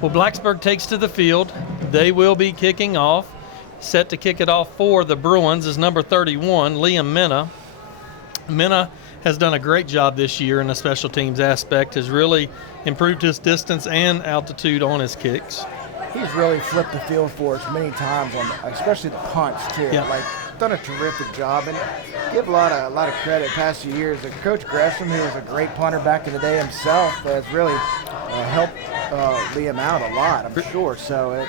Well, Blacksburg takes to the field. They will be kicking off. Set to kick it off for the Bruins is number 31, Liam Minna. Minna has done a great job this year in the special teams aspect, has really improved his distance and altitude on his kicks. He's really flipped the field for us many times, especially the punts too. Yeah. Like, done a terrific job, and give a lot of credit past few years. Coach Gresham, who was a great punter back in the day himself, has really helped Liam out a lot, I'm sure. So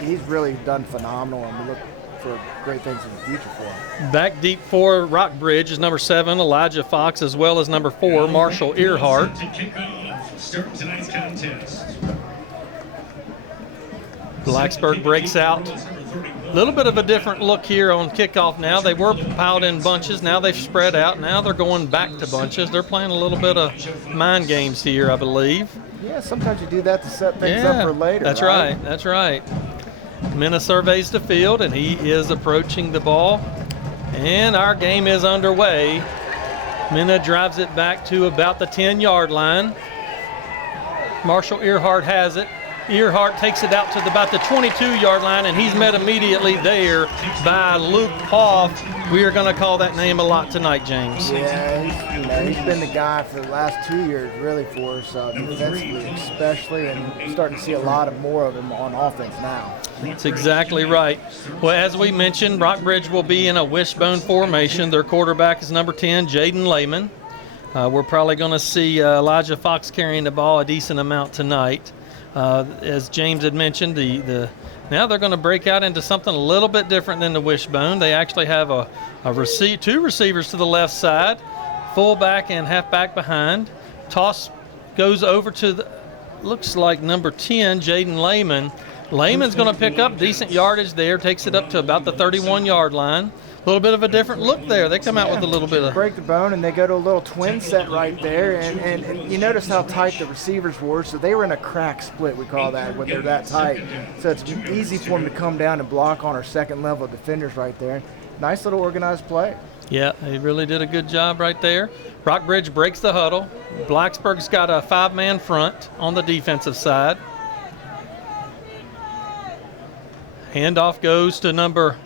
he's really done phenomenal, and we look for great things in the future for him. Back deep for Rockbridge is number 7, Elijah Fox, as well as number 4, Marshall Earhart. Blacksburg breaks out. A little bit of a different look here on kickoff now. They were piled in bunches. Now they've spread out. Now they're going back to bunches. They're playing a little bit of mind games here, I believe. Yeah, sometimes you do that to set things up for later. That's right. That's right. Minna surveys the field, and he is approaching the ball. And our game is underway. Minna drives it back to about the 10-yard line. Marshall Earhart has it. Earhart takes it out to about the 22-yard line, and he's met immediately there by Luke Hoff. We are going to call that name a lot tonight, James. Yeah, he's been the guy for the last 2 years, really, for us, defensively especially, and starting to see a lot more of him on offense now. That's exactly right. Well, as we mentioned, Rockbridge will be in a wishbone formation. Their quarterback is number 10, Jaden Lehman. We're probably going to see Elijah Fox carrying the ball a decent amount tonight. As James had mentioned, now they're going to break out into something a little bit different than the wishbone. They actually have two receivers to the left side, fullback and halfback behind. Toss goes over to looks like number 10, Jaden Lehman. Lehman's going to pick up decent yardage there, takes it up to about the 31-yard line. A little bit of a different look there. They come out with a little bit of... Break the bone, and they go to a little twin set right there. And you notice how tight the receivers were. So they were in a crack split, we call that, when they're that tight. So it's easy for them to come down and block on our second level defenders right there. Nice little organized play. Yeah, he really did a good job right there. Rockbridge breaks the huddle. Blacksburg's got a 5-man front on the defensive side. Handoff goes to number...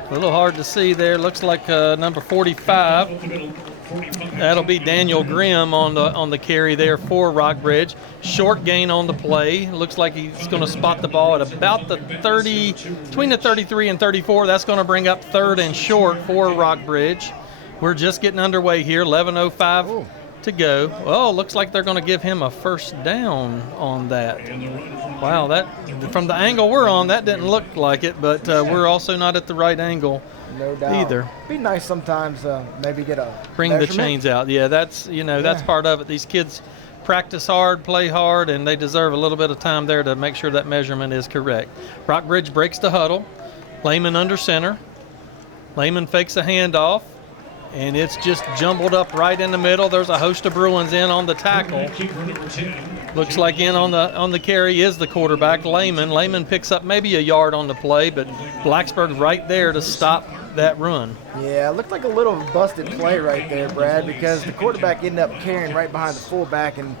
A little hard to see there. Looks like number 45. That'll be Daniel Grimm on the carry there for Rockbridge. Short gain on the play. Looks like he's going to spot the ball at about the 30, between the 33 and 34. That's going to bring up 3rd and short for Rockbridge. We're just getting underway here. 11:05 to go. Oh, looks like they're going to give him a first down on that. Wow, that from the angle we're on, that didn't look like it, but we're also not at the right angle. No doubt. Either. Be nice sometimes, maybe get a bring the chains out. Yeah, that's that's part of it. These kids practice hard, play hard, and they deserve a little bit of time there to make sure that measurement is correct. Rockbridge breaks the huddle. Lehman under center. Lehman fakes a handoff, and it's just jumbled up right in the middle. There's a host of Bruins in on the tackle. Looks like in on the carry is the quarterback, Lehman. Lehman picks up maybe a yard on the play, but Blacksburg right there to stop that run. Yeah, it looked like a little busted play right there, Brad, because the quarterback ended up carrying right behind the fullback, and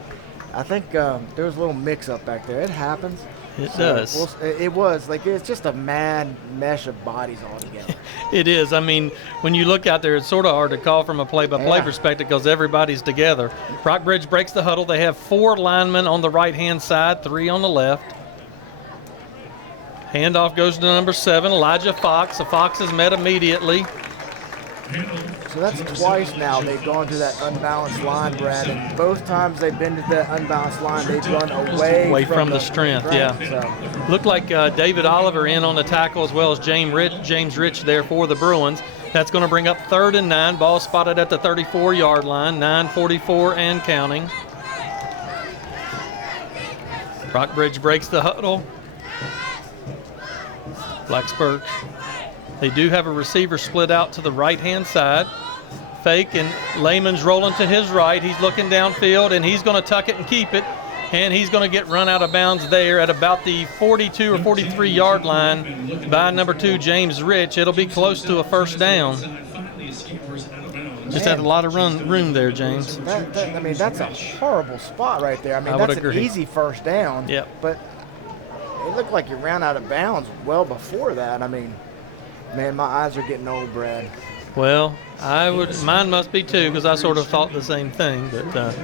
I think there was a little mix-up back there. It happens. It does. It was like it's just a mad mesh of bodies all together. It is. I mean, when you look out there, it's sort of hard to call from a play-by-play perspective because everybody's together. Rockbridge breaks the huddle. They have 4 linemen on the right-hand side, 3 on the left. Handoff goes to number 7, Elijah Fox. The Fox is met immediately. So that's twice now they've gone to that unbalanced line, Brad, and both times they've been to that unbalanced line, they've run away from the strength. Yeah. So. Looked like David Oliver in on the tackle as well as James Rich there for the Bruins. That's going to bring up 3rd and 9. Ball spotted at the 34-yard line, 9:44 and counting. Rockbridge breaks the huddle. Blacksburg. They do have a receiver split out to the right-hand side. Fake, and Lehman's rolling to his right. He's looking downfield, and he's going to tuck it and keep it. And he's going to get run out of bounds there at about the 42 or 43-yard line by number 2, James Rich. It'll be close to a first down. Just had a lot of room there, James. I mean, that's a horrible spot right there. I mean, I would that's agree. an easy first down. Yep. But it looked like you ran out of bounds well before that. I mean, man, my eyes are getting old, Brad. Well, mine must be too, because I sort of thought the same thing. But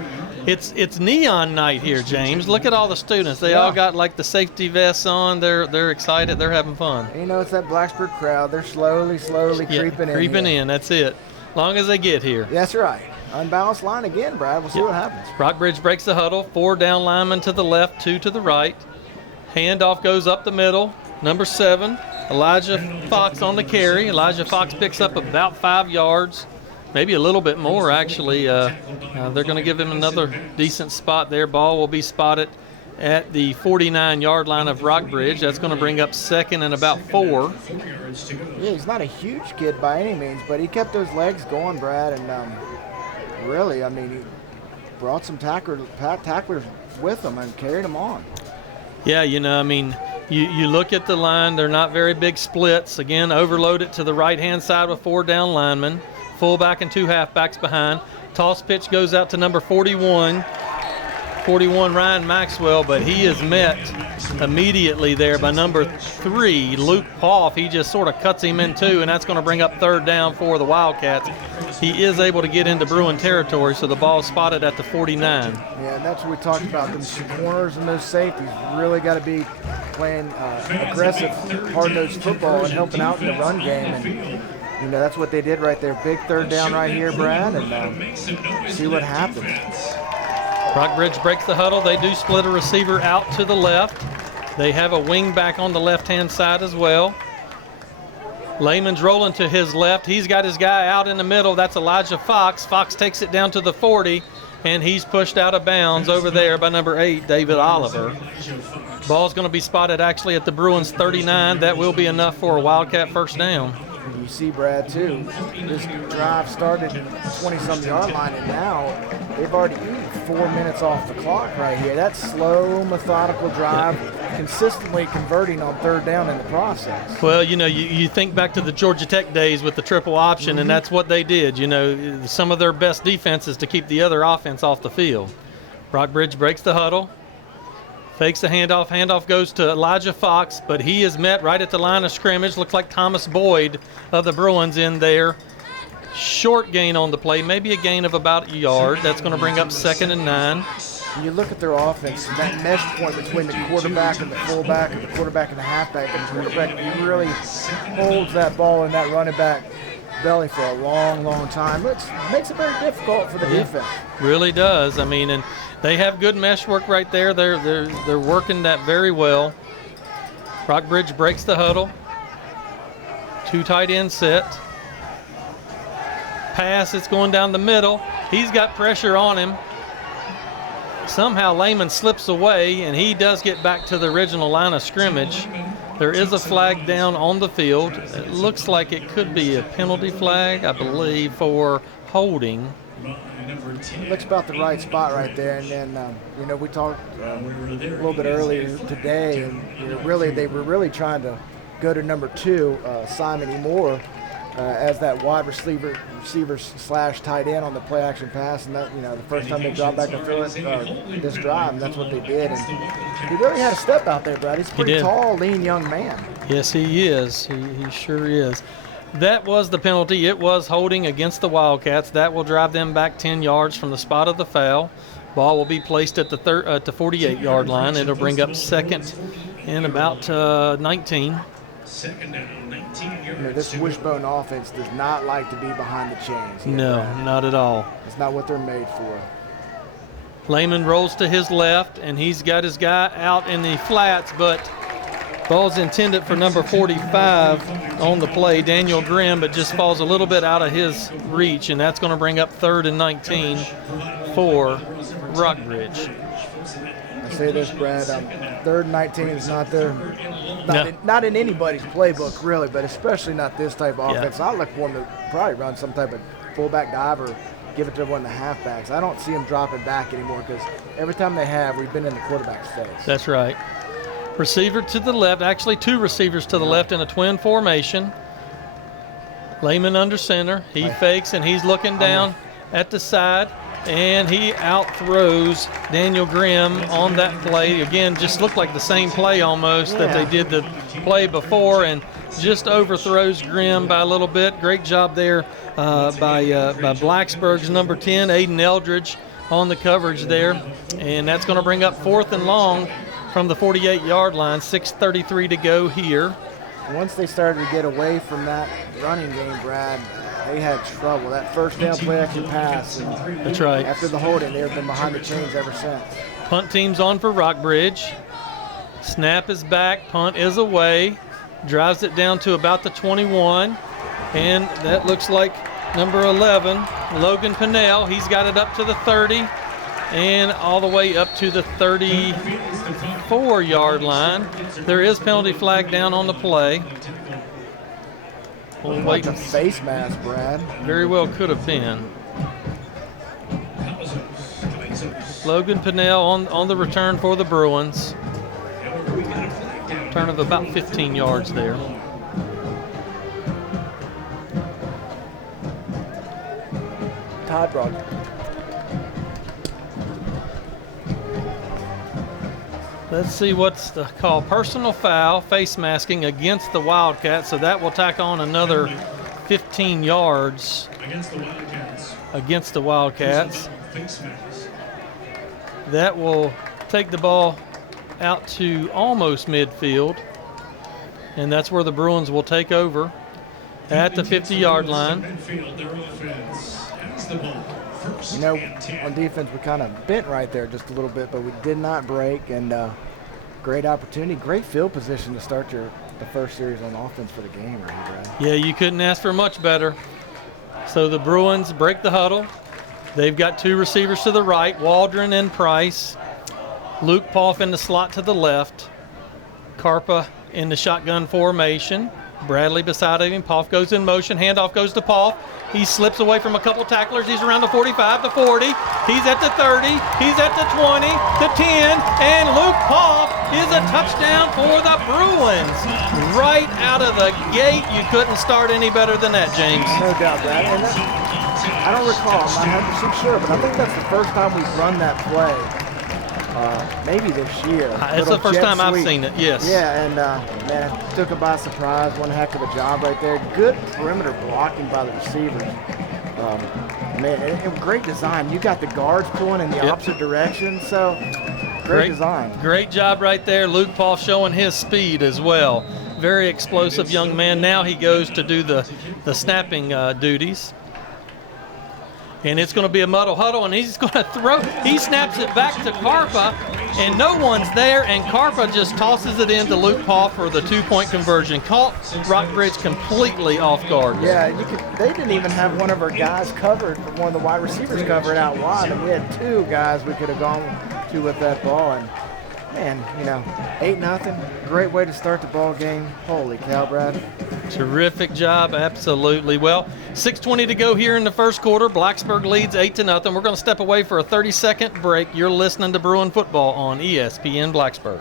it's neon night here, James. Look at all the students. They all got like the safety vests on. They're excited. They're having fun. You know, it's that Blacksburg crowd. They're slowly creeping in. Creeping in. That's it. Long as they get here. That's right. Unbalanced line again, Brad. We'll see what happens. Rockbridge breaks the huddle. 4 down linemen to the left, 2 to the right. Handoff goes up the middle. Number 7. Elijah Fox on the carry. Elijah Fox picks up about 5 yards, maybe a little bit more, actually. They're going to give him another decent spot there. Ball will be spotted at the 49-yard line of Rockbridge. That's going to bring up 2nd and about 4. Yeah, he's not a huge kid by any means, but he kept those legs going, Brad, and really, I mean, he brought some tacklers with him and carried them on. Yeah, you know, I mean, you look at the line, they're not very big splits. Again, overload it to the right-hand side with 4 down linemen, fullback and 2 halfbacks behind. Toss pitch goes out to number 41 Ryan Maxwell, but he is met immediately there by number 3, Luke Poff. He just sort of cuts him in two, and that's going to bring up 3rd down for the Wildcats. He is able to get into Bruin territory, so the ball is spotted at the 49. Yeah, and that's what we talked about. Those corners and those safeties really got to be playing aggressive, hard-nosed football and helping out in the run game. And you know, that's what they did right there. Big 3rd down right here, Brad, and see what happens. Rockbridge breaks the huddle. They do split a receiver out to the left. They have a wing back on the left-hand side as well. Lehman's rolling to his left. He's got his guy out in the middle. That's Elijah Fox. Fox takes it down to the 40, and he's pushed out of bounds over there by number 8, David Oliver. Ball's going to be spotted actually at the Bruins 39. That will be enough for a Wildcat first down. You see, Brad, too, this drive started 20-some yard line, and now they've already eaten 4 minutes off the clock right here. That slow, methodical drive, consistently converting on 3rd down in the process. Well, you know, you think back to the Georgia Tech days with the triple option, and that's what they did. You know, some of their best defense is to keep the other offense off the field. Rockbridge breaks the huddle. Fakes the handoff. Handoff goes to Elijah Fox, but he is met right at the line of scrimmage. Looks like Thomas Boyd of the Bruins in there. Short gain on the play, maybe a gain of about a yard. That's going to bring up 2nd and 9. When you look at their offense, that mesh point between the quarterback and the fullback, and the quarterback and the halfback, and the quarterback really holds that ball in that running back belly for a long, long time. It makes it very difficult for the defense. Really does. I mean, and they have good mesh work right there. They're working that very well. Rockbridge breaks the huddle. 2 tight end set. Pass, it's going down the middle. He's got pressure on him. Somehow Lehman slips away, and he does get back to the original line of scrimmage. There is a flag down on the field. It looks like it could be a penalty flag, I believe, for holding. Looks about the right spot right there. And then, you know, we talked a little bit earlier today, and you know, they were really trying to go to number 2, Simon E. Moore, as that wide receiver / tight end on the play action pass. And that, you know, the first time they dropped back and threw it this drive, and that's what they did. And he really had a step out there, Brad. He's a pretty tall, lean young man. Yes, he is. He sure is. That was the penalty. It was holding against the Wildcats. That will drive them back 10 yards from the spot of the foul. Ball will be placed at the 48-yard line. It'll bring up 2nd and about 19. You know, this wishbone offense does not like to be behind the chains. No, not at all. It's not what they're made for. Lehman rolls to his left, and he's got his guy out in the flats, but ball's intended for number 45 on the play, Daniel Grimm, but just falls a little bit out of his reach, and that's going to bring up 3rd and 19 for Rockbridge. I say this, Brad, 3rd and 19 is not there. Not in anybody's playbook, really, but especially not this type of offense. I look for them to probably run some type of fullback dive or give it to one of the halfbacks. I don't see them dropping back anymore because every time they have, we've been in the quarterback's face. That's right. Receiver to the left, actually 2 receivers to the left in a twin formation. Lehman under center. He fakes, and he's looking down at the side, and he outthrows Daniel Grimm on that play. Again, just looked like the same play almost that they did the play before, and just overthrows Grimm by a little bit. Great job there by Blacksburg's number 10, Aiden Eldridge, on the coverage there. And that's going to bring up 4th and long from the 48-yard line, 6:33 to go here. Once they started to get away from that running game, Brad, they had trouble. That first down play action pass. That's right. After the holding, they've been behind the chains ever since. Punt team's on for Rockbridge. Snap is back, punt is away. Drives it down to about the 21. And that looks like number 11, Logan Pinnell. He's got it up to the 30 and all the way up to the 34-yard line. There is penalty flag down on the play. We'll wait. Like a face mask, Brad. Very well could have been. Logan Pinnell on the return for the Bruins. Turn of about 15 yards there. Todd brought it. Let's see what's called personal foul, face masking against the Wildcats. So that will tack on another 15 yards against the Wildcats. That will take the ball out to almost midfield. And that's where the Bruins will take over at the 50-yard line. You know, on defense, we kind of bent right there just a little bit, but we did not break. And great opportunity, great field position to start the first series on offense for the game, right? Yeah, you couldn't ask for much better. So the Bruins break the huddle. They've got 2 receivers to the right, Waldron and Price. Luke Poff in the slot to the left. Carpa in the shotgun formation. Bradley beside him. Poff goes in motion. Handoff goes to Poff. He slips away from a couple tacklers. He's around the 45, the 40. He's at the 30. He's at the 20, the 10. And Luke Poff is a touchdown for the Bruins. Right out of the gate. You couldn't start any better than that, James. No doubt, Brad. And I don't recall. I'm not 100% sure, but I think that's the first time we've run that play. Maybe this year. It's the first time I've seen it, yes. Yeah, and man, it took him by surprise. One heck of a job right there. Good perimeter blocking by the receivers. Man, and great design. You got the guards pulling in the opposite direction, so great design. Great job right there. Luke Paul showing his speed as well. Very explosive young man. Now he goes to do the snapping duties. And it's going to be a muddle huddle, and he's going to throw. He snaps it back to Carpa, and no one's there, and Carpa just tosses it into Luke Paul for the 2-point conversion. Caught Rockbridge completely off guard. Yeah, they didn't even have one of our guys covered, one of the wide receivers covered out wide, and we had 2 guys we could have gone to with that ball. And man, 8-0, great way to start the ball game. Holy cow, Brad. Terrific job, absolutely. Well, 6:20 to go here in the first quarter. Blacksburg leads 8-0. We're going to step away for a 30-second break. You're listening to Bruin Football on ESPN Blacksburg.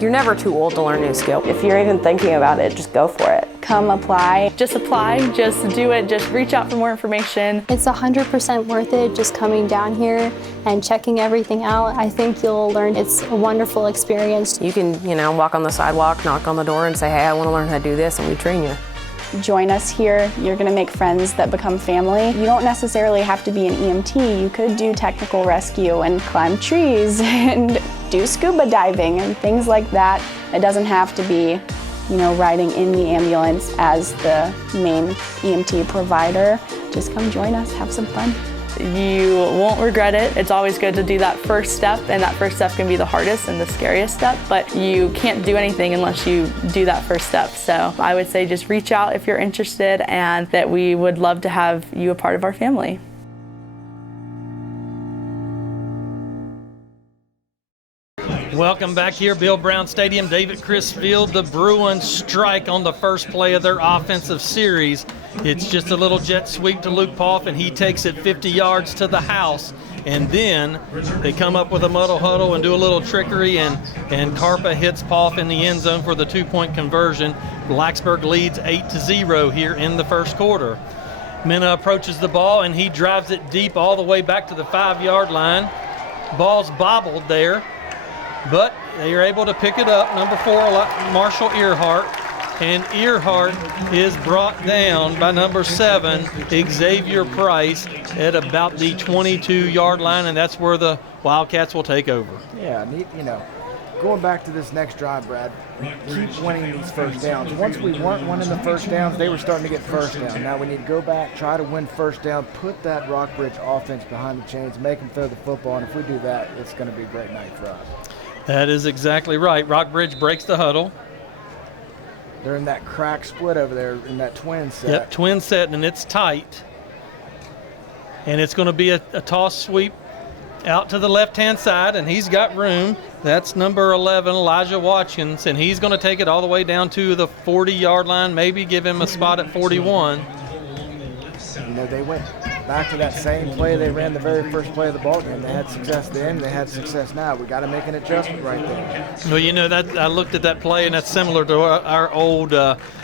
You're never too old to learn a new skill. If you're even thinking about it, just go for it. Come apply. Just apply, just do it, just reach out for more information. It's 100% worth it just coming down here and checking everything out. I think you'll learn. It's a wonderful experience. You can, walk on the sidewalk, knock on the door and say, hey, I want to learn how to do this, and we train you. Join us here. You're going to make friends that become family. You don't necessarily have to be an EMT. You could do technical rescue and climb trees and do scuba diving and things like that. It doesn't have to be, riding in the ambulance as the main EMT provider. Just come join us, have some fun. You won't regret it. It's always good to do that first step, and that first step can be the hardest and the scariest step, but you can't do anything unless you do that first step. So I would say just reach out if you're interested, and that we would love to have you a part of our family. Welcome back here, Bill Brown Stadium, David Chris Field. The Bruins strike on the first play of their offensive series. It's just a little jet sweep to Luke Poff, and he takes it 50 yards to the house. and then they come up with a muddle huddle and do a little trickery, and Carpa hits Poff in the end zone for the 2-point conversion. Blacksburg leads 8-0 here in the first quarter. Mena approaches the ball, and he drives it deep all the way back to the 5-yard line. Ball's bobbled there, but they are able to pick it up. Number 4, Marshall Earhart. And Earhart is brought down by number 7, Xavier Price, at about the 22-yard line, and that's where the Wildcats will take over. Yeah, going back to this next drive, Brad, keep winning these first downs. Once we weren't winning the first downs, they were starting to get first down. Now we need to go back, try to win first down, put that Rockbridge offense behind the chains, make them throw the football, and if we do that, it's going to be a great night for us. That is exactly right. Rockbridge breaks the huddle. They're in that crack split over there in that twin set. Yep, twin set, and it's tight. And it's going to be a toss sweep out to the left-hand side, and he's got room. That's number 11, Elijah Watkins, and he's going to take it all the way down to the 40-yard line, maybe give him a spot at 41. They went back to that same play they ran the very first play of the ball game. They had success then, they had success now. We got to make an adjustment right there. Well, that I looked at that play, and that's similar to our old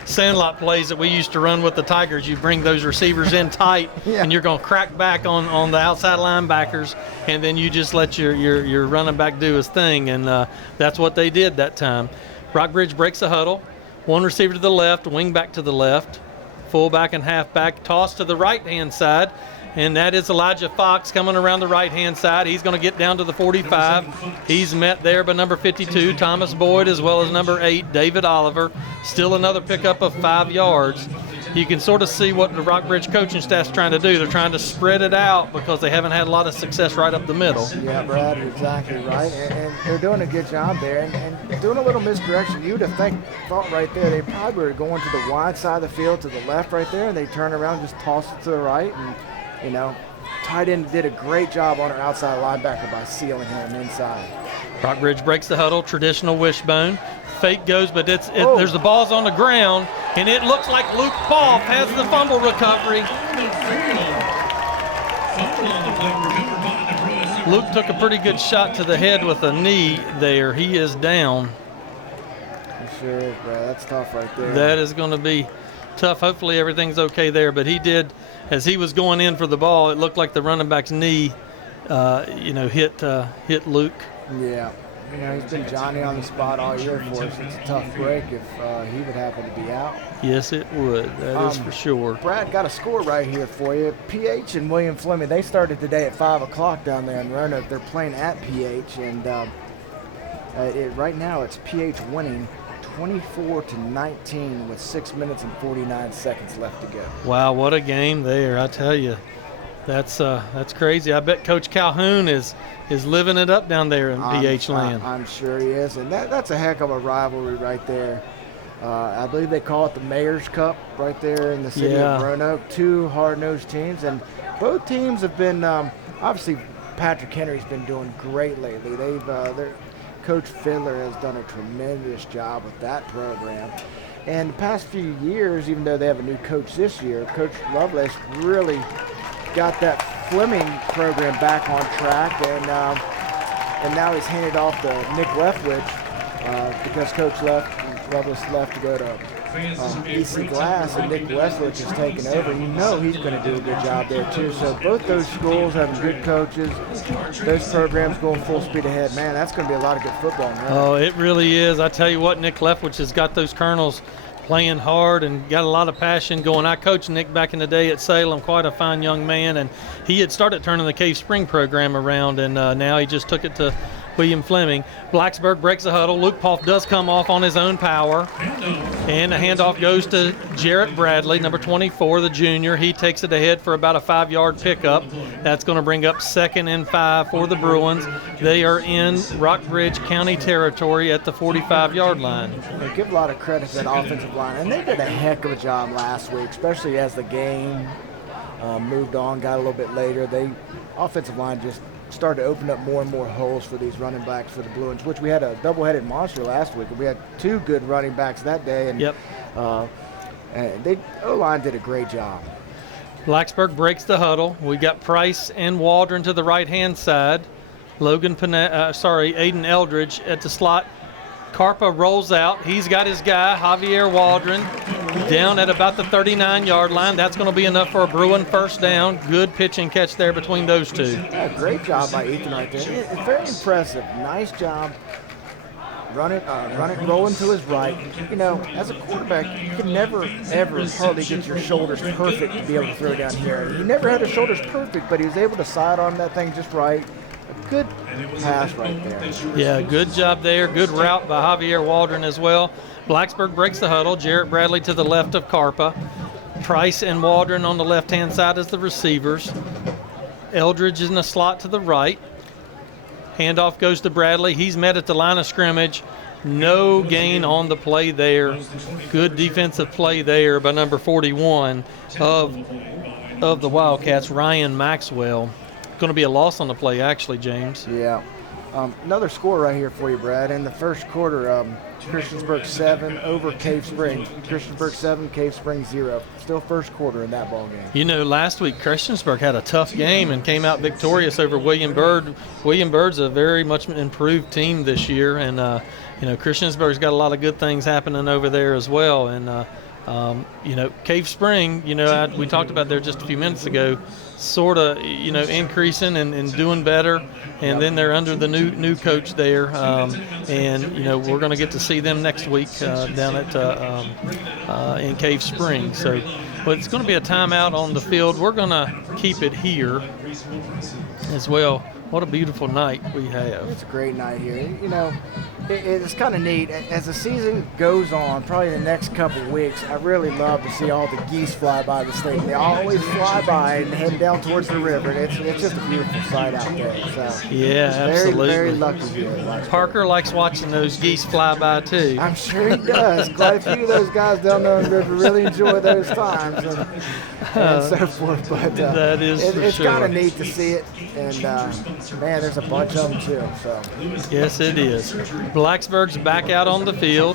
sandlot plays that we used to run with the Tigers. You bring those receivers in tight, and you're going to crack back on the outside linebackers, and then you just let your running back do his thing, and that's what they did that time. Rockbridge breaks the huddle. One receiver to the left, wing back to the left, fullback and halfback, toss to the right-hand side, and that is Elijah Fox coming around the right-hand side. He's going to get down to the 45. He's met there by number 52, Thomas Boyd, as well as number 8, David Oliver. Still another pickup of 5 yards. You can sort of see what the Rockbridge coaching staff's trying to do. They're trying to spread it out because they haven't had a lot of success right up the middle. Yeah, Brad, exactly right. And they're doing a good job there and doing a little misdirection. You'd have thought right there they probably were going to the wide side of the field to the left right there, and they turn around and just toss it to the right. And, tight end did a great job on our outside linebacker by sealing him inside. Rockbridge breaks the huddle, traditional wishbone. Fake goes, but there's the ball's on the ground, and it looks like Luke Poff has the fumble recovery. Luke took a pretty good shot to the head with a knee there. He is down. He sure is, bro. That's tough right there. That is going to be tough. Hopefully everything's okay there, but he did, as he was going in for the ball, it looked like the running back's knee, hit Luke. Yeah. He's been Johnny on the spot all year for us. It's a tough break if he would happen to be out. Yes, it would. That is for sure. Brad, got a score right here for you. PH and William Fleming, they started today at 5 o'clock down there in Roanoke. They're playing at PH, and right now it's PH winning 24-19 with 6 minutes and 49 seconds left to go. Wow, what a game there, I tell you. That's crazy. I bet Coach Calhoun is living it up down there in PH land. I'm sure he is, and that's a heck of a rivalry right there. I believe they call it the Mayor's Cup right there in the city of Roanoke. 2 hard-nosed teams, and both teams have been obviously Patrick Henry's been doing great lately. Coach Fiddler has done a tremendous job with that program. And the past few years, even though they have a new coach this year, Coach Lovelace really got that Fleming program back on track, and now he's handed off to Nick Leftwich because Coach Lovelace left to go to EC Glass, and Nick Westwich has taken over. He's going to do a good job there too. So both those schools having good coaches, those programs going full speed ahead. Man, that's going to be a lot of good football, man. Oh, it really is. I tell you what, Nick Leftwich has got those Colonels playing hard and got a lot of passion going. I coached Nick back in the day at Salem, quite a fine young man, and he had started turning the Cave Spring program around, and now he just took it to William Fleming. Blacksburg breaks the huddle. Luke Poff does come off on his own power, and the handoff goes to Jarrett Bradley, number 24, the junior. He takes it ahead for about a 5-yard pickup. That's going to bring up 2nd and 5 for the Bruins. They are in Rockbridge County territory at the 45-yard line. They give a lot of credit to that offensive line, and they did a heck of a job last week, especially as the game moved on, got a little bit later. The offensive line just started to open up more and more holes for these running backs for the Bruins, which we had a double-headed monster last week. We had 2 good running backs that day, and the O-line did a great job. Blacksburg breaks the huddle. We got Price and Waldron to the right-hand side. Aiden Eldridge at the slot. Carpa rolls out. He's got his guy, Javier Waldron, down at about the 39-yard line. That's going to be enough for a Bruin first down. Good pitch and catch there between those two. Yeah, great job by Ethan right there. It's very impressive. Nice job. Run it, rolling to his right. You know, as a quarterback, you can never, ever hardly get your shoulders perfect to be able to throw down here. He never had his shoulders perfect, but he was able to sidearm that thing just right. A good pass right there. Yeah, good job there. Good route by Javier Waldron as well. Blacksburg breaks the huddle. Jarrett Bradley to the left of Carpa. Price and Waldron on the left-hand side as the receivers. Eldridge in the slot to the right. Handoff goes to Bradley. He's met at the line of scrimmage. No gain on the play there. Good defensive play there by number 41 of the Wildcats, Ryan Maxwell. Going to be a loss on the play, actually, James. Yeah. Another score right here for you, Brad. In the first quarter, Christiansburg 7 over Cave Spring. Christiansburg 7, Cave Spring 0. Still first quarter in that ball game. You know, last week Christiansburg had a tough game and came out victorious over William Byrd. William Byrd's a very much improved team this year, and you know, Christiansburg's got a lot of good things happening over there as well. And you know, Cave Spring, you know, we talked about there just a few minutes ago, sort of, you know, increasing and doing better, and then they're under the new coach there, and you know, we're going to get to see them next week down at in Cave Spring. So, but it's going to be a timeout on the field. We're going to keep it here as well. What a beautiful night we have. It's a great night here. You know, it's kind of neat. As the season goes on, probably the next couple of weeks, I really love to see all the geese fly by the stadium. They always fly by and head down towards the river. It's just a beautiful sight out there. So, yeah, absolutely. Very lucky here. Parker likes watching those geese fly by too. I'm sure he does. Quite a few of those guys down there on the river really enjoy those times and so forth. But that is it's sure. kind of neat to see it. And man, there's a bunch of them too. So yes, it is. Blacksburg's back out on the field.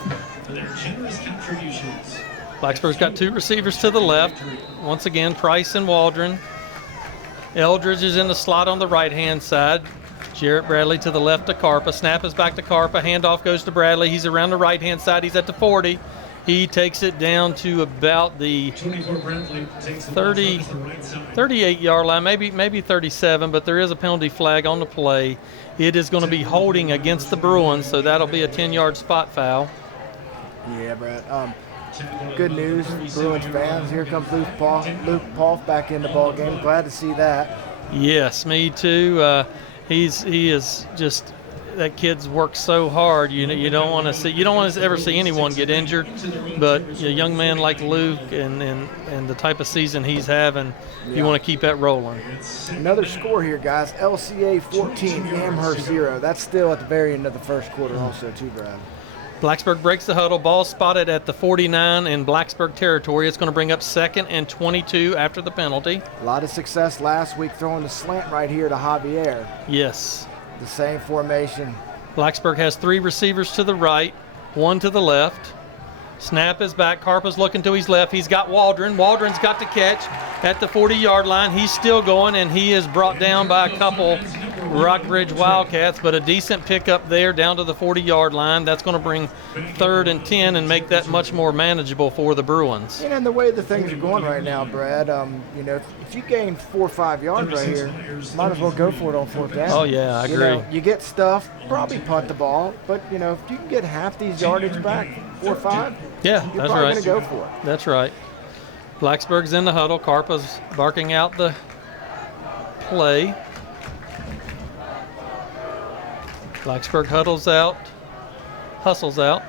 Blacksburg's got two receivers to the left. Once again, Price and Waldron. Eldridge is in the slot on the right-hand side. Jarrett Bradley to the left to Carpa. Snap is back to Carpa. Handoff goes to Bradley. He's around the right-hand side. He's at the 40. He takes it down to about the 38-yard line, maybe 37, but there is a penalty flag on the play. It is going to be holding against the Bruins, so that'll be a 10-yard spot foul. Yeah, Brad. Good news, Bruins fans. Here comes Luke Poff back in the ball game. Glad to see that. Yes, me too. He is just. That kid's worked so hard. You don't want to ever see anyone get injured, but a young man like Luke and the type of season he's having, you want to keep that rolling. Another score here, guys. LCA 14, Amherst 0. That's still at the very end of the first quarter, also too, Brad. Blacksburg breaks the huddle. Ball spotted at the 49 in Blacksburg territory. It's going to bring up 2nd and 22 after the penalty. A lot of success last week throwing the slant right here to Javier. Yes. The same formation. Blacksburg has 3 receivers to the right, 1 to the left. Snap is back. Carpa's looking to his left. He's got Waldron. Waldron's got the catch at the 40-yard line. He's still going, and he is brought down by a couple Rockbridge Wildcats, but a decent pickup there down to the 40-yard line. That's going to bring 3rd and 10 and make that much more manageable for the Bruins. And the way the things are going right now, Brad, you know, if you gain 4 or 5 yards right here, might as well go for it on 4th down. Oh, yeah, I agree. You know, you get stuffed, probably punt the ball, but, you know, if you can get half these yardage back, 4 or 5, yeah, you're that's probably right. going to go for it. That's right. Blacksburg's in the huddle. Carpa's barking out the play. Blacksburg hustles out.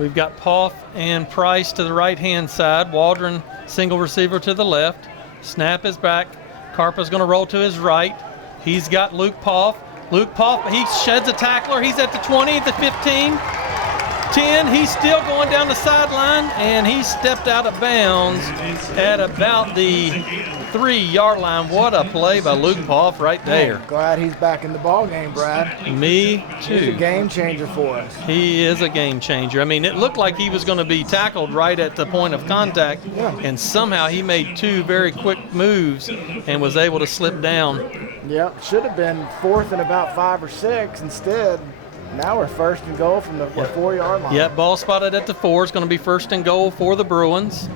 We've got Poff and Price to the right-hand side. Waldron, single receiver to the left. Snap is back. Carpa's going to roll to his right. He's got Luke Poff. Luke Poff, he sheds a tackler. He's at the 20, the 15, 10. He's still going down the sideline, and he stepped out of bounds at about the 3-yard line. What a play by Luke Poff right there. Glad he's back in the ball game, Brad. Me He's a too. game changer for us. He is a game changer. I mean, it looked like he was going to be tackled right at the point of contact, and somehow he made 2 very quick moves and was able to slip down. Yep, should have been 4th and about 5 or 6. Instead, now we're 1st and goal from the 4-yard line. Yep, ball spotted at the 4. It's going to be 1st and goal for the Bruins.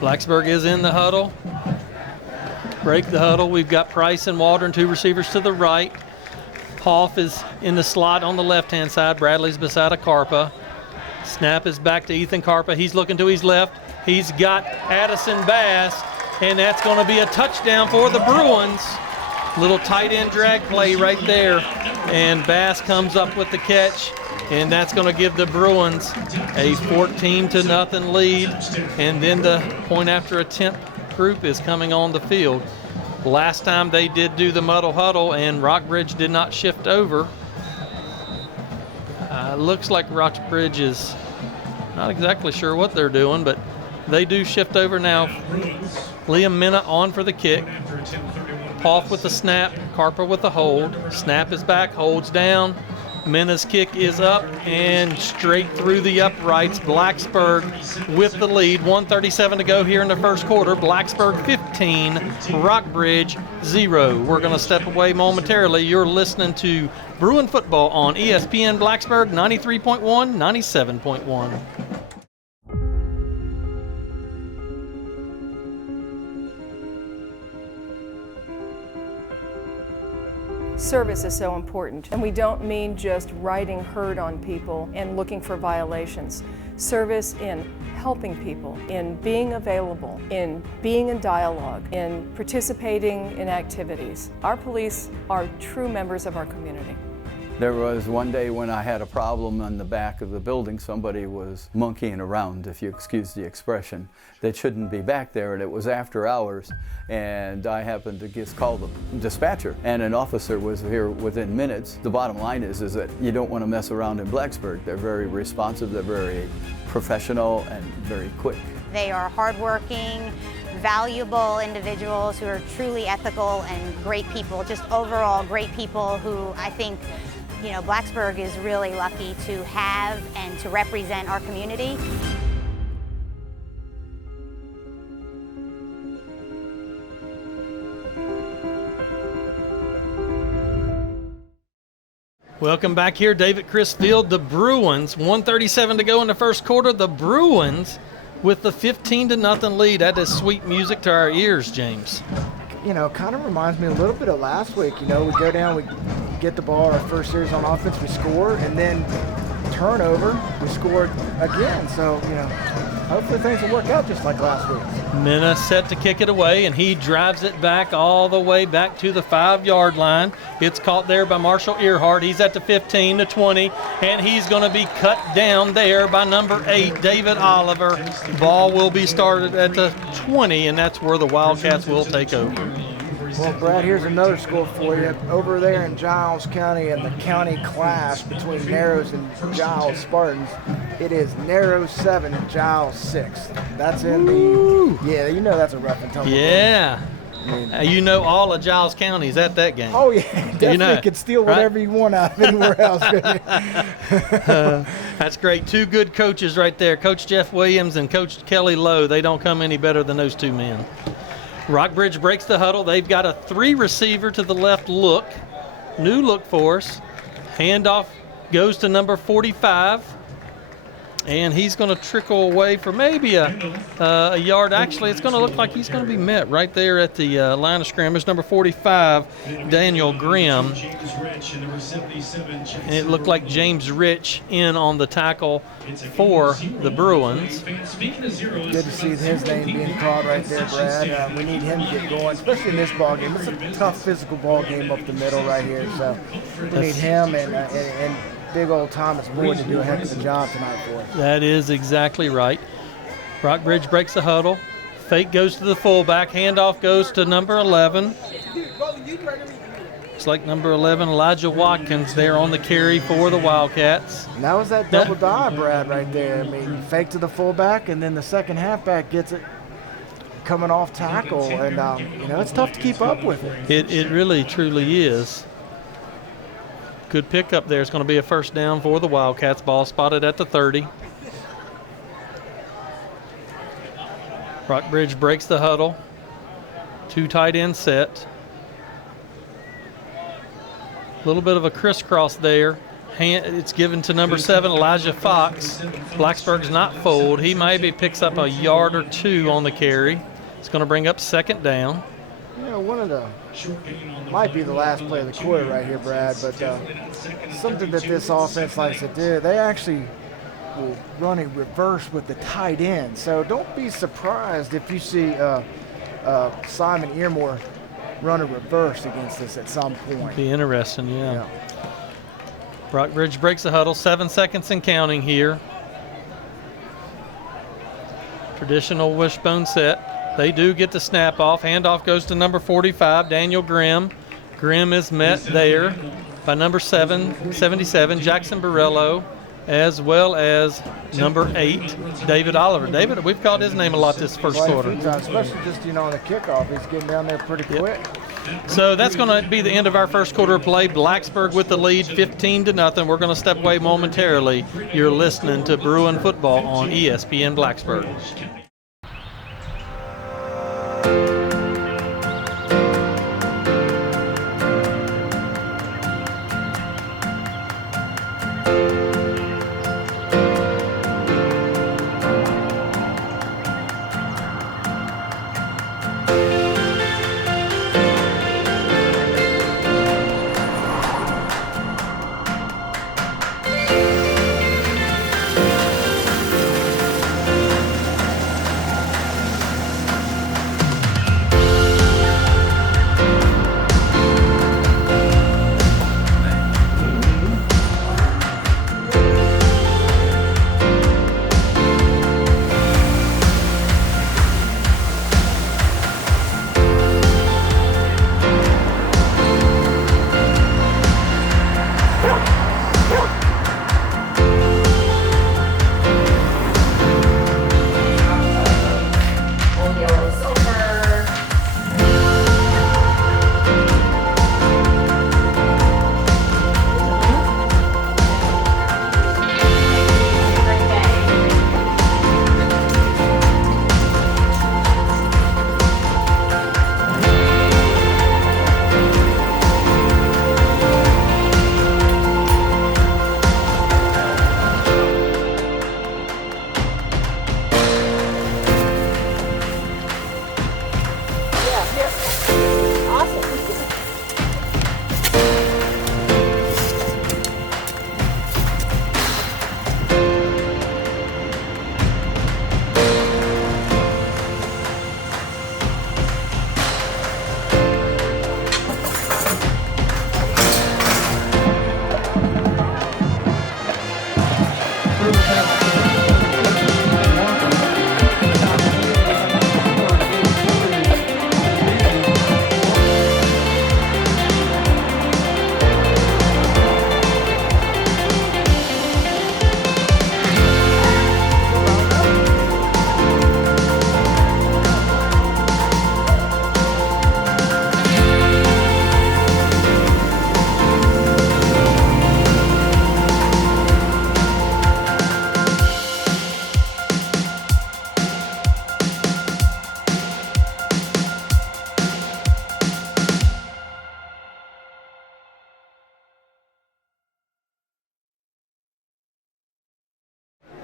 Blacksburg is in the huddle. Break the huddle. We've got Price and Waldron, 2 receivers to the right. Hoff is in the slot on the left-hand side. Bradley's beside a Carpa. Snap is back to Ethan Carpa. He's looking to his left. He's got Addison Bass, and that's going to be a touchdown for the Bruins. Little tight end drag play right there, and Bass comes up with the catch, and that's going to give the Bruins a 14-0 lead. And then the point after attempt group is coming on the field. Last time they did do the muddle huddle, and Rockbridge did not shift over. Looks like Rockbridge is not exactly sure what they're doing, but they do shift over now. Liam Minna on for the kick. Poff with the snap, Carper with the hold. Snap is back, holds down. Minna's kick is up and straight through the uprights. Blacksburg with the lead. 1:37 to go here in the first quarter. Blacksburg 15, Rockbridge 0. We're going to step away momentarily. You're listening to Bruin football on ESPN Blacksburg 93.1, 97.1. Service is so important, and we don't mean just riding herd on people and looking for violations. Service in helping people, in being available, in being in dialogue, in participating in activities. Our police are true members of our community. There was one day when I had a problem on the back of the building. Somebody was monkeying around, if you excuse the expression, that shouldn't be back there, and it was after hours, and I happened to just call the dispatcher, and an officer was here within minutes. The bottom line is that you don't want to mess around in Blacksburg. They're very responsive, they're very professional, and very quick. They are hardworking, valuable individuals who are truly ethical and great people, just overall great people who I think Blacksburg is really lucky to have and to represent our community. Welcome back here, David Chris Field. The Bruins, 1:37 to go in the first quarter. The Bruins with the 15-0 lead. That is sweet music to our ears, James. Kind of reminds me a little bit of last week. We go down, we get the ball, our first series on offense, we score, and then turnover, we scored again. So, hopefully things will work out just like last week. Minna set to kick it away, and he drives it back all the way back to the 5-yard line. It's caught there by Marshall Earhart. He's at the 15, the 20, and he's going to be cut down there by number 8, David Oliver. Ball will be started at the 20, and that's where the Wildcats will take over. Well, Brad, here's another score for you. Over there in Giles County, in the county clash between Narrows and Giles Spartans, it is Narrows 7, Giles 6. That's in the, that's a rough and tumble Yeah. game. All of Giles County is at that game. Oh, yeah, definitely could steal whatever you want out of anywhere else. That's great. 2 good coaches right there, Coach Jeff Williams and Coach Kelly Lowe. They don't come any better than those 2 men. Rockbridge breaks the huddle. They've got a 3 receiver to the left look. New look for us. Handoff goes to number 45. And he's going to trickle away for maybe a yard. Actually, it's going to look like he's going to be met right there at the line of scrimmage. Number 45, Daniel Grimm. And it looked like James Rich in on the tackle for the Bruins. Good to see his name being called right there, Brad. We need him to get going, especially in this ball game. It's a tough physical ball game up the middle right here. So we need him and big old Thomas Boyd to do a heck of a job tonight for us. That is exactly right. Rockbridge breaks the huddle. Fake goes to the fullback. Handoff goes to number 11. Looks like number 11, Elijah Watkins, there on the carry for the Wildcats. And that was that double dive, Brad, right there. Fake to the fullback, and then the second halfback gets it. coming off tackle, and it's tough to keep up with it. It really, truly is. Good pickup there. It's going to be a first down for the Wildcats. Ball spotted at the 30. Rockbridge breaks the huddle. 2 tight end set. A little bit of a crisscross there. It's given to number 7, Elijah Fox. Blacksburg's not fooled. He maybe picks up a yard or 2 on the carry. It's going to bring up second down. One of the, might be the last play of the quarter right here, Brad, but something that this offense likes to do, they actually will run a reverse with the tight end. So don't be surprised if you see Simon Earmore run a reverse against us at some point. Be interesting, yeah. Rockbridge breaks the huddle, 7 seconds and counting here. Traditional wishbone set. They do get the snap off. Handoff goes to number 45, Daniel Grimm. Grimm is met there by number 77, Jackson Borello, as well as number 8, David Oliver. David, we've called his name a lot this first quarter. Especially just, on the kickoff. He's getting down there pretty quick. So that's going to be the end of our first quarter play. Blacksburg with the lead, 15-0. We're going to step away momentarily. You're listening to Bruin football on ESPN Blacksburg.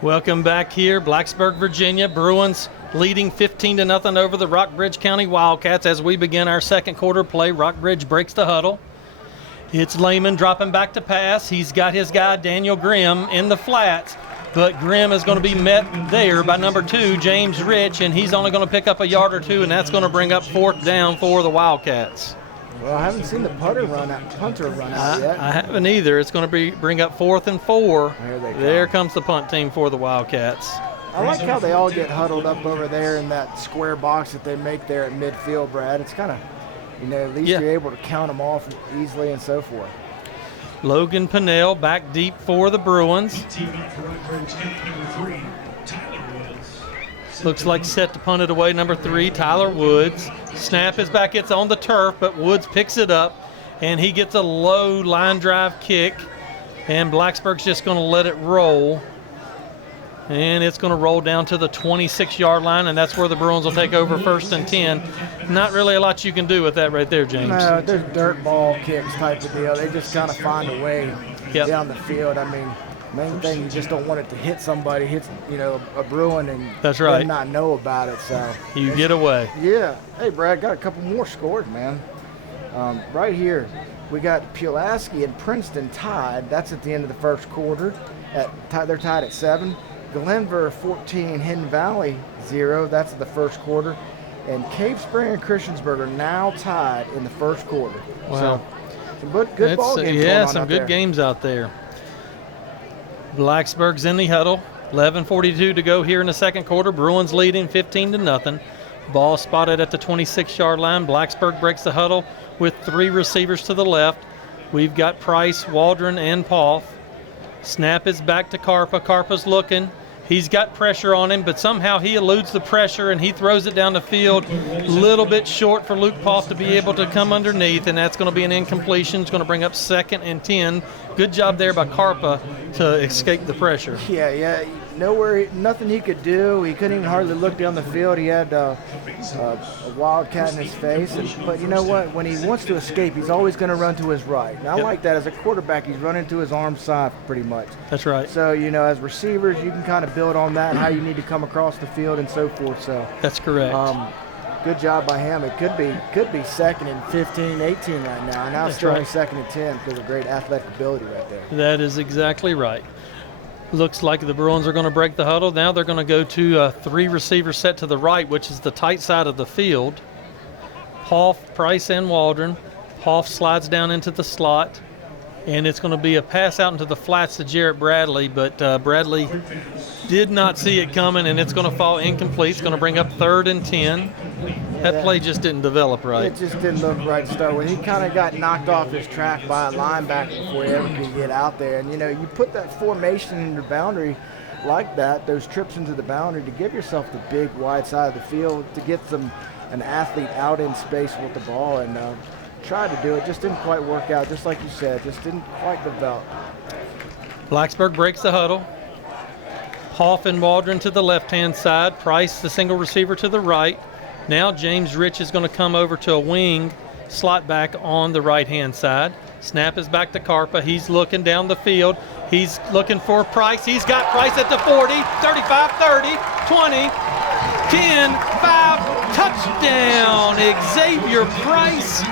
Welcome back here, Blacksburg, Virginia. Bruins leading 15-0 over the Rockbridge County Wildcats as we begin our second quarter play. Rockbridge breaks the huddle. It's Lehman dropping back to pass. He's got his guy Daniel Grimm in the flats, but Grimm is going to be met there by number 2, James Rich, and he's only going to pick up a yard or 2, and that's going to bring up fourth down for the Wildcats. Well, I haven't seen the punter run out yet. I haven't either. It's going to bring up 4th and 4. There comes the punt team for the Wildcats. I like how they all get huddled up over there in that square box that they make there at midfield, Brad. It's kind of, at least you're able to count them off easily and so forth. Logan Pinnell back deep for the Bruins. Looks like set to punt it away, number 3, Tyler Woods. Snap is back. It's on the turf, but Woods picks it up, and he gets a low line drive kick, and Blacksburg's just going to let it roll. And it's going to roll down to the 26-yard line, and that's where the Bruins will take over 1st and 10. Not really a lot you can do with that right there, James. No, there's dirt ball kicks type of deal. They just kind of find a way down the field. I mean, main thing, you just don't want it to hit somebody, hit, a Bruin, and that's right, them not know about it. So you get away. Yeah. Hey, Brad, got a couple more scores, man. Right here, we got Pulaski and Princeton tied. That's at the end of the first quarter. They're tied at 7. Glenver 14, Hidden Valley 0. That's the first quarter. And Cave Spring and Christiansburg are now tied in the first quarter. Wow. So, some good ball games going on some out good there. games out there. Blacksburg's in the huddle. 11:42 to go here in the second quarter. Bruins leading 15-0. Ball spotted at the 26-yard line. Blacksburg breaks the huddle with 3 receivers to the left. We've got Price, Waldron, and Poff. Snap is back to Carpa. Carpa's looking. He's got pressure on him, but somehow he eludes the pressure and he throws it down the field. A little bit short for Luke Poff to be able to come underneath, and that's going to be an incompletion. It's going to bring up 2nd and 10. Good job there by Carpa to escape the pressure. Yeah. Nothing he could do. He couldn't even hardly look down the field. He had a Wildcat in his face. But you know what? When he wants to escape, he's always going to run to his right. And I like that. As a quarterback, he's running to his arm side pretty much. That's right. So, as receivers, you can kind of build on that and how you need to come across the field and so forth. So that's correct. Good job by him. It could be 2nd and 15, 18 right now. And now it's still only 2nd and 10 because of great athletic ability right there. That is exactly right. Looks like the Bruins are going to break the huddle. Now they're going to go to 3 receivers set to the right, which is the tight side of the field. Poff, Price, and Waldron. Poff slides down into the slot, and it's going to be a pass out into the flats to Jarrett Bradley, but Bradley did not see it coming, and it's going to fall incomplete. It's going to bring up 3rd and 10. That play just didn't develop right. It just didn't look right to start with. He kind of got knocked off his track by a linebacker before he ever could get out there. And, you put that formation in your boundary like that, those trips into the boundary, to give yourself the big wide side of the field, to get an athlete out in space with the ball, and tried to do it. Just didn't quite work out, just like you said. Just didn't quite develop. Blacksburg breaks the huddle. Poff and Waldron to the left-hand side. Price, the single receiver, to the right. Now James Rich is going to come over to a wing slot back on the right-hand side. Snap is back to Carpa. He's looking down the field. He's looking for Price. He's got Price at the 40, 35, 30, 20, 10, 5, touchdown. Xavier Price,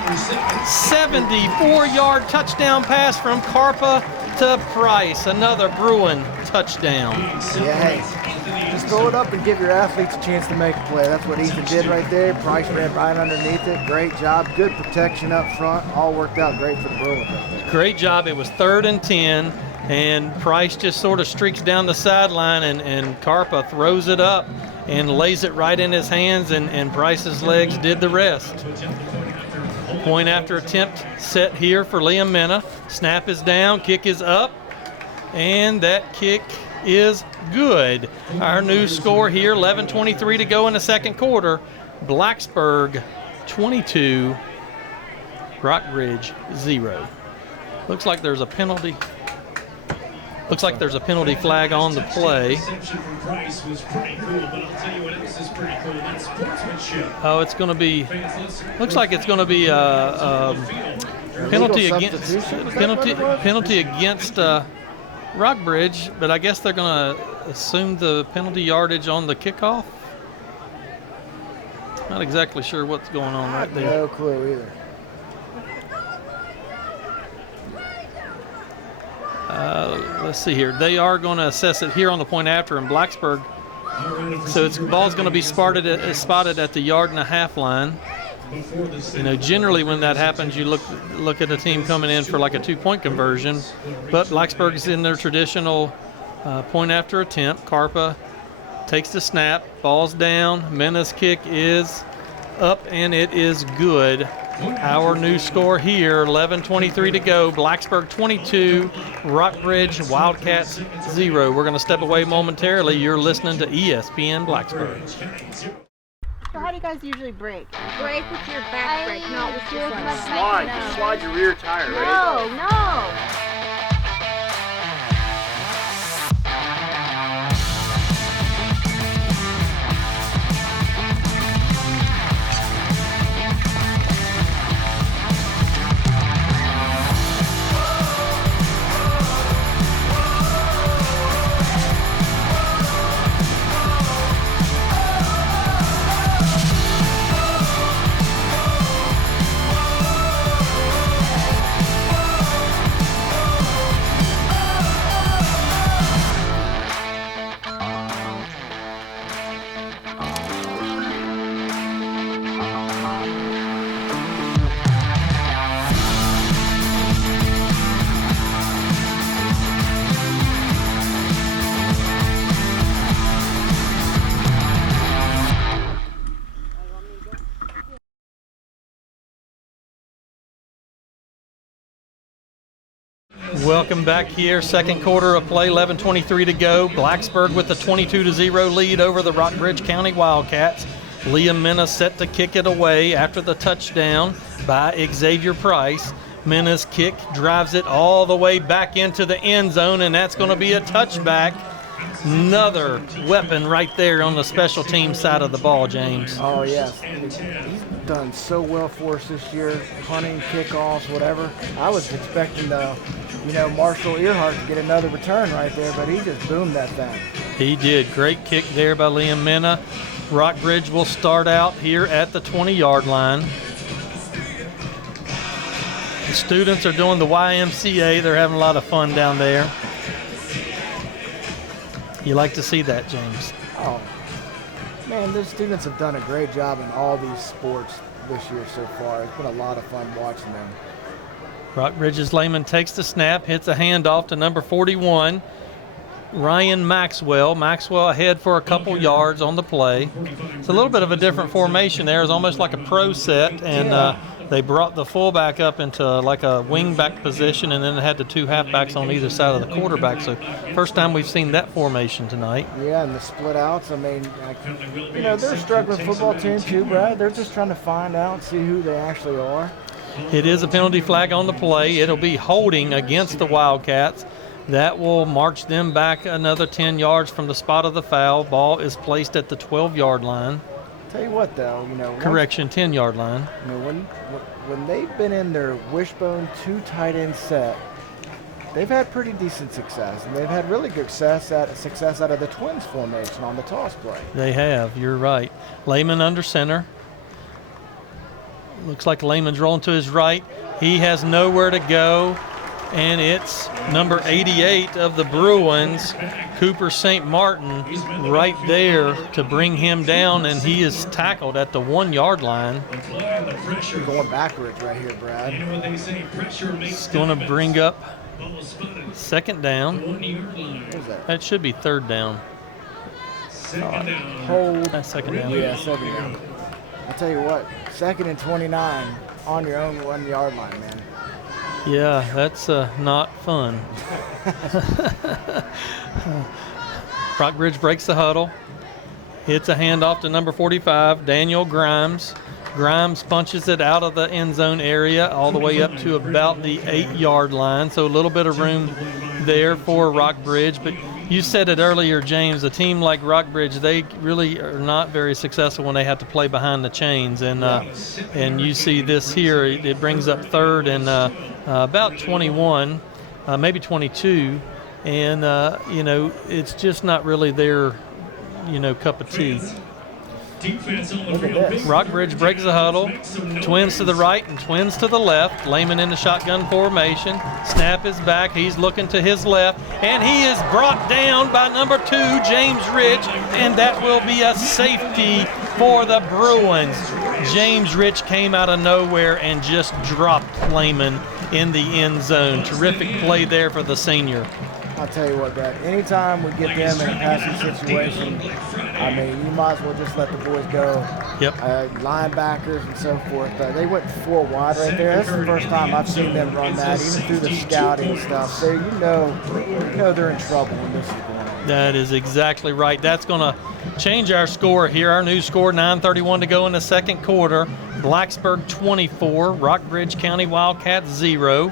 74-yard touchdown pass from Carpa to Price. Another Bruin touchdown. Yeah, hey, just throw it up and give your athletes a chance to make a play. That's what Ethan did right there. Price ran right underneath it. Great job. Good protection up front. All worked out great for the Bruins right there. Great job. It was 3rd and 10, and Price just sort of streaks down the sideline, and Carpa throws it up and lays it right in his hands, and Price's legs did the rest. Point after attempt set here for Liam Mena. Snap is down, kick is up, and that kick is good. Our new score here, 11:23 to go in the second quarter. Blacksburg 22, Rockbridge 0. Looks like there's a penalty. Looks like there's a penalty flag on the play. Oh, it's going to be. Looks like it's going to be a penalty against Rockbridge, but I guess they're going to assume the penalty yardage on the kickoff. Not exactly sure what's going on right there. No clue either. Let's see here. They are going to assess it here on the point after in Blacksburg. So the ball's going to be spotted at the 1.5 yard line. Generally when that happens, you look at a team coming in for like a 2-point conversion. But Blacksburg's in their traditional point after attempt. Carpa takes the snap, ball's down. Mena's kick is up, and it is good. Our new score here, 11:23 to go. Blacksburg 22, Rockbridge Wildcats 0. We're going to step away momentarily. You're listening to ESPN Blacksburg. So how do you guys usually brake? Brake with your back brake, not with your front. Slide. Just slide your rear tire, right? No. Welcome back here. Second quarter of play, 11:23 to go. Blacksburg with the 22-0 lead over the Rockbridge County Wildcats. Liam Minna set to kick it away after the touchdown by Xavier Price. Minna's kick drives it all the way back into the end zone, and that's going to be a touchback. Another weapon right there on the special team side of the ball, James. Oh, yes. He's done so well for us this year, punting, kickoffs, whatever. I was expecting Marshall Earhart to get another return right there, but he just boomed that thing. He did. Great kick there by Liam Minna. Rockbridge will start out here at the 20-yard line. The students are doing the YMCA. They're having a lot of fun down there. You like to see that, James? Oh, man, the students have done a great job in all these sports this year so far. It's been a lot of fun watching them. Rockbridge's Lehman takes the snap, hits a handoff to number 41, Ryan Maxwell. Maxwell ahead for a couple yards on the play. It's a little bit of a different formation there. It's almost like a pro set, and they brought the fullback up into like a wing-back position, and then they had the two halfbacks on either side of the quarterback. So first time we've seen that formation tonight. Yeah, and the split outs. I mean, they're a struggling football team too, Brad. They're just trying to find out and see who they actually are. It is a penalty flag on the play. It'll be holding against the Wildcats. That will march them back another 10 yards from the spot of the foul. Ball is placed at the 12-yard line. Tell you what, though, correction, 10-yard line. When they've been in their wishbone two tight end set, they've had pretty decent success, and they've had really good success out of the twins formation on the toss play. They have. You're right. Lehman under center. Looks like Lehman's rolling to his right. He has nowhere to go, and it's number 88 of the Bruins, Cooper St. Martin, right there to bring him down, and he is tackled at the 1-yard line. You're going backwards right here, Brad. It's going to bring up second down. What is that? That should be third down. Hold. That's second down. Yeah, second down. I'll tell you what, 2nd and 29 on your own 1-yard line, man. Yeah, that's not fun. Rockbridge breaks the huddle. Hits a handoff to number 45, Daniel Grimes. Grimes punches it out of the end zone area all the way up to about the 8-yard line. So a little bit of room there for Rockbridge. But you said it earlier, James, a team like Rockbridge, they really are not very successful when they have to play behind the chains. And you see this here, it brings up third and about 21, maybe 22. And, it's just not really their, cup of tea. Rockbridge breaks the huddle. Twins to the right and twins to the left. Lehman in the shotgun formation. Snap is back. He's looking to his left. And he is brought down by number 2, James Rich. And that will be a safety for the Bruins. James Rich came out of nowhere and just dropped Lehman in the end zone. Terrific play there for the senior. I'll tell you what, Brad, anytime we get them in a passing situation, I mean, you might as well just let the boys go Yep. Linebackers and so forth. They went 4 wide right there. That's the first time I've seen them run that, even through the scouting and stuff. So you know they're in trouble when this is going on. That is exactly right. That's going to change our score here. Our new score, 9:31 to go in the second quarter. Blacksburg 24, Rockbridge County Wildcats 0.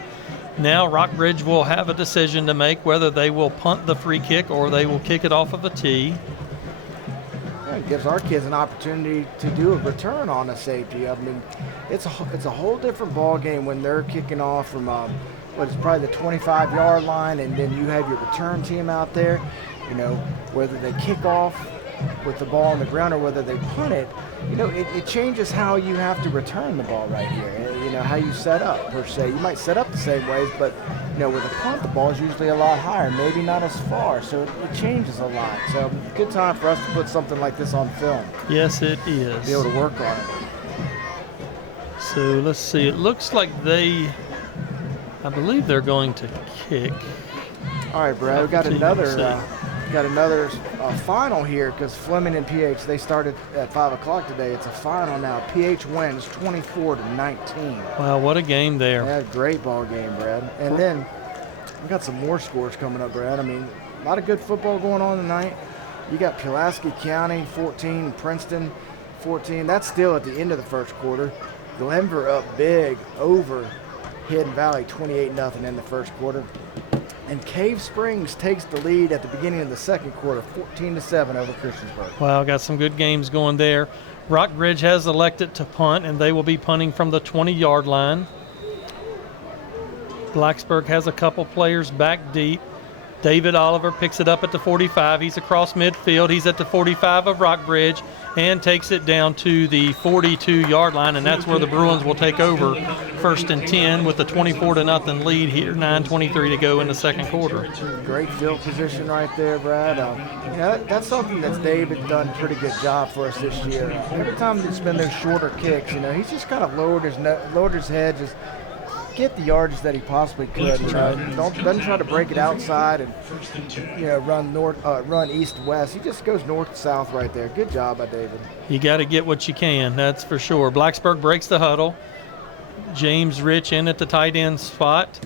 Now Rockbridge will have a decision to make whether they will punt the free kick or they will kick it off of a tee. It gives our kids an opportunity to do a return on a safety. I mean, it's a whole different ball game when they're kicking off from what is probably the 25-yard line, and then you have your return team out there. You know, whether they kick off with the ball on the ground or whether they punt it, you know, it changes how you have to return the ball right here. You know, how you set up, per se. You might set up the same ways, but, you know, with a punt, the ball is usually a lot higher, maybe not as far, so it changes a lot. So, good time for us to put something like this on film. Yes, it is. Be able to work on it. So, let's see. It looks like I believe they're going to kick. All right, Brad, we got another final here because Fleming and PH, they started at 5 o'clock today. It's a final now. PH wins 24-19. Wow, what a game there. Yeah, great ball game, Brad. And then we got some more scores coming up, Brad. I mean, a lot of good football going on tonight. You got Pulaski County 14, Princeton 14. That's still at the end of the first quarter. Glenver up big over Hidden Valley 28-0 in the first quarter. And Cave Springs takes the lead at the beginning of the second quarter, 14-7 over Christiansburg. Wow, got some good games going there. Rockbridge has elected to punt, and they will be punting from the 20-yard line. Blacksburg has a couple players back deep. David Oliver picks it up at the 45. He's across midfield. He's at the 45 of Rockbridge and takes it down to the 42-yard line, and that's where the Bruins will take over 1st and 10 with a 24-0 lead here, 9:23 to go in the second quarter. Great field position right there, Brad. You know, that's something that's David done a pretty good job for us this year. Every time it's been those shorter kicks, you know, he's just kind of lowered his head, just get the yardage that he possibly could. You know, doesn't try to break it outside and, you know, run east-west. He just goes north-south right there. Good job by David. You got to get what you can, that's for sure. Blacksburg breaks the huddle. James Rich in at the tight end spot.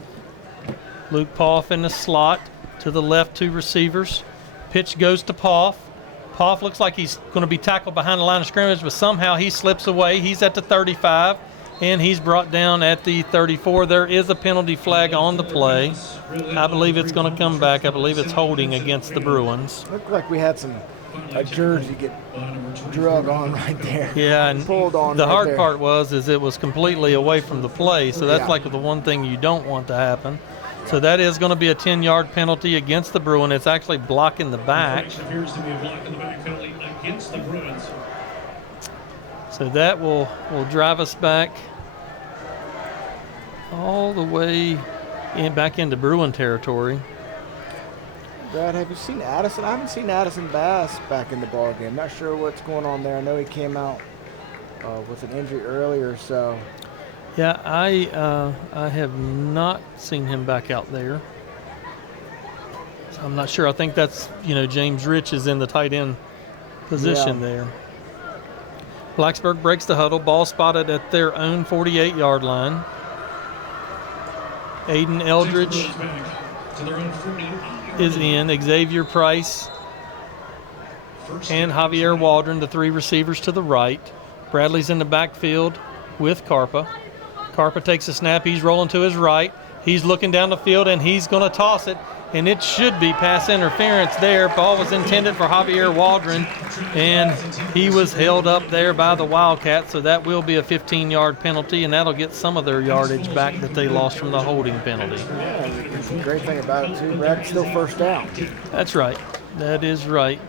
Luke Poff in the slot. To the left, 2 receivers. Pitch goes to Poff. Poff looks like he's going to be tackled behind the line of scrimmage, but somehow he slips away. He's at the 35. And he's brought down at the 34. There is a penalty flag on the play. I believe it's going to come back. I believe it's holding against the Bruins. Looked like we had a jersey get drug on right there. Yeah, and pulled on. The right hard there. part was it was completely away from the play, so that's like the one thing you don't want to happen. So that is going to be a 10-yard penalty against the Bruins. It's actually blocking the back. So that will drive us back all the way back into Bruin territory. Brad, have you seen Addison? I haven't seen Addison Bass back in the ball game. Not sure what's going on there. I know he came out with an injury earlier, so. Yeah, I have not seen him back out there. So I'm not sure. I think that's, you know, James Rich is in the tight end position there. Blacksburg breaks the huddle. Ball spotted at their own 48-yard line. Aiden Eldridge is in. Xavier Price and Javier Waldron, the 3 receivers to the right. Bradley's in the backfield with Carpa. Carpa takes a snap. He's rolling to his right. He's looking down the field, and he's going to toss it. And it should be pass interference there. Ball was intended for Javier Waldron, and he was held up there by the Wildcats, so that will be a 15-yard penalty, and that'll get some of their yardage back that they lost from the holding penalty. Yeah, the great thing about it, too, Brad, it's still first down. That's right. That is right.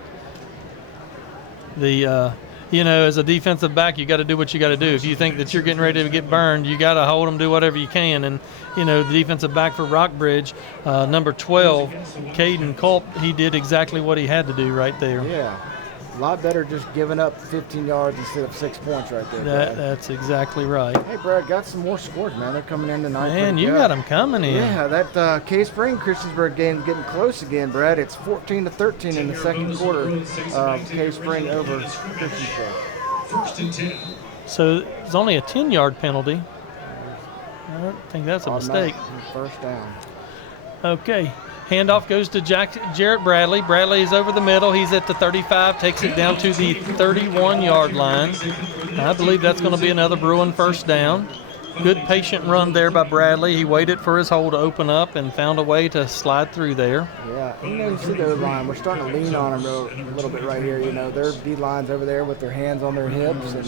You know, as a defensive back, you got to do what you got to do. If you think that you're getting ready to get burned, you got to hold them, do whatever you can. And, you know, the defensive back for Rockbridge, number 12, Caden Culp, he did exactly what he had to do right there. Yeah, a lot better just giving up 15 yards instead of 6 points right there, Brad. That's exactly right. Hey, Brad, got some more scores, man. They're coming in tonight. Man, you got them coming in. Yeah, that Cave Spring Christiansburg game is getting close again, Brad. It's 14-13 in the second quarter. Cave Spring over Christiansburg. So it's only a 10-yard penalty. I don't think that's a mistake. First down. Okay. Handoff goes to Jarrett Bradley. Bradley is over the middle. He's at the 35, takes it down to the 31-yard line. I believe that's going to be another Bruin first down. Good patient run there by Bradley. He waited for his hole to open up and found a way to slide through there. Yeah, you see the O-line. We're starting to lean on them a little bit right here. Their D-line's over there with their hands on their hips, and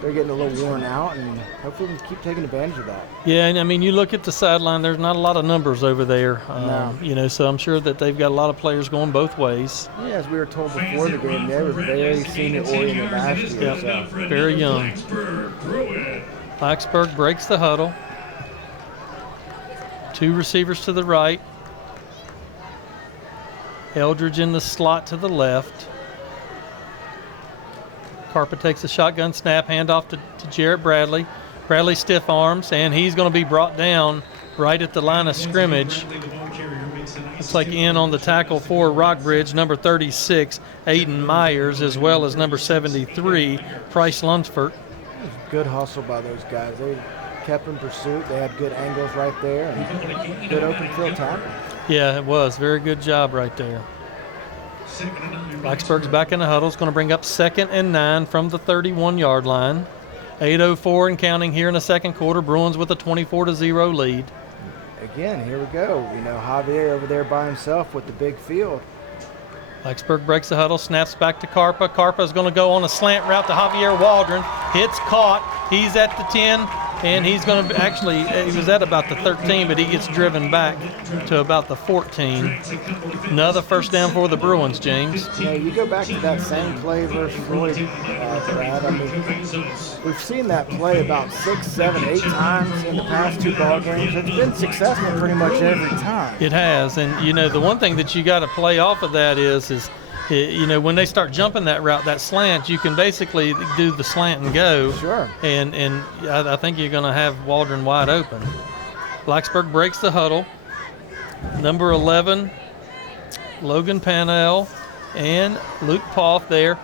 they're getting a little worn out, and hopefully we can keep taking advantage of that. Yeah, and I mean, you look at the sideline, there's not a lot of numbers over there. No. So I'm sure that they've got a lot of players going both ways. Yeah, as we were told before the game, they were very senior-oriented last year. Yep. Very young. Blacksburg breaks the huddle. 2 receivers to the right. Eldridge in the slot to the left. Carpa takes a shotgun snap, handoff to Jarrett Bradley. Bradley stiff arms, and he's going to be brought down right at the line of scrimmage. Looks like in on the tackle for Rockbridge, number 36, Aiden Myers, as well as number 73, Price Lunsford. Good hustle by those guys. They kept in pursuit. They had good angles right there and good open field tackle. Yeah, it was. Very good job right there. Blacksburg's back in the huddle. It's going to bring up 2nd and 9 from the 31-yard line. 8:04 and counting here in the second quarter. Bruins with a 24-0 lead. Again, here we go. Javier over there by himself with the big field. Blacksburg breaks the huddle, snaps back to Carpa. Carpa's going to go on a slant route to Javier Waldron. Hits caught. He's at the 10, and he's going to actually, he was at about the 13, but he gets driven back to about the 14. Another first down for the Bruins, James. Yeah, you go back to that same play versus Floyd, Brad. I mean, we've seen that play about 6, 7, 8 times in the past 2 ball games. It's been successful pretty much every time. It has, and the one thing that you got to play off of that is when they start jumping that route, that slant, you can basically do the slant and go. Sure. And I think you're going to have Waldron wide open. Blacksburg breaks the huddle. Number 11, Logan Panel, and Luke Poff there.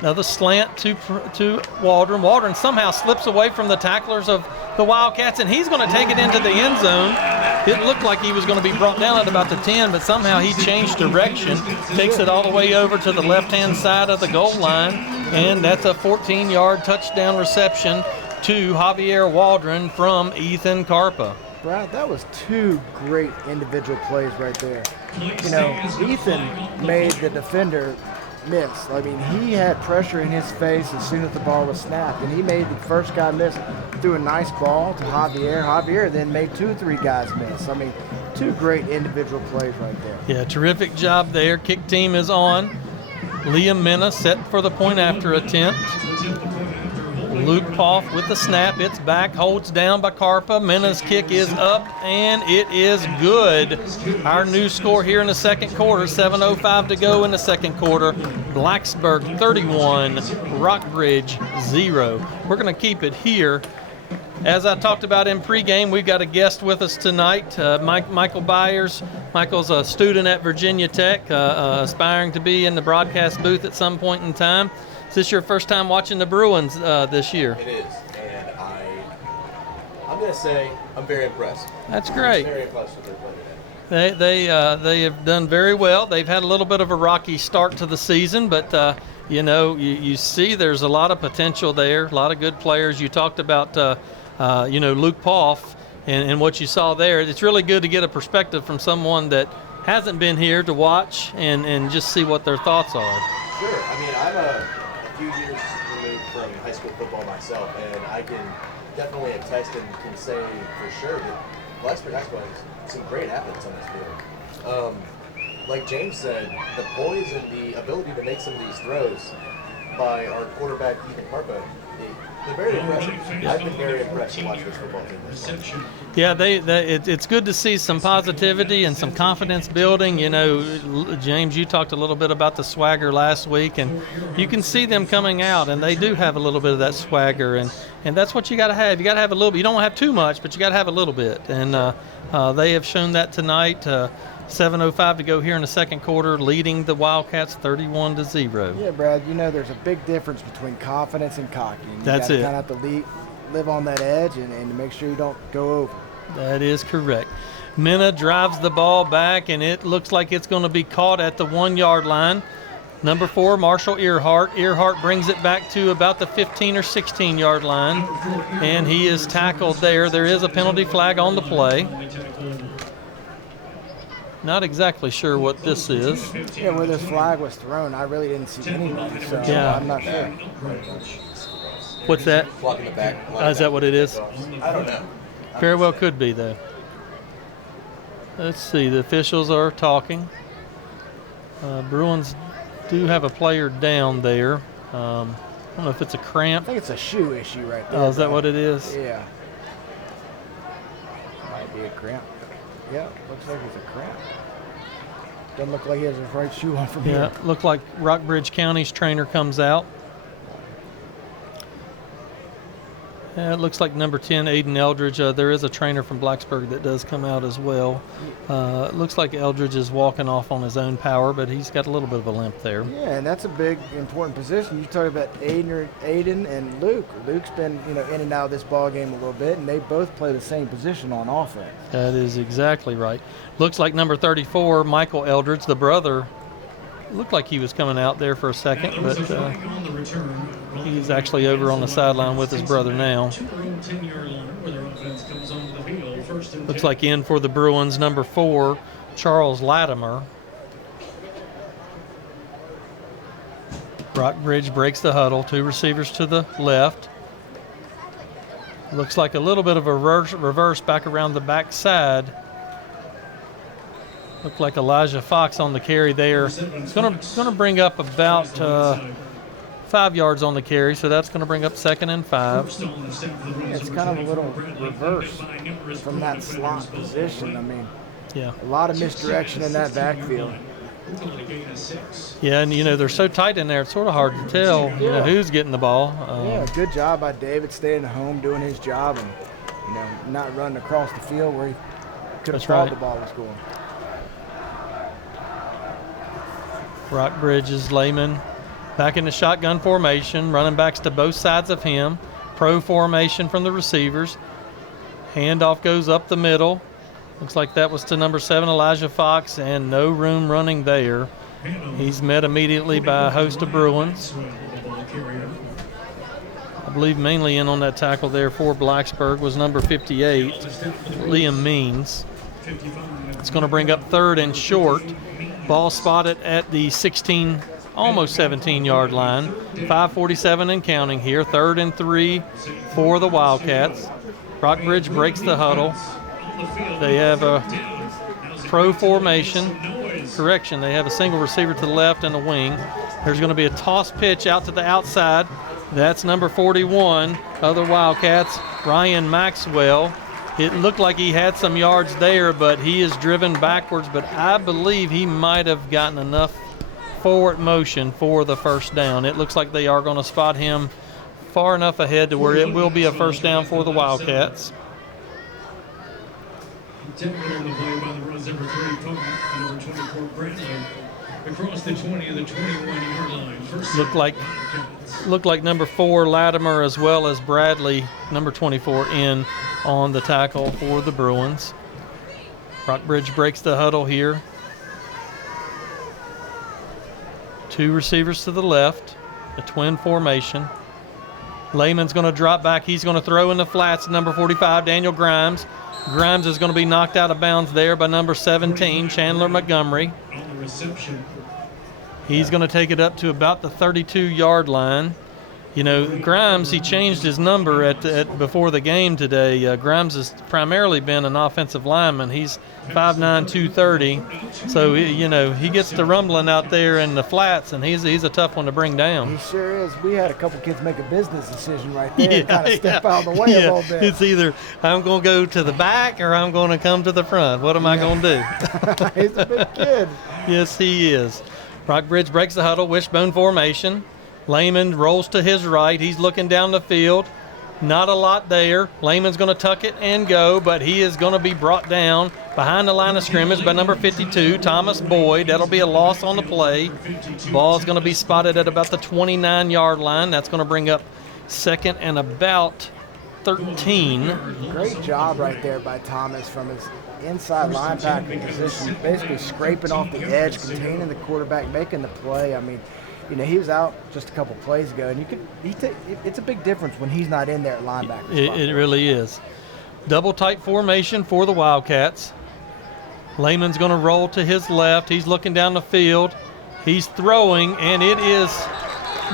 Another slant to Waldron. Waldron somehow slips away from the tacklers of the Wildcats, and he's going to take it into the end zone. It looked like he was going to be brought down at about the 10, but somehow he changed direction, takes it all the way over to the left-hand side of the goal line, and that's a 14-yard touchdown reception to Javier Waldron from Ethan Carpa. Brad, that was 2 great individual plays right there. Ethan made the defender miss. I mean, he had pressure in his face as soon as the ball was snapped, and he made the first guy miss. Threw a nice ball to Javier. Javier then made 2 or 3 guys miss. I mean, 2 great individual plays right there. Yeah, terrific job there. Kick team is on. Liam Mena set for the point after attempt. Luke Poff with the snap. It's back, holds down by Carpa. Mena's kick is up, and it is good. Our new score here in the second quarter, 7:05 to go in the second quarter. Blacksburg 31, Rockbridge 0. We're going to keep it here. As I talked about in pregame, we've got a guest with us tonight, Michael Byers. Michael's a student at Virginia Tech, aspiring to be in the broadcast booth at some point in time. Is this your first time watching the Bruins this year? It is, and I'm going to say I'm very impressed. That's great. I'm very impressed with their play today. They have done very well. They've had a little bit of a rocky start to the season, but you see there's a lot of potential there, a lot of good players. You talked about Luke Poff and what you saw there. It's really good to get a perspective from someone that hasn't been here to watch and just see what their thoughts are. Sure. I mean, I'm a few years removed from high school football myself, and I can definitely attest and can say for sure that Blacksburg High School has some great athletes on this field. Like James said, the poise and the ability to make some of these throws by our quarterback, Ethan Carpa, they're very impressive. I've been very impressed to watch this football team this year. Yeah, it's good to see some positivity and some confidence building. James, you talked a little bit about the swagger last week, and you can see them coming out, and they do have a little bit of that swagger, and that's what you got to have. You got to have a little bit. You don't have too much, but you got to have a little bit, and they have shown that tonight. 7:05 to go here in the second quarter, leading the Wildcats 31-0. Yeah, Brad, you know there's a big difference between confidence and cocky. And That's you it. kind of have to live on that edge and make sure you don't go over. That is correct. Minna drives the ball back, and it looks like it's going to be caught at the 1-yard line. Number 4, Marshall Earhart. Earhart brings it back to about the 15 or 16-yard line, and he is tackled there. There is a penalty flag on the play. Not exactly sure what this is. Yeah, where this flag was thrown, I really didn't see anyone, so Yeah. I'm not sure. What's that? Block in the back. Is that what it is? I don't know. Very well could be, though. Let's see. The officials are talking. Bruins do have a player down there. I don't know if it's a I cramp. think it's a shoe issue right there. Oh, is that Brad. what it is? Yeah. Might be a cramp. Yeah, looks like it's a cramp. Doesn't look like he has his right shoe on from Yeah, here. look like Rockbridge County's trainer comes out. Yeah, it looks like number 10, Aiden Eldridge. There is a trainer from Blacksburg that does come out as well. It looks like Eldridge is walking off on his own power, but he's got a little bit of a limp there. Yeah, and that's a big, important position. You talk about Aiden and Luke. Luke's been, in and out of this ball game a little bit, and they both play the same position on offense. That is exactly right. Looks like number 34, Michael Eldridge, the brother, looked like he was coming out there for a second, but he's actually over on the sideline with his brother now. Looks like in for the Bruins, number 4, Charles Latimer. Rockbridge breaks the huddle. 2 receivers to the left. Looks like a little bit of a reverse back around the backside. Looked like Elijah Fox on the carry there. It's going to bring up about 5 yards on the carry, so that's going to bring up 2nd and 5. It's kind of a little reverse from that slot position. I mean, yeah, a lot of misdirection in that backfield. Yeah, and they're so tight in there, it's sort of hard to tell who's getting the ball. Yeah, good job by David staying home, doing his job, and not running across the field where he could have thought the ball was going. Rockbridge's Lehman back in the shotgun formation, running backs to both sides of him. Pro formation from the receivers. Handoff goes up the middle. Looks like that was to number 7, Elijah Fox, and no room running there. He's met immediately by a host of Bruins. I believe mainly in on that tackle there for Blacksburg was number 58, Liam Means. It's going to bring up 3rd and short. Ball spotted at the 16, almost 17-yard line. 5:47 and counting here. 3rd and 3 for the Wildcats. Rockbridge breaks the huddle. They have a pro formation. Correction, they have a single receiver to the left and a wing. There's going to be a toss pitch out to the outside. That's number 41 of the Wildcats, Ryan Maxwell. It looked like he had some yards there, but he is driven backwards. But I believe he might have gotten enough forward motion for the first down. It looks like they are going to spot him far enough ahead to where it will be a first down for the Wildcats. Tackled on the play by the Bruins, number 3, Punk, and number 24, Bradley, across the 20 of the 21-yard line. First Looked like number 4, Latimer, as well as Bradley, number 24, in on the tackle for the Bruins. Rockbridge breaks the huddle here. 2 receivers to the left, a twin formation. Lehman's going to drop back. He's going to throw in the flats, number 45, Daniel Grimes. Grimes is going to be knocked out of bounds there by number 17, Chandler Montgomery. He's going to take it up to about the 32-yard line. Grimes, he changed his number before the game today. Grimes has primarily been an offensive lineman. He's 5'9", 230. So, he gets to rumbling out there in the flats, and he's a tough one to bring down. He sure is. We had a couple kids make a business decision right there and kind of step out of the way a little bit. It's either I'm going to go to the back or I'm going to come to the front. What am I going to do? He's a big kid. Yes, he is. Rockbridge breaks the huddle, wishbone formation. Lehman rolls to his right. He's looking down the field. Not a lot there. Lehman's going to tuck it and go, but he is going to be brought down behind the line of scrimmage by number 52, Thomas Boyd. That'll be a loss on the play. Ball is going to be spotted at about the 29-yard line. That's going to bring up second and about 13. Great job right there by Thomas from his inside linebacker position, basically scraping off the edge, containing the quarterback, making the play. I mean, you know, he was out just a couple plays ago, and it's a big difference when he's not in there at linebacker. It really is. Double tight formation for the Wildcats. Lehman's going to roll to his left. He's looking down the field. He's throwing, and it is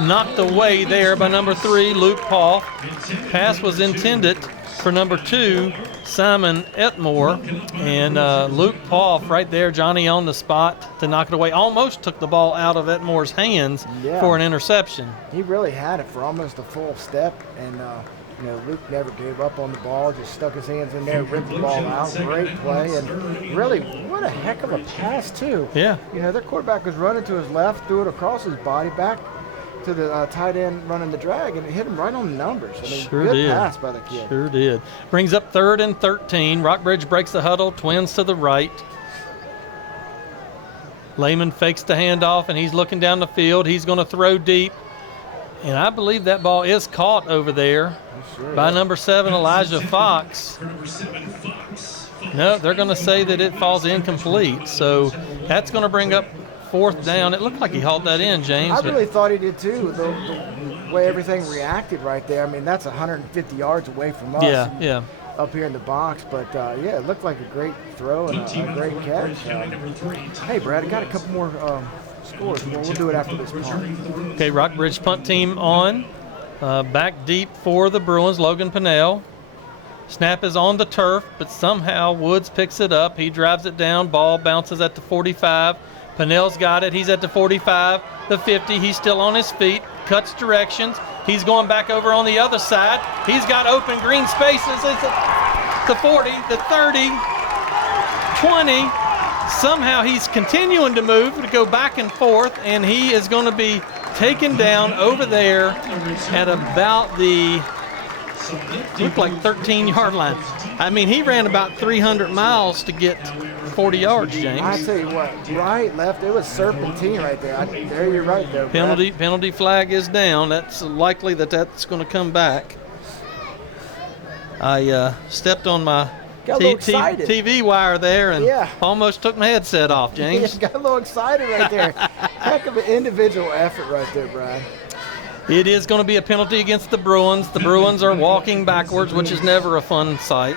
knocked away there by number 3, Luke Paul. Pass was intended for number 2, Simon Etmore, and Luke Paul right there, Johnny on the spot to knock it away. Almost took the ball out of Etmore's hands for an interception. He really had it for almost a full step, and you know, Luke never gave up on the ball, just stuck his hands in there, ripped the ball out. Great play, and really, what a heck of a pass, too. Yeah. You know, their quarterback was running to his left, threw it across his body, back to the tight end running the drag, and it hit him right on the numbers. I mean, good pass by the kid. Sure did. Brings up 3rd and 13. Rockbridge breaks the huddle, twins to the right. Lehman fakes the handoff, and he's looking down the field. He's going to throw deep, and I believe that ball is caught over there by number 7, Elijah Fox. No, they're going to say that it falls incomplete, so that's going to bring up 4th down. It looked like he hauled that in, James. I really thought he did too, the way everything reacted right there. I mean, that's 150 yards away from us. Yeah. Up here in the box, but yeah, it looked like a great throw and a great catch. Hey, Brad, I got a couple more scores. We'll do it after this punt. Okay, Rockbridge punt team on. Back deep for the Bruins, Logan Pinnell. Snap is on the turf, but somehow Woods picks it up. He drives it down. Ball bounces at the 45. Pinnell's got it. He's at the 45, the 50. He's still on his feet. Cuts directions. He's going back over on the other side. He's got open green spaces. It's the 40, the 30, 20. Somehow he's continuing to move, to go back and forth, and he is going to be taken down over there at about the, looked like 13-yard line. I mean, he ran about 300 miles to get 40 yards, James. I tell you what, right, left, it was serpentine right there. There you're right there, Brad. Penalty flag is down. That's likely that's going to come back. I stepped on my TV wire there and almost took my headset off, James. Got a little excited right there. Heck of an individual effort right there, Brad. It is going to be a penalty against the Bruins. The Bruins are walking backwards, which is never a fun sight.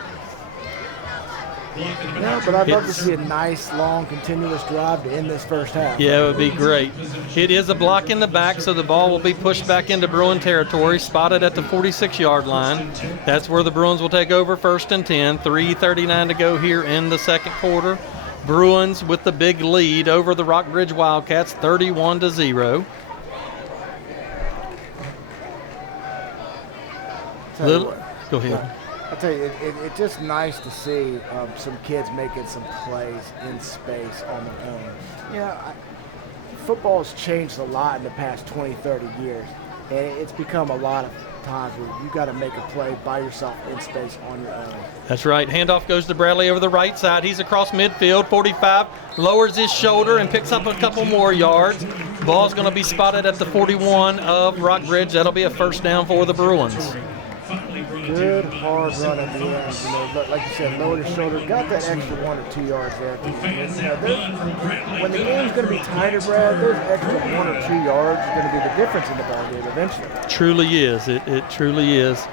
Yeah, but I'd love to see a nice, long, continuous drive to end this first half. Yeah, it would be great. It is a block in the back, so the ball will be pushed back into Bruin territory, spotted at the 46-yard line. That's where the Bruins will take over 1st and 10. 3:39 to go here in the second quarter. Bruins with the big lead over the Rockbridge Wildcats, 31-0. Go ahead. I tell you, it's just nice to see some kids making some plays in space on their own. You know, football has changed a lot in the past 20, 30 years, and it's become a lot of times where you got to make a play by yourself in space on your own. That's right. Handoff goes to Bradley over the right side. He's across midfield, 45, lowers his shoulder and picks up a couple more yards. Ball's going to be spotted at the 41 of Rockbridge. That'll be a 1st down for the Bruins. Good hard run at the end. You know, like you said, lowered his shoulder, got that extra 1 or 2 yards there. When the game's going to be tighter, Brad, those extra 1 or 2 yards is going to be the difference in the ball game eventually. Truly is. It truly is.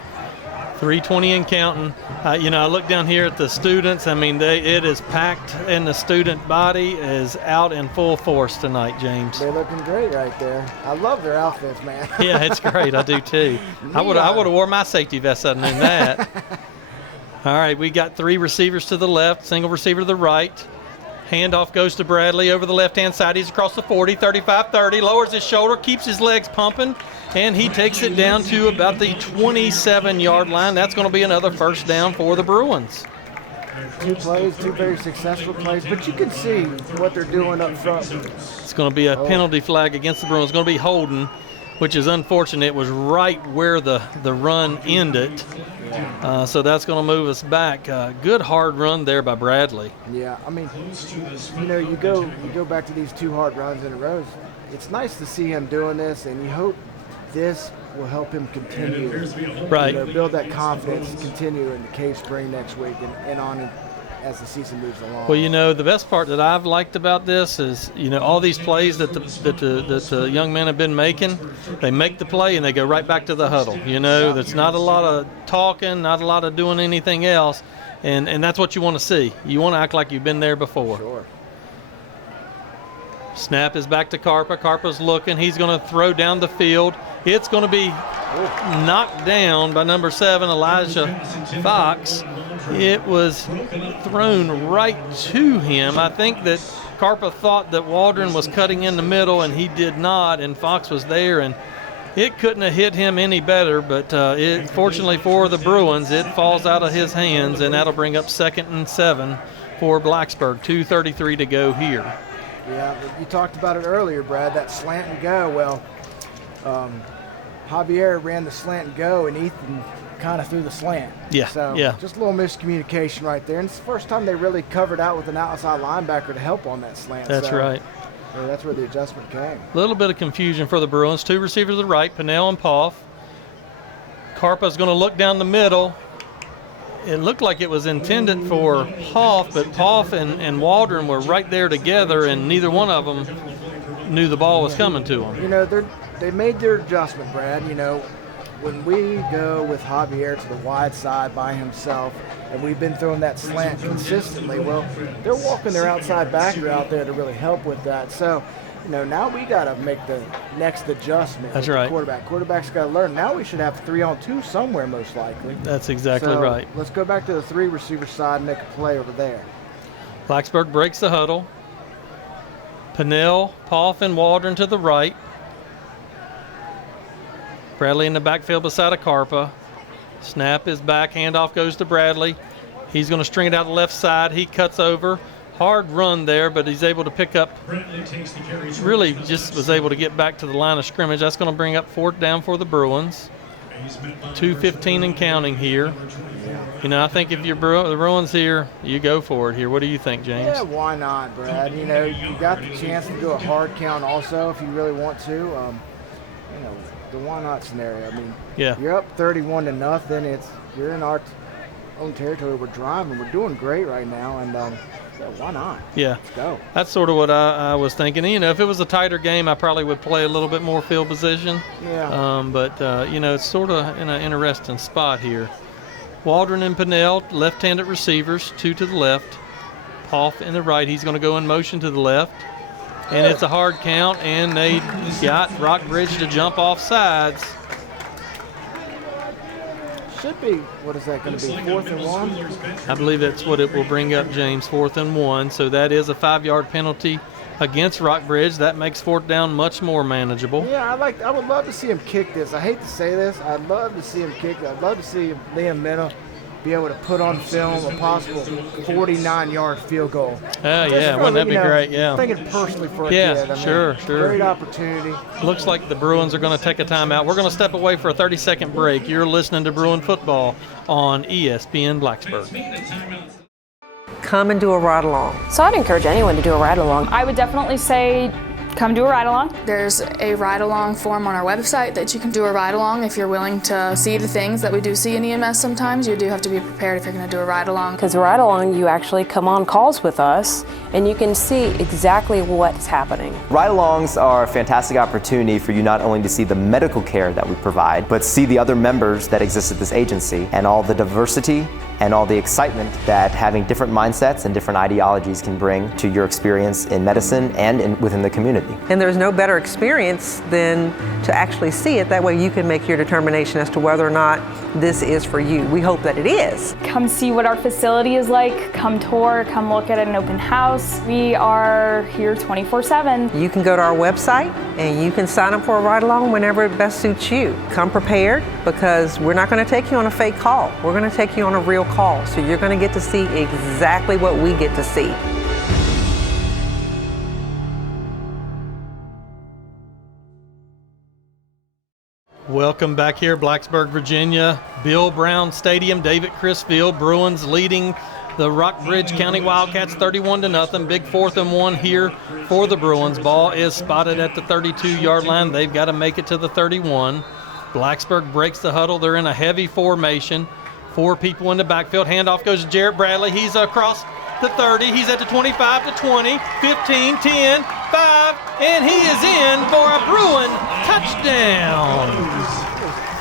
3:20 and counting. You know, I look down here at the students. I mean, it is packed, and the student body is out in full force tonight, James. They're looking great right there. I love their outfits, man. Yeah, it's great. I do too. I would have wore my safety vest other than that. All right, we got 3 receivers to the left, single receiver to the right. Handoff goes to Bradley over the left-hand side. He's across the 40, 35, 30, lowers his shoulder, keeps his legs pumping, and he takes it down to about the 27-yard line. That's going to be another 1st down for the Bruins. 2 plays, 2 very successful plays, but you can see what they're doing up front. It's going to be a penalty flag against the Bruins. It's going to be holding. which is unfortunate. It was right where the run ended. So that's going to move us back. Good hard run there by Bradley. Yeah, I mean, you know, you go back to these 2 hard runs in a row. It's nice to see him doing this, and you hope this will help him continue. Right. You know, build that confidence, continue in the Cave Spring next week and on as the season moves along. Well, you know, the best part that I've liked about this is, you know, all these plays that the young men have been making, they make the play and they go right back to the huddle. You know, there's not a lot of talking, not a lot of doing anything else, and that's what you want to see. You want to act like you've been there before. Sure. Snap is back to Carpa. Carpa's looking. He's going to throw down the field. It's going to be knocked down by number 7, Elijah Fox. It was thrown right to him. I think that Carpa thought that Waldron was cutting in the middle, and he did not, and Fox was there, and it couldn't have hit him any better, but fortunately for the Bruins, it falls out of his hands, and that'll bring up 2nd and 7 for Blacksburg. 2:33 to go here. Yeah, you talked about it earlier, Brad, that slant and go. Well, Javier ran the slant and go, and Ethan kind of threw the slant. Yeah, so yeah. Just a little miscommunication right there. And it's the first time they really covered out with an outside linebacker to help on that slant. That's right. Yeah, that's where the adjustment came. A little bit of confusion for the Bruins. 2 receivers to the right, Pennell and Poff. Carpa's going to look down the middle. It looked like it was intended for Poff, but Poff and Waldron were right there together, and neither one of them knew the ball was coming to them. You know, they made their adjustment, Brad. You know, when we go with Javier to the wide side by himself, and we've been throwing that slant consistently, well, they're walking their outside backer out there to really help with that. So, you know, now we got to make the next adjustment. That's with right. The quarterback. Quarterback's got to learn. Now we should have 3-on-2 somewhere, most likely. That's exactly right. Let's go back to the 3 receiver side and make a play over there. Blacksburg breaks the huddle. Pennell, Poff, and Waldron to the right. Bradley in the backfield beside a Carpa. Snap is back. Handoff goes to Bradley. He's going to string it out the left side. He cuts over. Hard run there, but he's able to pick up. Really just was able to get back to the line of scrimmage. That's going to bring up 4th down for the Bruins. 2:15 and counting here. You know, I think if you're the Bruins here, you go for it here. What do you think, James? Yeah, why not, Brad? You know, you got the chance to do a hard count also if you really want to. You know, the why not scenario. I mean, yeah. You're up 31-0. You're in our own territory. We're driving. We're doing great right now, and yeah, why not? Yeah, let's go. That's sort of what I was thinking. You know, if it was a tighter game, I probably would play a little bit more field position. Yeah. But you know, it's sort of in an interesting spot here. Waldron and Pennell, left-handed receivers, 2 to the left. Poff in the right. He's going to go in motion to the left. And it's a hard count, and they got Rockbridge to jump off sides. Should be, what is that going to be, 4th and 1? I believe that's what it will bring up, James, 4th and 1. So that is a 5-yard penalty against Rockbridge. That makes 4th down much more manageable. Yeah, I would love to see him kick this. I hate to say this. I'd love to see him kick it. I'd love to see Liam Mena be able to put on film a possible 49-yard field goal. Oh, yeah, wouldn't that be great? Yeah. I'm thinking personally for a kid. I mean, Sure. Great opportunity. Looks like the Bruins are going to take a timeout. We're going to step away for a 30-second break. You're listening to Bruin Football on ESPN Blacksburg. Come and do a ride-along. So I'd encourage anyone to do a ride-along. I would definitely say come do a ride-along. There's a ride-along form on our website that you can do a ride-along if you're willing to see the things that we do see in EMS sometimes. You do have to be prepared if you're going to do a ride-along. Because ride-along, you actually come on calls with us and you can see exactly what's happening. Ride-alongs are a fantastic opportunity for you not only to see the medical care that we provide, but see the other members that exist at this agency and all the diversity and all the excitement that having different mindsets and different ideologies can bring to your experience in medicine and within the community. And there's no better experience than to actually see it. That way you can make your determination as to whether or not this is for you. We hope that it is. Come see what our facility is like. Come tour, come look at an open house. We are here 24/7. You can go to our website and you can sign up for a ride-along whenever it best suits you. Come prepared, because we're not going to take you on a fake call. We're going to take you on a real call. So you're going to get to see exactly what we get to see. Welcome back here, Blacksburg, Virginia. Bill Brown Stadium, David Chris Field. Bruins leading the Rockbridge County Wildcats 31-0. Big 4th and 1 here for the Bruins. Ball is spotted at the 32-yard line. They've got to make it to the 31. Blacksburg breaks the huddle. They're in a heavy formation. 4 people in the backfield. Handoff goes to Jarrett Bradley. He's across the 30. He's at the 25, to 20, 15, 10, 5, and he is in for a Bruin touchdown.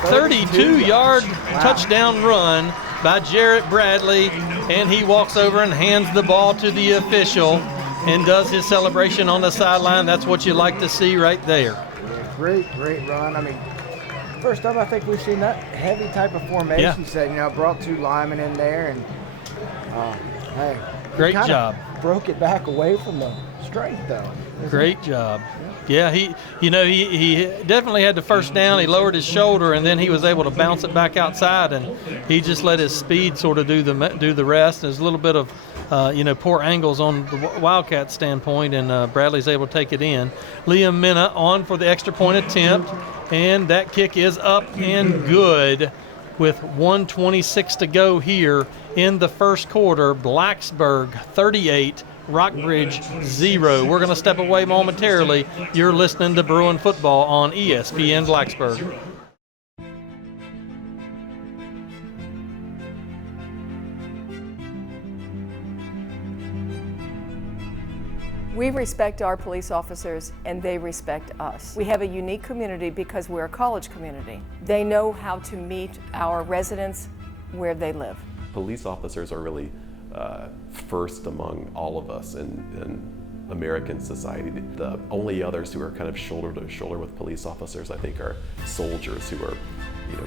32-yard touchdown run by Jarrett Bradley, and he walks over and hands the ball to the official and does his celebration on the sideline. That's what you like to see right there. Yeah, great run. I mean, first time I think we've seen that heavy type of formation set. You know, brought 2 linemen in there, and hey, great job. Broke it back away from the strength, though. Great job. Yeah, he definitely had the first down. He lowered his shoulder, and then he was able to bounce it back outside, and he just let his speed sort of do the rest. There's a little bit of poor angles on the Wildcat standpoint, and Bradley's able to take it in. Liam Minna on for the extra point attempt, and that kick is up and good with 1:26 to go here in the first quarter. Blacksburg 38, Rockbridge 0. We're going to step away momentarily. You're listening to Bruin Football on ESPN Blacksburg. We respect our police officers and they respect us. We have a unique community because we're a college community. They know how to meet our residents where they live. Police officers are really first among all of us in American society. The only others who are kind of shoulder to shoulder with police officers, I think, are soldiers who are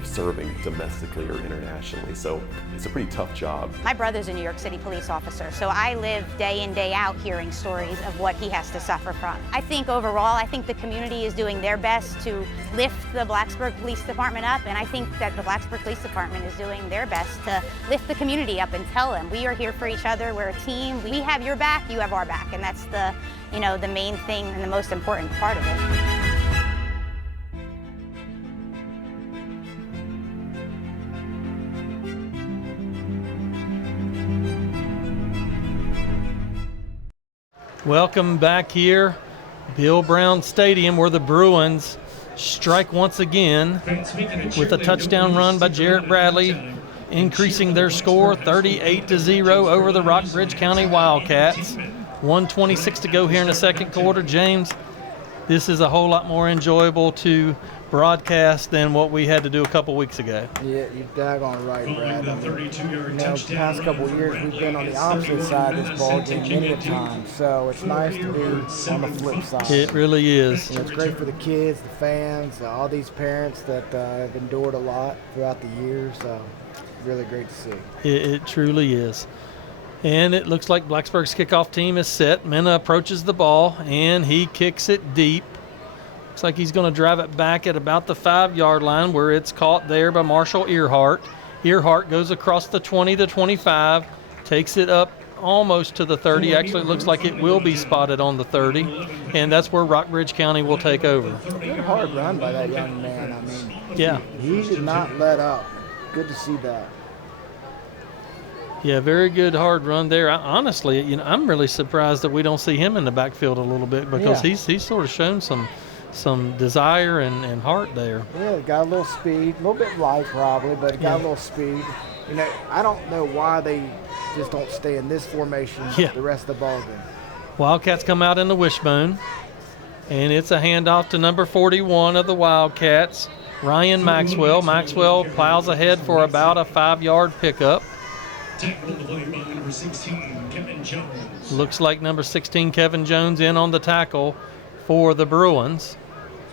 serving domestically or internationally. So it's a pretty tough job. My brother's a New York City police officer, so I live day in, day out hearing stories of what he has to suffer from. I think overall, the community is doing their best to lift the Blacksburg Police Department up, and I think that the Blacksburg Police Department is doing their best to lift the community up and tell them we are here for each other, we're a team, we have your back, you have our back, and that's the main thing and the most important part of it. Welcome back here, Bill Brown Stadium, where the Bruins strike once again with a touchdown run by Jarrett Bradley, increasing their score 38-0 over the Rockbridge County Wildcats. 1:26 to go here in the second quarter. James, this is a whole lot more enjoyable to broadcast than what we had to do a couple weeks ago. Yeah, you're daggone right, Brad. The past couple of years we've been on the opposite side of this ball game many a time, so it's nice to be on the flip side. It really is. And it's great for the kids, the fans, all these parents that have endured a lot throughout the years. Really great to see. It truly is. And it looks like Blacksburg's kickoff team is set. Minna approaches the ball, and he kicks it deep. Looks like he's going to drive it back at about the 5-yard line, where it's caught there by Marshall Earhart. Earhart goes across the 20 to 25, takes it up almost to the 30. Actually, it looks like it will be spotted on the 30, and that's where Rockbridge County will take over. Good hard run by that young man. Yeah. He did not let up. Good to see that. Yeah, very good hard run there. Honestly, I'm really surprised that we don't see him in the backfield a little bit, because he's sort of shown some desire and heart there. Yeah, got a little speed, a little bit light probably, but got a little speed. I don't know why they just don't stay in this formation the rest of the ball game. Wildcats come out in the wishbone, and it's a handoff to number 41 of the Wildcats, Ryan Maxwell. Maxwell plows ahead for about a 5-yard pickup. Number 16, Kevin Jones. Looks like number 16, Kevin Jones, in on the tackle for the Bruins.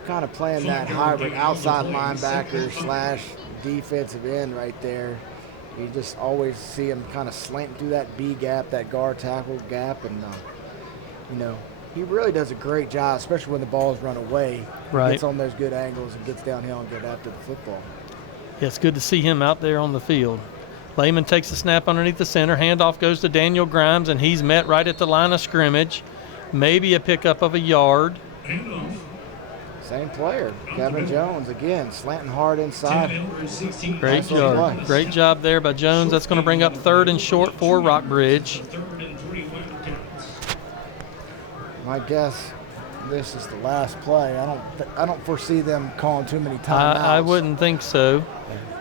Kind of playing that hybrid outside linebacker / defensive end right there. You just always see him kind of slanting through that B gap, that guard tackle gap, and he really does a great job, especially when the ball is run away. Right. He gets on those good angles and gets downhill and gets after the football. Yeah, it's good to see him out there on the field. Lehman takes the snap underneath the center. Handoff goes to Daniel Grimes, and he's met right at the line of scrimmage. Maybe a pickup of a yard. Same player, Kevin Jones, again, slanting hard inside. Great job. Great job there by Jones. That's going to bring up 3rd and short for Rockbridge. My guess, this is the last play. I don't foresee them calling too many timeouts. I wouldn't think so.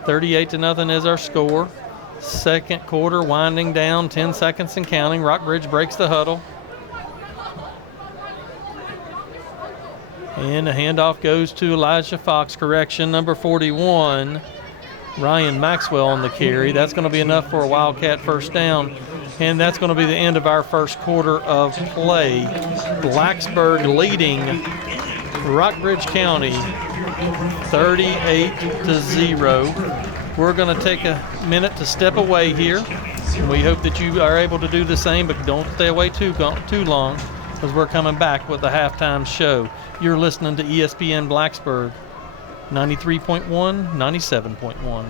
38-0 is our score. Second quarter winding down, 10 seconds and counting. Rockbridge breaks the huddle. And the handoff goes to Elijah Fox. Correction, number 41, Ryan Maxwell on the carry. That's going to be enough for a Wildcat first down. And that's going to be the end of our first quarter of play. Blacksburg leading Rockbridge County 38-0. We're going to take a minute to step away here. We hope that you are able to do the same, but don't stay away too long, because we're coming back with a halftime show. You're listening to ESPN Blacksburg, 93.1, 97.1.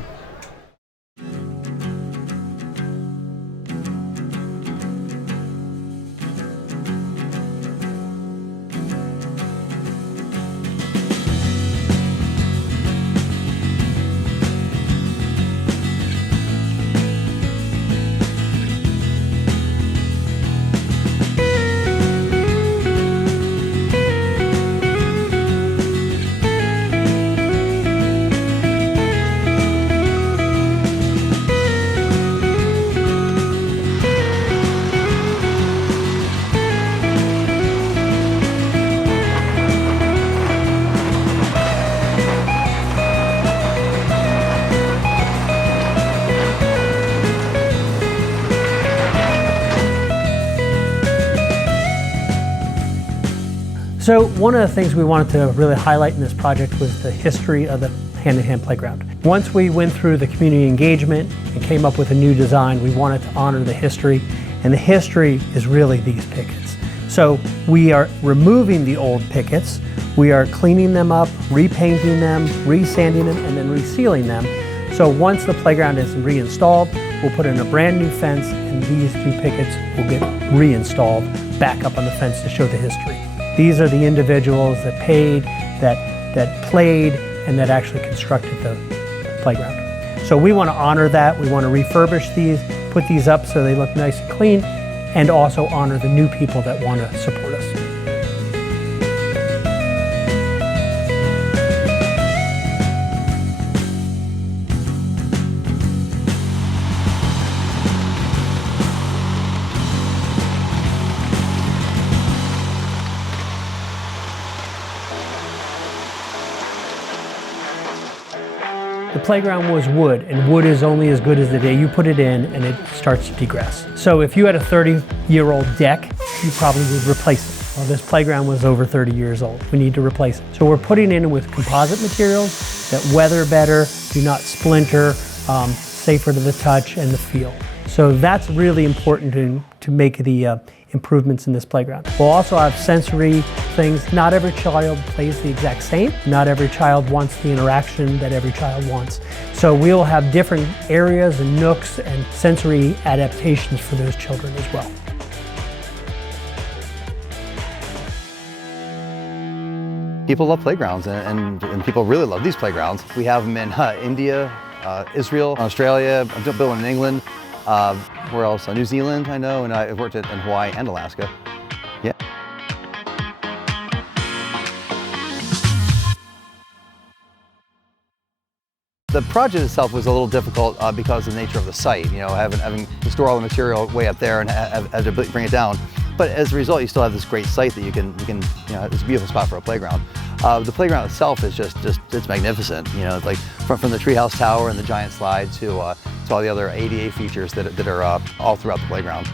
So one of the things we wanted to really highlight in this project was the history of the hand-in-hand playground. Once we went through the community engagement and came up with a new design, we wanted to honor the history, and the history is really these pickets. So we are removing the old pickets, we are cleaning them up, repainting them, resanding them, and then resealing them. So once the playground is reinstalled, we'll put in a brand new fence, and these two pickets will get reinstalled back up on the fence to show the history. These are the individuals that paid, that played, and that actually constructed the playground. So we want to honor that. We want to refurbish these, put these up so they look nice and clean, and also honor the new people that want to support us. The playground was wood, and wood is only as good as the day you put it in and it starts to degress. So if you had a 30-year-old deck, you probably would replace it. Well, this playground was over 30 years old. We need to replace it. So we're putting in with composite materials that weather better, do not splinter, safer to the touch and the feel. So that's really important to make the improvements in this playground. We'll also have sensory things. Not every child plays the exact same. Not every child wants the interaction that every child wants. So we'll have different areas and nooks and sensory adaptations for those children as well. People love playgrounds, and people really love these playgrounds. We have them in India, Israel, Australia, I'm building in England. Where else? New Zealand, I know, and I've worked in Hawaii and Alaska. Yeah. The project itself was a little difficult because of the nature of the site. You know, having to store all the material way up there and have to bring it down. But as a result, you still have this great site that you can, you know, it's a beautiful spot for a playground. The playground itself is just it's magnificent. You know, it's like from the treehouse tower and the giant slide to all the other ADA features that are all throughout the playground.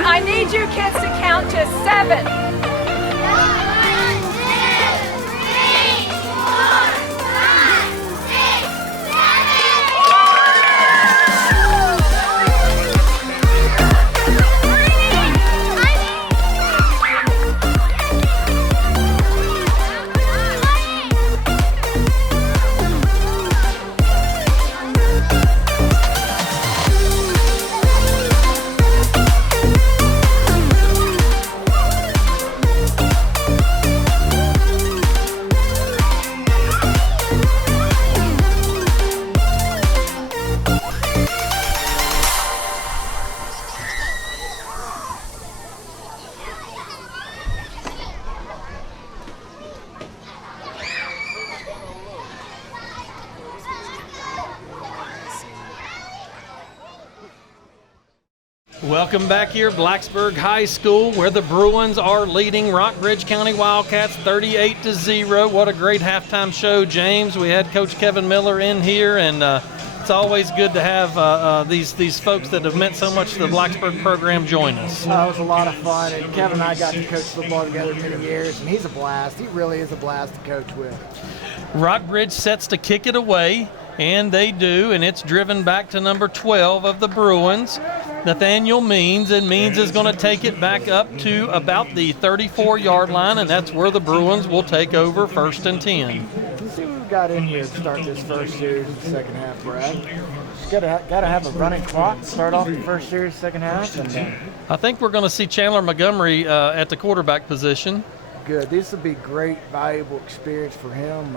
I need you kids to count to 7. 1, 2, 3, 4, 5, 6, 7. Welcome back here, Blacksburg High School, where the Bruins are leading Rockbridge County Wildcats 38-0. What a great halftime show, James. We had Coach Kevin Miller in here, and it's always good to have these folks that have meant so much to the Blacksburg program join us. It was a lot of fun, and Kevin and I got to coach football together many years, and he's a blast. He really is a blast to coach with. Rockbridge sets to kick it away, and they do, and it's driven back to number 12 of the Bruins, Nathaniel Means, and Means is going to take it back up to about the 34-yard line, and that's where the Bruins will take over 1st and 10. Let's see what we've got in here to start this first series of the second half, Brad. Just gotta have a running clock to start off the first series, second half. And, I think we're going to see Chandler Montgomery at the quarterback position. Good. This will be great, valuable experience for him.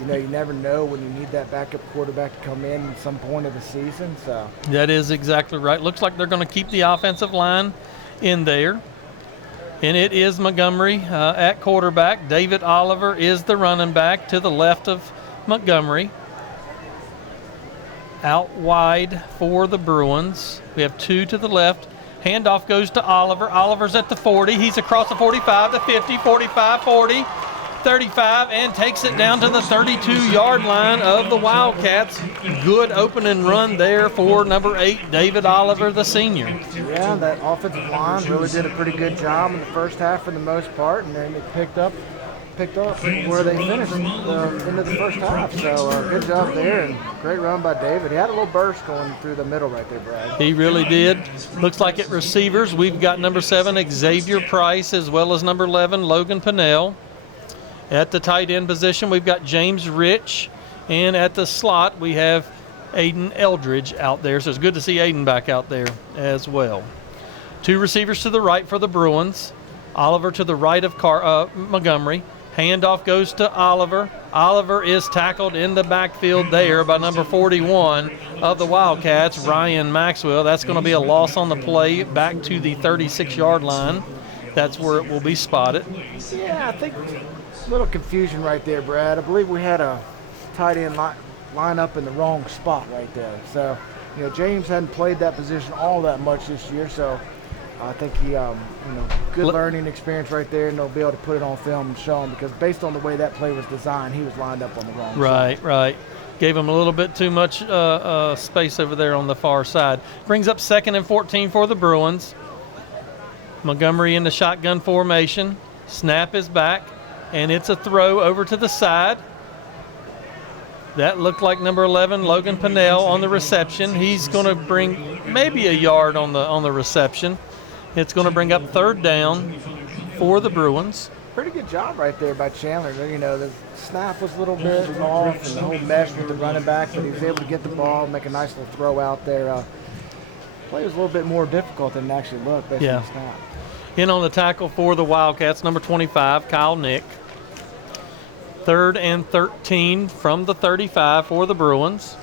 You know, you never know when you need that backup quarterback to come in at some point of the season. So that is exactly right. Looks like they're going to keep the offensive line in there. And it is Montgomery at quarterback. David Oliver is the running back to the left of Montgomery. Out wide for the Bruins. We have 2 to the left. Handoff goes to Oliver. Oliver's at the 40. He's across the 45, the 50, 45, 40. 35, and takes it down to the 32-yard line of the Wildcats. Good opening run there for number 8, David Oliver, the senior. Yeah, that offensive line really did a pretty good job in the first half for the most part, and then it picked up where they finished into the first half. So good job there, and great run by David. He had a little burst going through the middle right there, Brad. He really did. Looks like at receivers, we've got number 7, Xavier Price, as well as number 11, Logan Pinnell. At the tight end position, we've got James Rich, and at the slot, we have Aiden Eldridge out there. So it's good to see Aiden back out there as well. 2 receivers to the right for the Bruins. Oliver to the right of Montgomery. Handoff goes to Oliver. Oliver is tackled in the backfield there by number 41 of the Wildcats, Ryan Maxwell. That's going to be a loss on the play back to the 36-yard line. That's where it will be spotted. Yeah, I think a little confusion right there, Brad. I believe we had a tight end line up in the wrong spot right there. So, you know, James hadn't played that position all that much this year, so I think he, good learning experience right there, and they'll be able to put it on film and show him, because based on the way that play was designed, he was lined up on the wrong side. Right. Gave him a little bit too much space over there on the far side. Brings up 2nd and 14 for the Bruins. Montgomery in the shotgun formation. Snap is back, and it's a throw over to the side. That looked like number 11, Logan Pinnell, on the reception. He's going to bring maybe a yard on the reception. It's going to bring up 3rd down for the Bruins. Pretty good job right there by Chandler. You know, the snap was a little bit off and the whole mesh with the running back, but he was able to get the ball, make a nice little throw out there. Play was a little bit more difficult than it actually looked based on the snap. In on the tackle for the Wildcats, number 25, Kyle Nick. 3rd and 13 from the 35 for the Bruins.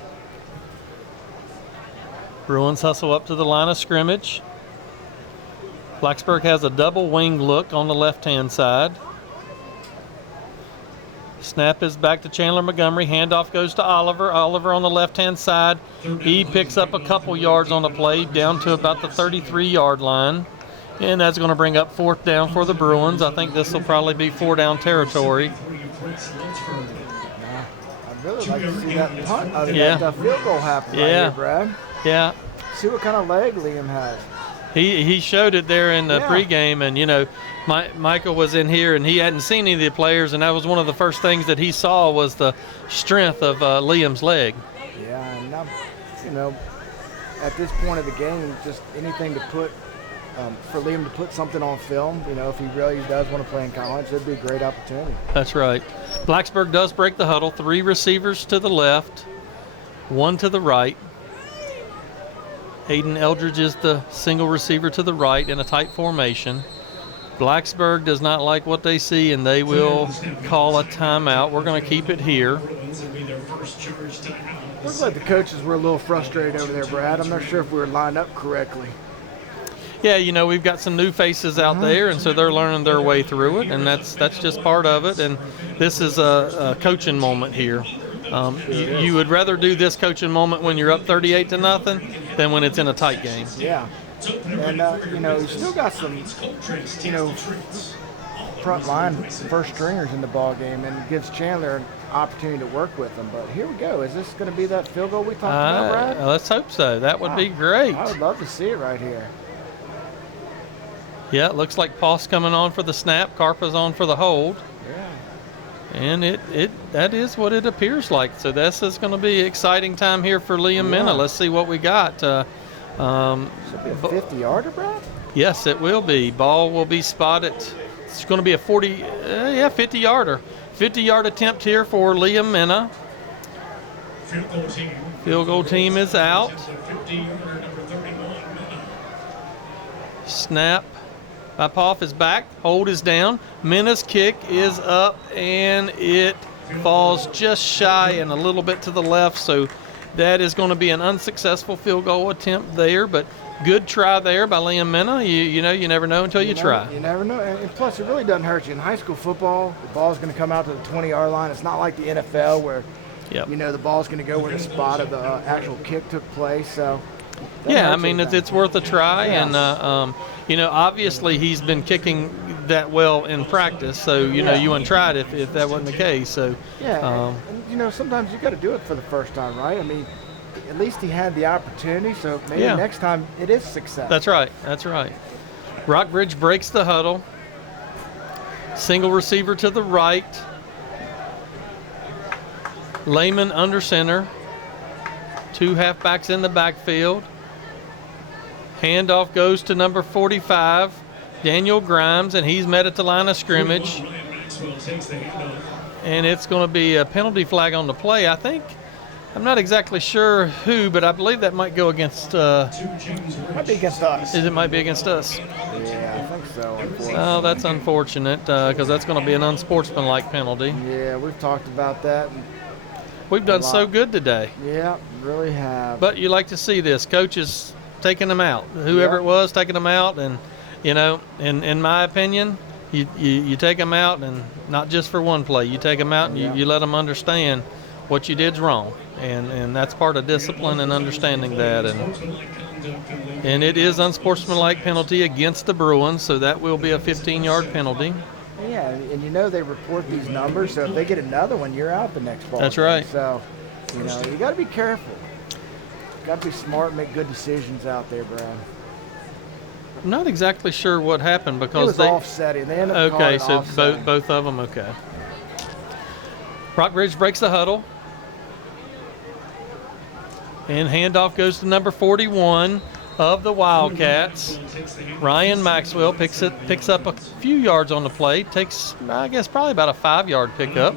Bruins hustle up to the line of scrimmage. Blacksburg has a double wing look on the left-hand side. Snap is back to Chandler Montgomery. Handoff goes to Oliver. Oliver on the left-hand side. He picks up a couple yards on the play, down to about the 33-yard line. And that's going to bring up 4th down for the Bruins. I think this will probably be 4-down territory. I'd really like to see that punt out of that field goal happen right here, Brad. Yeah. See what kind of leg Liam has. He showed it there in the pregame, and, you know, Michael was in here, and he hadn't seen any of the players, and that was one of the first things that he saw was the strength of Liam's leg. Yeah, and now, you know, at this point of the game, just anything to put for Liam to put something on film, you know, if he really does want to play in college, that'd be a great opportunity. That's right. Blacksburg does break the huddle. 3 receivers to the left, 1 to the right. Aiden Eldridge is the single receiver to the right in a tight formation. Blacksburg does not like what they see, and they will call a timeout. We're going to keep it here. Looks like the coaches were a little frustrated over there, Brad. I'm not sure if we were lined up correctly. Yeah, you know, we've got some new faces out there, and so they're learning their way through it, and that's just part of it. And this is a coaching moment here. You would rather do this coaching moment when you're up 38-0 than when it's in a tight game. Yeah. And, you know, he's still got some, you know, front line first stringers in the ball game, and gives Chandler an opportunity to work with them. But here we go. Is this going to be that field goal we talked about, Brad? Let's hope so. That would be great. I would love to see it right here. Yeah, it looks like Poss coming on for the snap. Carpa's on for the hold. Yeah. And that is what it appears like. So this is going to be an exciting time here for Liam Minna. Let's see what we got. Should be a 50-yarder, Brad? Yes, it will be. Ball will be spotted. It's going to be a 50-yarder. 50-yard attempt here for Liam Minna. Field goal team is out. Snap by Poff is back. Hold is down. Minna's kick is up, and it falls just shy and a little bit to the left. So that is going to be an unsuccessful field goal attempt there, but good try there by Liam Minna. You know, you never know until you try. You never know. And plus, it really doesn't hurt you. In high school football, the ball's going to come out to the 20-yard line. It's not like the NFL where, you know, the ball's going to go where the spot of the actual kick took place. So, yeah, I mean, it's worth a try. And, you know, obviously he's been kicking that well in practice. So, you know, you wouldn't try it if that wasn't the case. So, and, you know, sometimes you got to do it for the first time, right? I mean, at least he had the opportunity, so maybe next time it is success. That's right. That's right. Rockbridge breaks the huddle. Single receiver to the right. Lehman under center. Two halfbacks in the backfield. Handoff goes to number 45, Daniel Grimes, and he's met at the line of scrimmage. And it's going to be a penalty flag on the play. I'm not exactly sure who, but I believe that might go against. Might be against us. It might be against us. Yeah, I think so. Oh, that's unfortunate because that's going to be an unsportsmanlike penalty. Yeah, we've talked about that. We've done so good today. Yeah, really have. But you like to see this. Coaches taking them out. Whoever it was taking them out. And, you know, in my opinion, you take them out, and not just for one play. You take them out and you let them understand what you did's wrong. And that's part of discipline and understanding that. And it is unsportsmanlike penalty against the Bruins, so that will be a 15-yard penalty. Yeah, and you know they report these numbers, so if they get another one, you're out the next ball. That's right. So, you know, you got to be careful. Got to be smart and make good decisions out there, Brad. I'm not exactly sure what happened because it was offsetting. They ended up okay, calling so both of them, okay. Rockbridge breaks the huddle. And handoff goes to number 41 of the Wildcats. Ryan Maxwell picks up a few yards on the play. Takes, I guess, probably about a 5-yard pickup.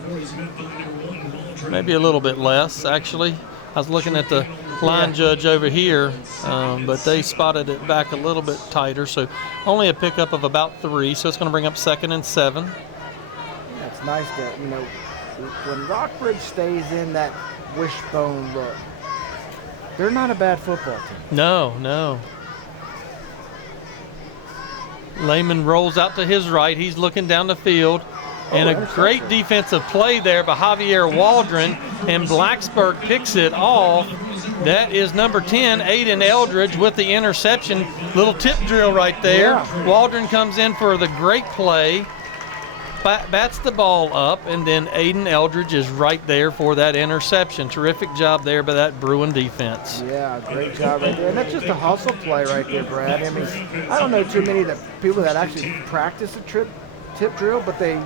Maybe a little bit less, actually. I was looking at the line judge over here, but they spotted it back a little bit tighter. So only a pickup of about 3. So it's going to bring up 2nd and 7. Yeah, it's nice that, you know, when Rockbridge stays in that wishbone look, they're not a bad football team. No. Lehman rolls out to his right. He's looking down the field. And a great defensive play there by Javier Waldron. And Blacksburg picks it off. That is number 10, Aiden Eldridge, with the interception. Little tip drill right there. Yeah. Waldron comes in for the great play. Bats the ball up, and then Aiden Eldridge is right there for that interception. Terrific job there by that Bruin defense. Yeah, great job right there. And that's just a hustle play right there, Brad. I mean, I don't know too many of the people that actually practice a tip drill, but they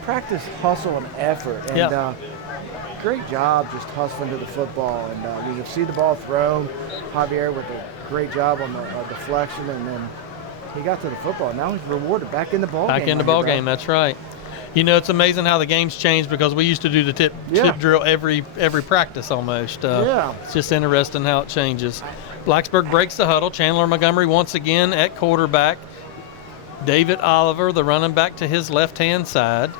practice hustle and effort. And great job just hustling to the football. And you see the ball thrown. Javier with a great job on the deflection, and then he got to the football. Now he's rewarded back in the ball game. Back in the ball game, that's right. You know, it's amazing how the game's changed because we used to do the tip drill every practice almost. It's just interesting how it changes. Blacksburg breaks the huddle. Chandler Montgomery once again at quarterback. David Oliver, the running back, to his left-hand side.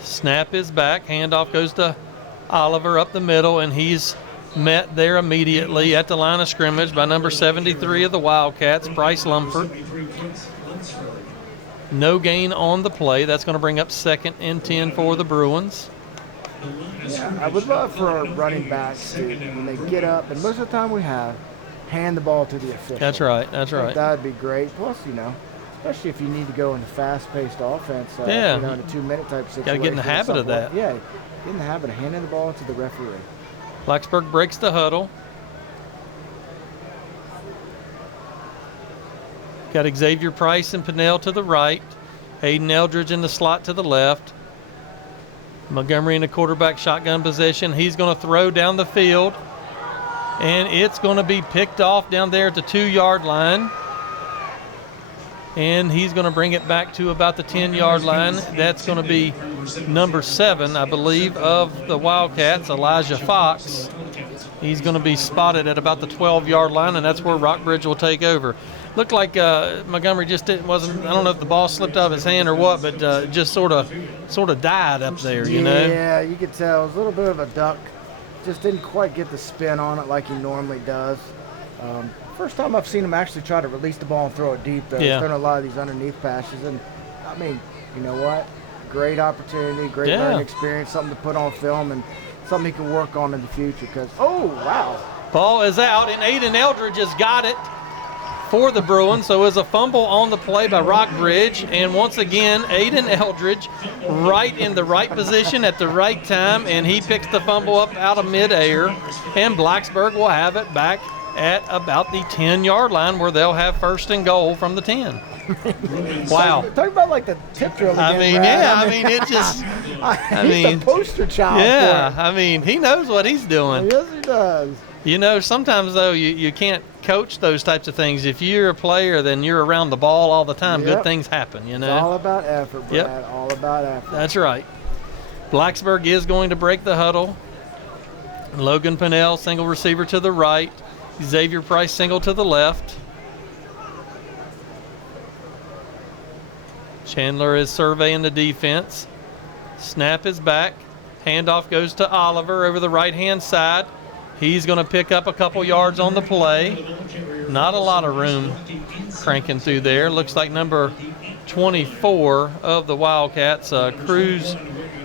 Snap is back. Handoff goes to Oliver up the middle, and he's met there immediately at the line of scrimmage by number 73 of the Wildcats, Bryce Lumford. No gain on the play. That's going to bring up 2nd and 10 for the Bruins. Yeah, I would love for our running backs to, when they get up, and most of the time we have, hand the ball to the official. That's right. That's right. That would be great. Plus, especially if you need to go in a fast-paced offense, yeah. In a 2-minute type situation. Got to get in the habit of that. Yeah, get in the habit of handing the ball to the referee. Blacksburg breaks the huddle. Got Xavier Price and Pinnell to the right. Hayden Eldridge in the slot to the left. Montgomery in the quarterback shotgun position. He's going to throw down the field. And it's going to be picked off down there at the 2-yard line. And he's going to bring it back to about the 10-yard line. That's going to be number 7, I believe, of the Wildcats, Elijah Fox. He's going to be spotted at about the 12-yard line, and that's where Rockbridge will take over. Looked like Montgomery just wasn't. I don't know if the ball slipped out of his hand or what, but just sort of died up there. Yeah, you could tell it was a little bit of a duck. Just didn't quite get the spin on it like he normally does. First time I've seen him actually try to release the ball and throw it deep, though. Yeah. He's done a lot of these underneath passes, and I mean, you know what? Great opportunity, great learning experience, something to put on film, and something he can work on in the future. Because wow, ball is out, and Aiden Eldridge has got it for the Bruins. So it's a fumble on the play by Rockbridge, and once again, Aiden Eldridge right in the right position at the right time, and he picks the fumble up out of midair, and Blacksburg will have it back at about the 10-yard line where they'll have first and goal from the 10. Wow. Talk about like the tip drill again, I mean, Brad. yeah, I mean, it just, he's the poster child yeah, for it. I mean, he knows what he's doing. Yes, he does. Sometimes, though, you can't coach those types of things. If you're a player, then you're around the ball all the time. Yep. Good things happen, It's all about effort, Brad. Yep. All about effort. That's right. Blacksburg is going to break the huddle. Logan Pinnell, single receiver to the right. Xavier Price, single to the left. Chandler is surveying the defense. Snap is back. Handoff goes to Oliver over the right-hand side. He's going to pick up a couple yards on the play. Not a lot of room cranking through there. Looks like number 24 of the Wildcats, Cruz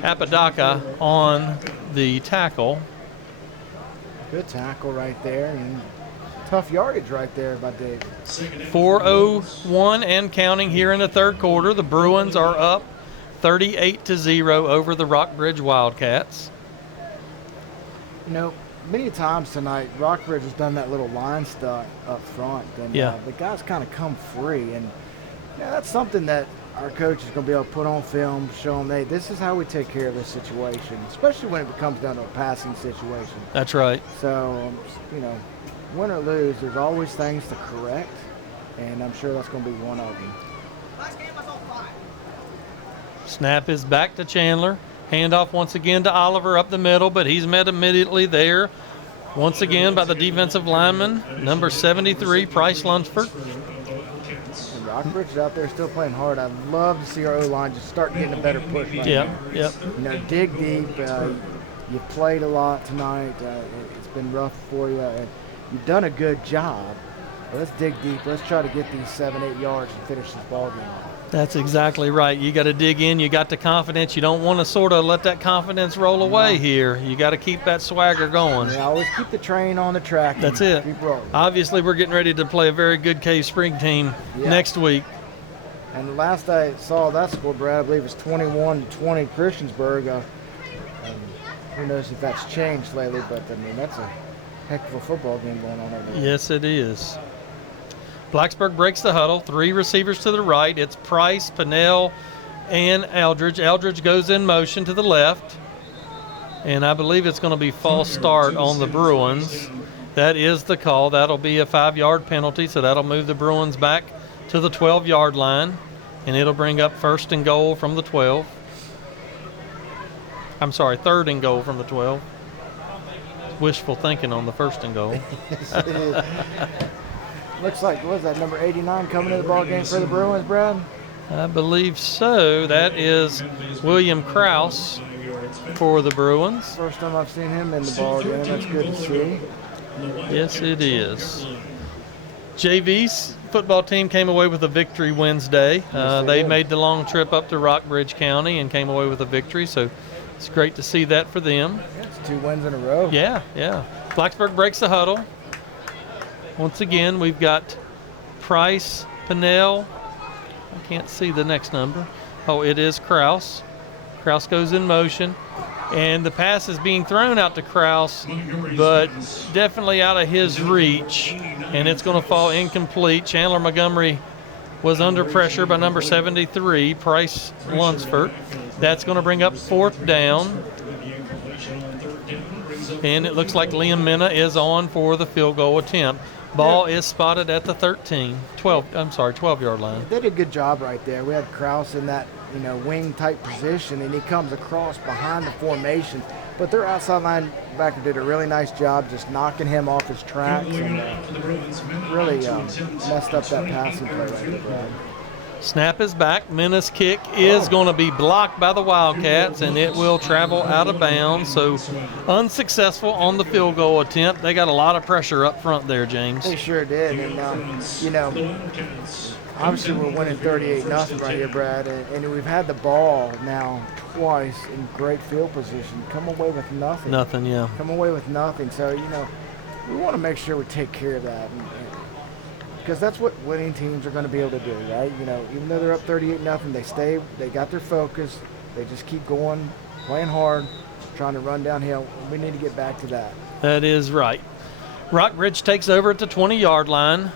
Apodaca, on the tackle. Good tackle right there, and tough yardage right there by Dave. 4:01 and counting here in the third quarter. The Bruins are up 38-0 over the Rockbridge Wildcats. Many times tonight, Rockbridge has done that little line stuff up front, and the guys kind of come free, and that's something that our coach is going to be able to put on film, show them, hey, this is how we take care of this situation, especially when it comes down to a passing situation. That's right. So, win or lose, there's always things to correct, and I'm sure that's going to be one of them. Snap is back to Chandler. Handoff once again to Oliver up the middle, but he's met immediately there once again by the defensive lineman, number 73, Price Lunsford. And Rockbridge is out there still playing hard. I'd love to see our O-line just start getting a better push right now. Yep. Dig deep. You played a lot tonight. It's been rough for you. You've done a good job. But let's dig deep. Let's try to get these 7-8 yards and finish this ball game off. That's exactly right. You got to dig in. You got the confidence. You don't want to sort of let that confidence roll away here. You got to keep that swagger going. Yeah, always keep the train on the track. That's it. Keep rolling. Obviously, we're getting ready to play a very good Cave Spring team next week. And the last I saw that score, Brad, I believe it was 21-20 Christiansburg. Who knows if that's changed lately, but I mean, that's a heck of a football game going on over there. Yes, it is. Blacksburg breaks the huddle. 3 receivers to the right. It's Price, Pinnell, and Eldridge. Eldridge goes in motion to the left. And I believe it's going to be false start on the Bruins. That is the call. That'll be a 5-yard penalty, so that'll move the Bruins back to the 12-yard line. And it'll bring up first and goal from the 12. I'm sorry, third and goal from the 12. Wishful thinking on the first and goal. Looks like, what was that, number 89 coming to the ball game for the Bruins, Brad? I believe so. That is William Krause for the Bruins. First time I've seen him in the ball game. That's good to see. Yes, it is. JV's football team came away with a victory Wednesday. They made the long trip up to Rockbridge County and came away with a victory, so it's great to see that for them. Yeah, it's 2 wins in a row. Yeah. Blacksburg breaks the huddle. Once again, we've got Price, Pinnell. I can't see the next number. Oh, it is Kraus. Kraus goes in motion. And the pass is being thrown out to Kraus, but definitely out of his reach. And it's going to fall incomplete. Chandler Montgomery was under pressure by number 73, Price Lunsford. That's going to bring up 4th down. And it looks like Liam Minna is on for the field goal attempt. Ball is spotted at the 12-yard line. They did a good job right there. We had Kraus in that, wing type position, and he comes across behind the formation. But their outside linebacker did a really nice job just knocking him off his tracks and really messed up that passing play right there, Brad. Snap is back. Minna's kick is going to be blocked by the Wildcats, and it will travel out of bounds. So unsuccessful on the field goal attempt. They got a lot of pressure up front there, James. They sure did. And, obviously we're winning 38-0 right here, Brad. And we've had the ball now twice in great field position. Come away with nothing. Nothing, yeah. Come away with nothing. So, we want to make sure we take care of that. Because that's what winning teams are going to be able to do, right? Even though they're up 38-0, they got their focus. They just keep going, playing hard, trying to run downhill. We need to get back to that. That is right. Rockbridge takes over at the 20-yard line.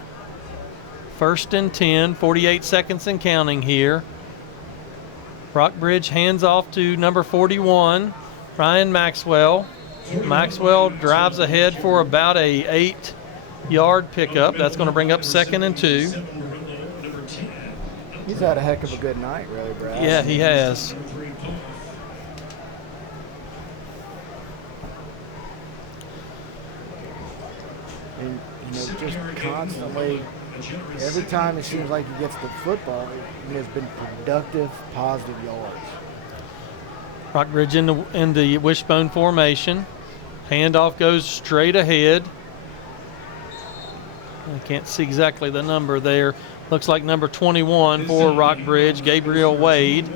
1st and 10, 48 seconds and counting here. Rockbridge hands off to number 41, Ryan Maxwell. Maxwell drives ahead for about a 8-yard pickup. That's going to bring up 2nd and 2. He's had a heck of a good night, really, Brad. Yeah, he has. And, just constantly, every time it seems like he gets the football, it has been productive, positive yards. Rockbridge in the wishbone formation. Handoff goes straight ahead. I can't see exactly the number there. Looks like number 21 for Rockbridge, Gabriel Wade.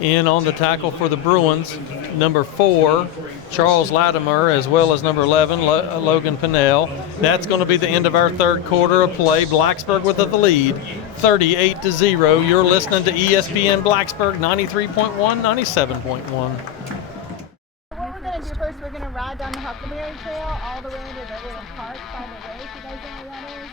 In on the tackle for the Bruins, number 4, Charles Latimer, as well as number 11, Logan Pinnell. That's going to be the end of our 3rd quarter of play. Blacksburg with the lead, 38-0. You're listening to ESPN Blacksburg, 93.1, 97.1. What we're going to do first, we're going to ride down the Huckleberry Trail all the way to the little park by the lake. You guys know where that is?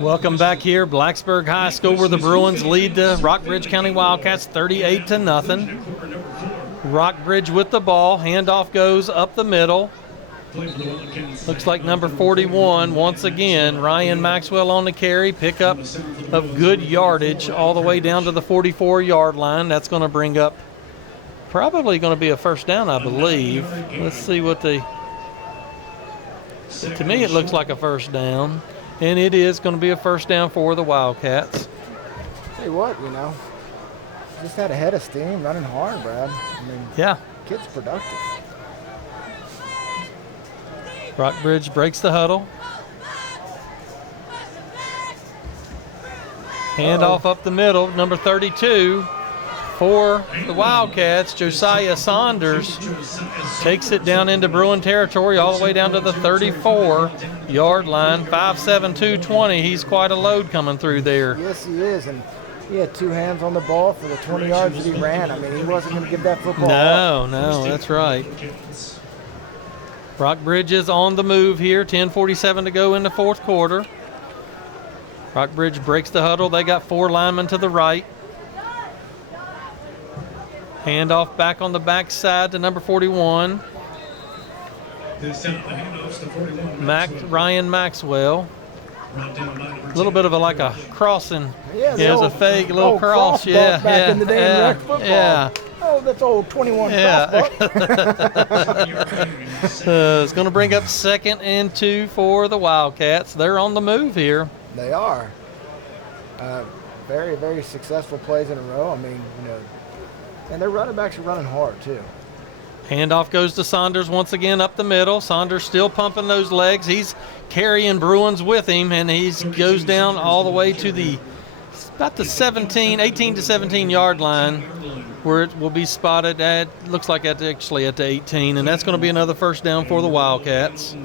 Welcome back here, Blacksburg High School, where the Bruins lead the Rockbridge County Wildcats 38-0. Rockbridge with the ball. Handoff goes up the middle. Looks like number 41, once again, Ryan Maxwell on the carry. Pickup of good yardage all the way down to the 44-yard line. That's going to bring up probably going to be a 1st down, I believe. Let's see what to me, it looks like a 1st down. And it is going to be a 1st down for the Wildcats. Tell you what, just had a head of steam, running hard, Brad. Yeah. Kid's productive. Rockbridge breaks the huddle. Handoff up the middle, number 32 for the Wildcats. Josiah Saunders takes it down into Bruin territory all the way down to the 34-yard line. 5'7", 220. He's quite a load coming through there. Yes, he is. And he had 2 hands on the ball for the 20 yards that he ran. I mean, he wasn't going to give that football up. No, that's right. Rockbridge is on the move here. 10:47 to go in the fourth quarter. Rockbridge breaks the huddle. They got 4 linemen to the right. Handoff back on the backside to number 41. Ryan Maxwell. A little bit of a crossing. Yeah, it's a fake little cross. Yeah, back in the day in rec football. Yeah. Oh, that's old 21 Yeah. crossbuck. It's going to bring up 2nd and 2 for the Wildcats. They're on the move here. They are. Very, very successful plays in a row. I mean, and their running backs are running hard too. Handoff goes to Saunders once again up the middle. Saunders still pumping those legs. He's carrying Bruins with him, and he goes down all the way to about the 18 to 17 yard line, where it will be spotted at, looks like actually at the 18, and that's going to be another first down for the Wildcats.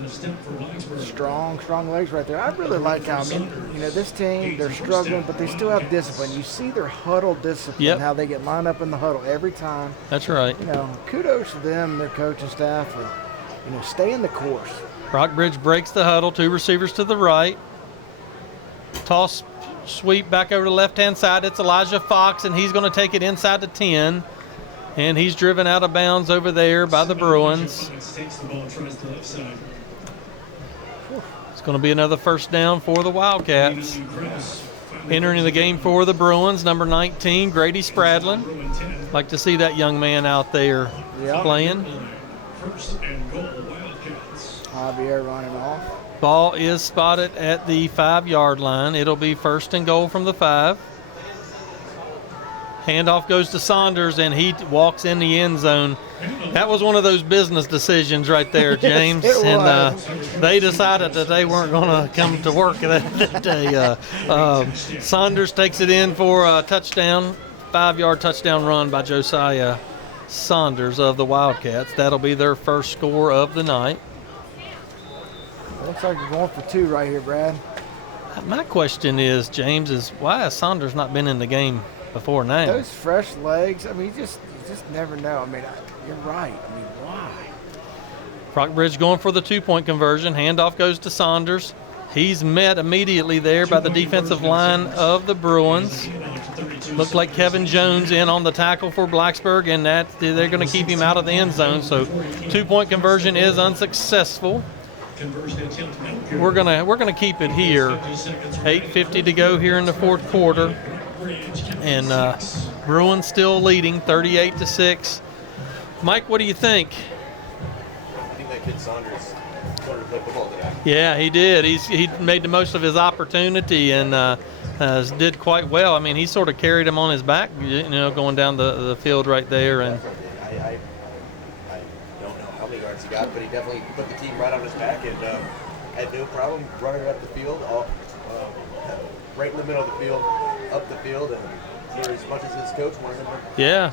Strong legs right there. I really like how, this team, they're struggling, but they still have discipline. You see their huddle discipline, how they get lined up in the huddle every time. That's right. Kudos to them, their coaching staff, for, staying the course. Rockbridge breaks the huddle, 2 receivers to the right. Toss sweep back over to the left-hand side. It's Elijah Fox, and he's going to take it inside the 10. And he's driven out of bounds over there by the Bruins. It's going to be another first down for the Wildcats. Entering the game for the Bruins, number 19, Grady Spradlin. Like to see that young man out there playing. Javier running off. Ball is spotted at the 5-yard line. It'll be 1st and goal from the 5. Handoff goes to Saunders, and he walks in the end zone. That was one of those business decisions right there, James. Yes, it and was. They decided that they weren't going to come to work that day. Saunders takes it in for a touchdown, 5-yard touchdown run by Josiah Saunders of the Wildcats. That'll be their first score of the night. Looks like you're going for 2 right here, Brad. My question is, James, why has Saunders not been in the game before now? Those fresh legs, I mean, you just never know. I mean, you're right. I mean, why? Rockbridge going for the 2-point conversion. Handoff goes to Saunders. He's met immediately there by the defensive line of the Bruins. Looked like Kevin Jones in on the tackle for Blacksburg, and they're going to keep him out of the end zone. So 2-point conversion is unsuccessful. We're gonna keep it here. 8:50 to go here in the fourth quarter, and Bruins still leading 38-6. Mike, what do you think? I think that kid Saunders wanted to play football today. Yeah, he did. He made the most of his opportunity and did quite well. I mean, he sort of carried him on his back, going down the field right there. And I don't know how many yards he got, but he definitely put the team right on his back and had no problem running up the field, right in the middle of the field, up the field, and as much as his coach wanted him to. Yeah,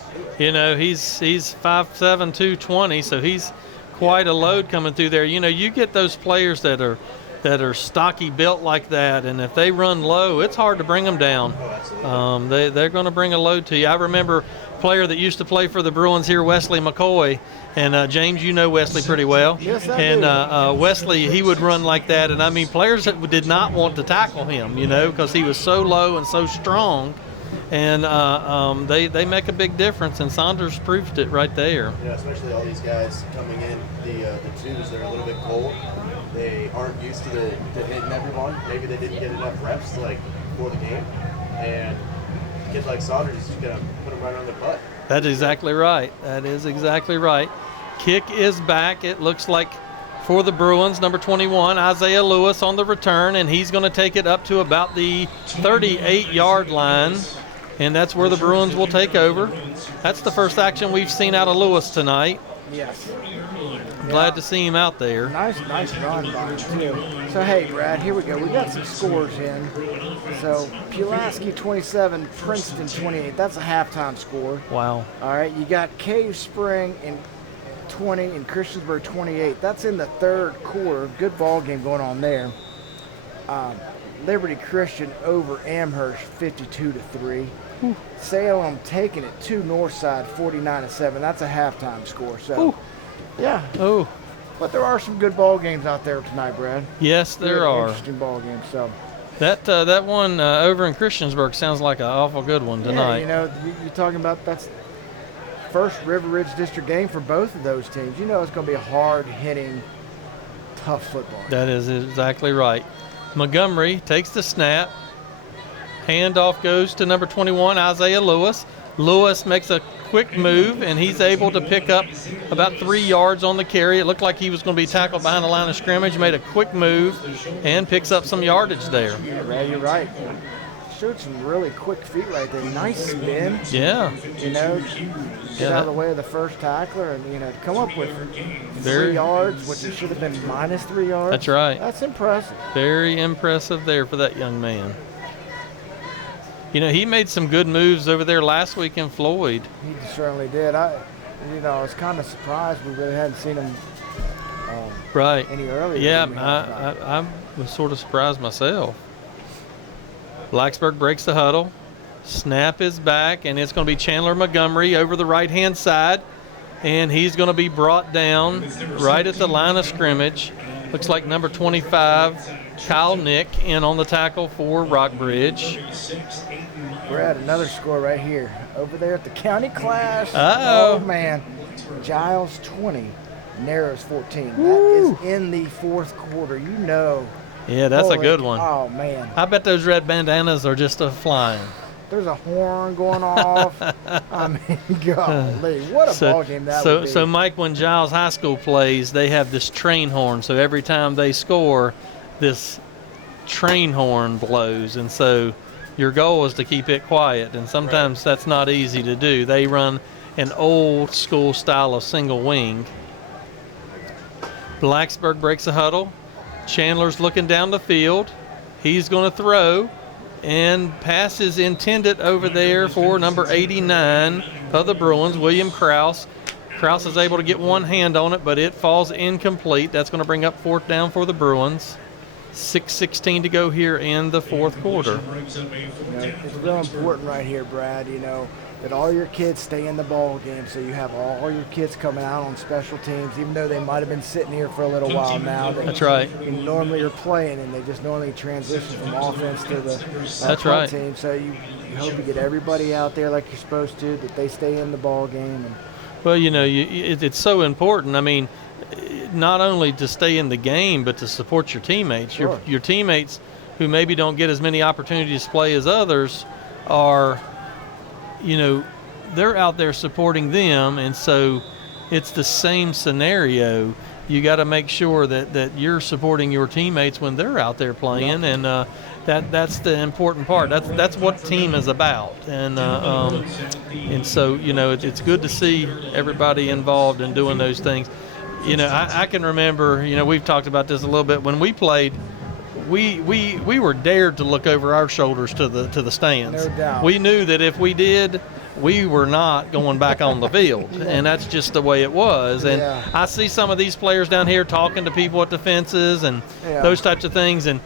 he's 5'7", 220, so he's quite a load coming through there. You get those players that are stocky built like that, and if they run low, it's hard to bring them down. Oh, absolutely. They're going to bring a load to you. I remember a player that used to play for the Bruins here, Wesley McCoy, and James, you know Wesley pretty well. Yes, I and do. Wesley, he would run like that, and I mean, players that did not want to tackle him, because he was so low and so strong. And they make a big difference, and Saunders proved it right there. Especially all these guys coming in, the twos, they're a little bit cold. They aren't used to hitting everyone. Maybe they didn't get enough reps before the game. And a kid like Saunders is going to put them right on the butt. That's exactly right. That is exactly right. Kick is back, it looks like, for the Bruins, number 21, Isaiah Lewis on the return, and he's going to take it up to about the 38-yard line. And that's where the Bruins will take over. That's the first action we've seen out of Lewis tonight. Yes. Glad to see him out there. Nice run by him, too. So, hey, Brad, here we go. We got some scores in. So, Pulaski 27, Princeton 28. That's a halftime score. Wow. All right, you got Cave Spring in 20 and Christiansburg 28. That's in the third quarter. Good ball game going on there. Liberty Christian over Amherst 52-3. Salem taking it to Northside 49-7. That's a halftime score. So, yeah. Oh, But there are some good ball games out there tonight, Brad. Yes, there Really are. Interesting ball games. So That one over in Christiansburg sounds like an awful good one tonight. Yeah, you know, you're talking about that's first River Ridge District game for both of those teams. You know it's going to be a hard-hitting, tough football. That is exactly right. Montgomery takes the snap. Handoff goes to number 21, Isaiah Lewis. Lewis makes a quick move, and he's able to pick up about 3 yards on the carry. It looked like he was going to be tackled behind the line of scrimmage, made a quick move, and picks up some yardage there. Yeah, you're right. Showed some really quick feet right there. Nice spin. Yeah. You know, get out of the way of the first tackler and, you know, come up with 3 yards, which it should have been -3 yards. That's right. That's impressive. Very impressive there for that young man. You know, he made some good moves over there last week in Floyd. He certainly did. I was kind of surprised we really hadn't seen him any earlier. Yeah, I was sort of surprised myself. Blacksburg breaks the huddle. Snap is back, and it's going to be Chandler Montgomery over the right-hand side, and he's going to be brought down right at the line of scrimmage. Looks like number 25, Kyle Nick, in on the tackle for Rockbridge. We're at another score right here. Over there at the county class. Uh-oh. Oh, man. Giles 20, Narrows 14. That is in the fourth quarter. You know. Yeah, that's a good one. Oh, man. I bet those red bandanas are just flying. There's a horn going off. I mean, golly, what a ball game that would be. So, Mike, when Giles High School plays, they have this train horn. So every time they score, this train horn blows. And so your goal is to keep it quiet. And sometimes that's not easy to do. They run an old school style of single wing. Blacksburg breaks a huddle. Chandler's looking down the field. He's going to throw. And pass is intended over there for number 89 of the Bruins, William Krause. Krause is able to get one hand on it, but it falls incomplete. That's going to bring up 4th down for the Bruins. 6:16 to go here in the fourth quarter. You know, it's real important right here, Brad, you know, that all your kids stay in the ball game, so you have all your kids coming out on special teams, even though they might have been sitting here for a little while now. That's right. You normally are playing, and they just normally transition from offense to the That's right. team. So you hope you get everybody out there like you're supposed to, that they stay in the ball game. And well, you know, it's so important. I mean, not only to stay in the game, but to support your teammates. Sure. Your teammates who maybe don't get as many opportunities to play as others are, you know, they're out there supporting them, and so it's the same scenario. You got to make sure that you're supporting your teammates when they're out there playing, and that's the important part. That's what team is about, and so, you know, it's good to see everybody involved in doing those things. You know, I can remember, you know, we've talked about this a little bit. When we played, we were dared to look over our shoulders to the stands. No doubt. We knew that if we did, we were not going back on the field, and that's just the way it was. And I see some of these players down here talking to people at the fences and those types of things, and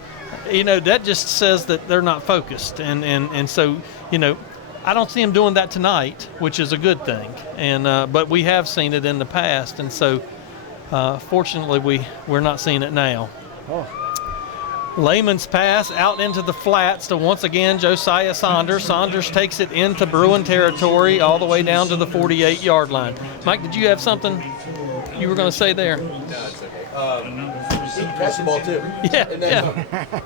you know, that just says that they're not focused. And so, you know, I don't see them doing that tonight, which is a good thing. And but we have seen it in the past, and so fortunately we're not seeing it now. Lehman's pass out into the flats to once again Josiah Saunders. Saunders takes it into Bruin territory all the way down to the 48-yard line. Mike, did you have something you were going to say there? No, it's okay. He can catch the ball too. Yeah.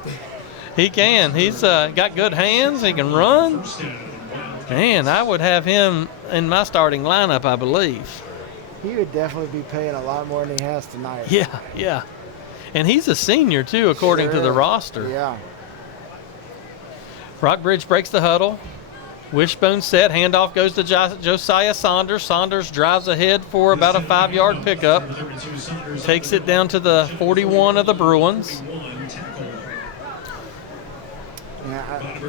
He can. He's got good hands. He can run. Man, I would have him in my starting lineup, I believe. he would definitely be paying a lot more than he has tonight. Yeah. And he's a senior, too, according to the roster. Yeah. Rockbridge breaks the huddle. Wishbone set. Handoff goes to Josiah Saunders. Saunders drives ahead for about a 5-yard pickup. Takes it down to the 41 of the Bruins.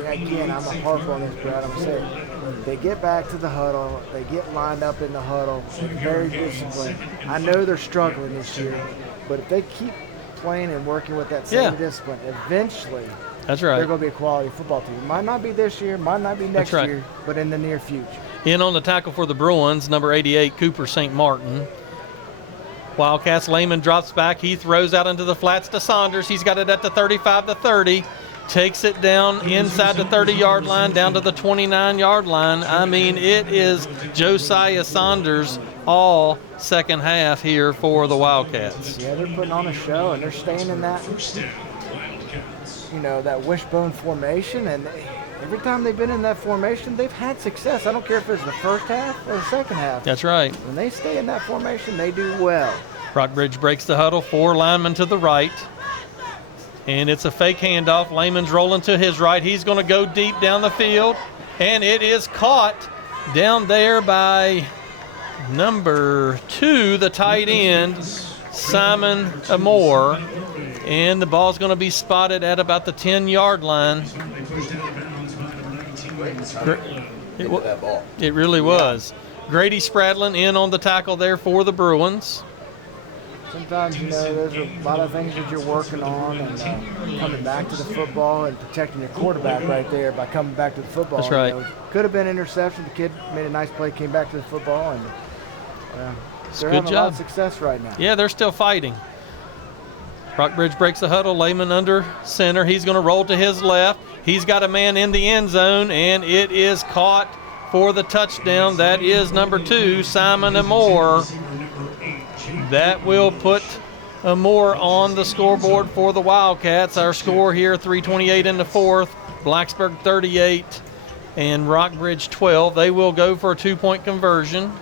Again, I'm a harp on this, Brad. I'm saying they get back to the huddle. They get lined up in the huddle. They're very disciplined. I know they're struggling this year, but if they keep playing and working with that same discipline, eventually that's right, they're going to be a quality football team. Might not be this year, might not be next year, but in the near future. In on the tackle for the Bruins, number 88, Cooper St. Martin. Wildcats. Lehman drops back. He throws out into the flats to Saunders. He's got it at the 35 to 30. Takes it down inside the 30-yard line, down to the 29-yard line. I mean, it is Josiah Saunders all second half here for the Wildcats. Yeah, they're putting on a show, and they're staying in that, that wishbone formation, and every time they've been in that formation, they've had success. I don't care if it's the first half or the second half. That's right. When they stay in that formation, they do well. Rockbridge breaks the huddle, 4 linemen to the right. And it's a fake handoff. Lehman's rolling to his right. He's going to go deep down the field. And it is caught down there by number 2, the tight end, Simon Amore. And the ball's going to be spotted at about the 10-yard line. It really was. Grady Spradlin in on the tackle there for the Bruins. Sometimes, there's a lot of things that you're working on, and coming back to the football and protecting your quarterback right there by coming back to the football. That's right. Could have been interception. The kid made a nice play, came back to the football, and they're having a lot of success right now. Yeah, they're still fighting. Rockbridge breaks the huddle. Lehman under center. He's going to roll to his left. He's got a man in the end zone, and it is caught for the touchdown. That is number 2, Simon Amore. That will put Amore on the scoreboard for the Wildcats. Our score here, 3:28 in the fourth. Blacksburg 38 and Rockbridge 12. They will go for a 2-point conversion.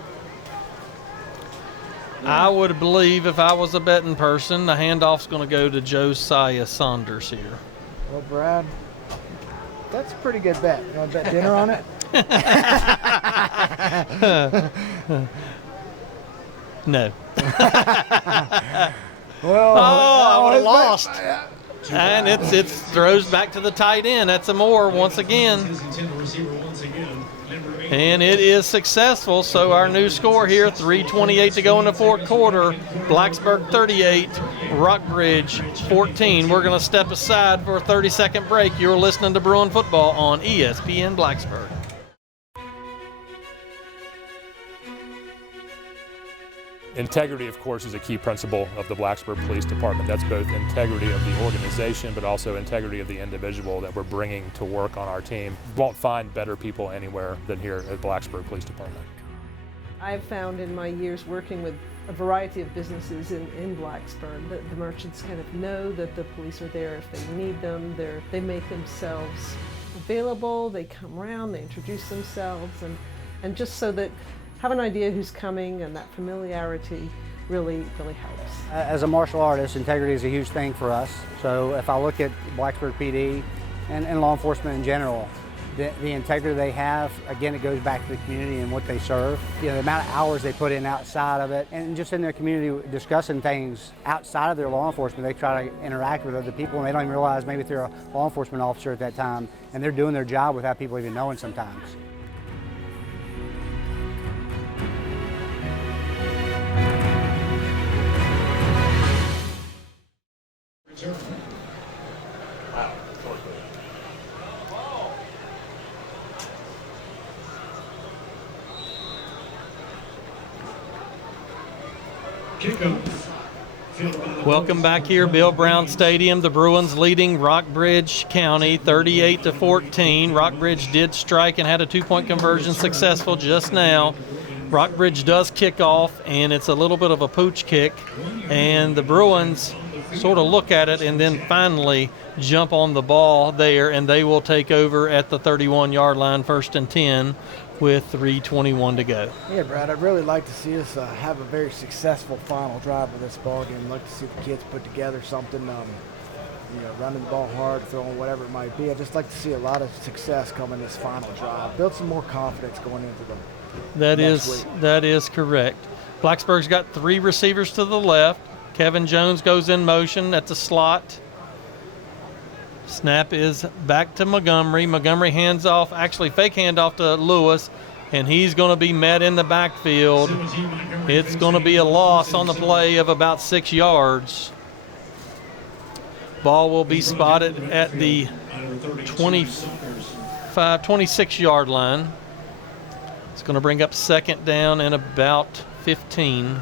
I would believe if I was a betting person, the handoff's going to go to Josiah Saunders here. Well, Brad, that's a pretty good bet. You want to bet dinner on it? No. Well, I would have lost. And it throws back to the tight end. That's Amore once again. And it is successful. So our new score here, 3:28 to go in the fourth quarter. Blacksburg 38, Rockbridge 14. We're going to step aside for a 30-second break. You're listening to Bruin Football on ESPN Blacksburg. Integrity, of course, is a key principle of the Blacksburg Police Department. That's both integrity of the organization, but also integrity of the individual that we're bringing to work on our team. You won't find better people anywhere than here at Blacksburg Police Department. I've found in my years working with a variety of businesses in Blacksburg that the merchants kind of know that the police are there if they need them. They make themselves available, they come around, they introduce themselves, and just so that have an idea who's coming, and that familiarity really helps. As a martial artist, integrity is a huge thing for us. So if I look at Blacksburg PD and law enforcement in general, the integrity they have, again, it goes back to the community and what they serve. The amount of hours they put in outside of it, and just in their community discussing things outside of their law enforcement, they try to interact with other people, and they don't even realize maybe they're a law enforcement officer at that time, and they're doing their job without people even knowing sometimes. Welcome back here, Bill Brown Stadium. The Bruins leading Rockbridge County 38-14. Rockbridge did strike and had a 2-point conversion successful just now. Rockbridge does kick off, and it's a little bit of a pooch kick, and the Bruins sort of look at it and then finally jump on the ball there, and they will take over at the 31-yard line, 1st and 10, with 3:21 to go. Yeah, Brad, I'd really like to see us have a very successful final drive of this ball game. I'd like to see the kids put together something, running the ball hard, throwing whatever it might be. I'd just like to see a lot of success come in this final drive. Build some more confidence going into the next week. That is correct. Blacksburg's got 3 receivers to the left. Kevin Jones goes in motion at the slot. Snap is back to Montgomery. Montgomery hands off, actually fake handoff to Lewis, and he's going to be met in the backfield. It's going to be a loss on the play of about 6 yards. Ball will be spotted at the 26-yard line. It's going to bring up 2nd down and about 15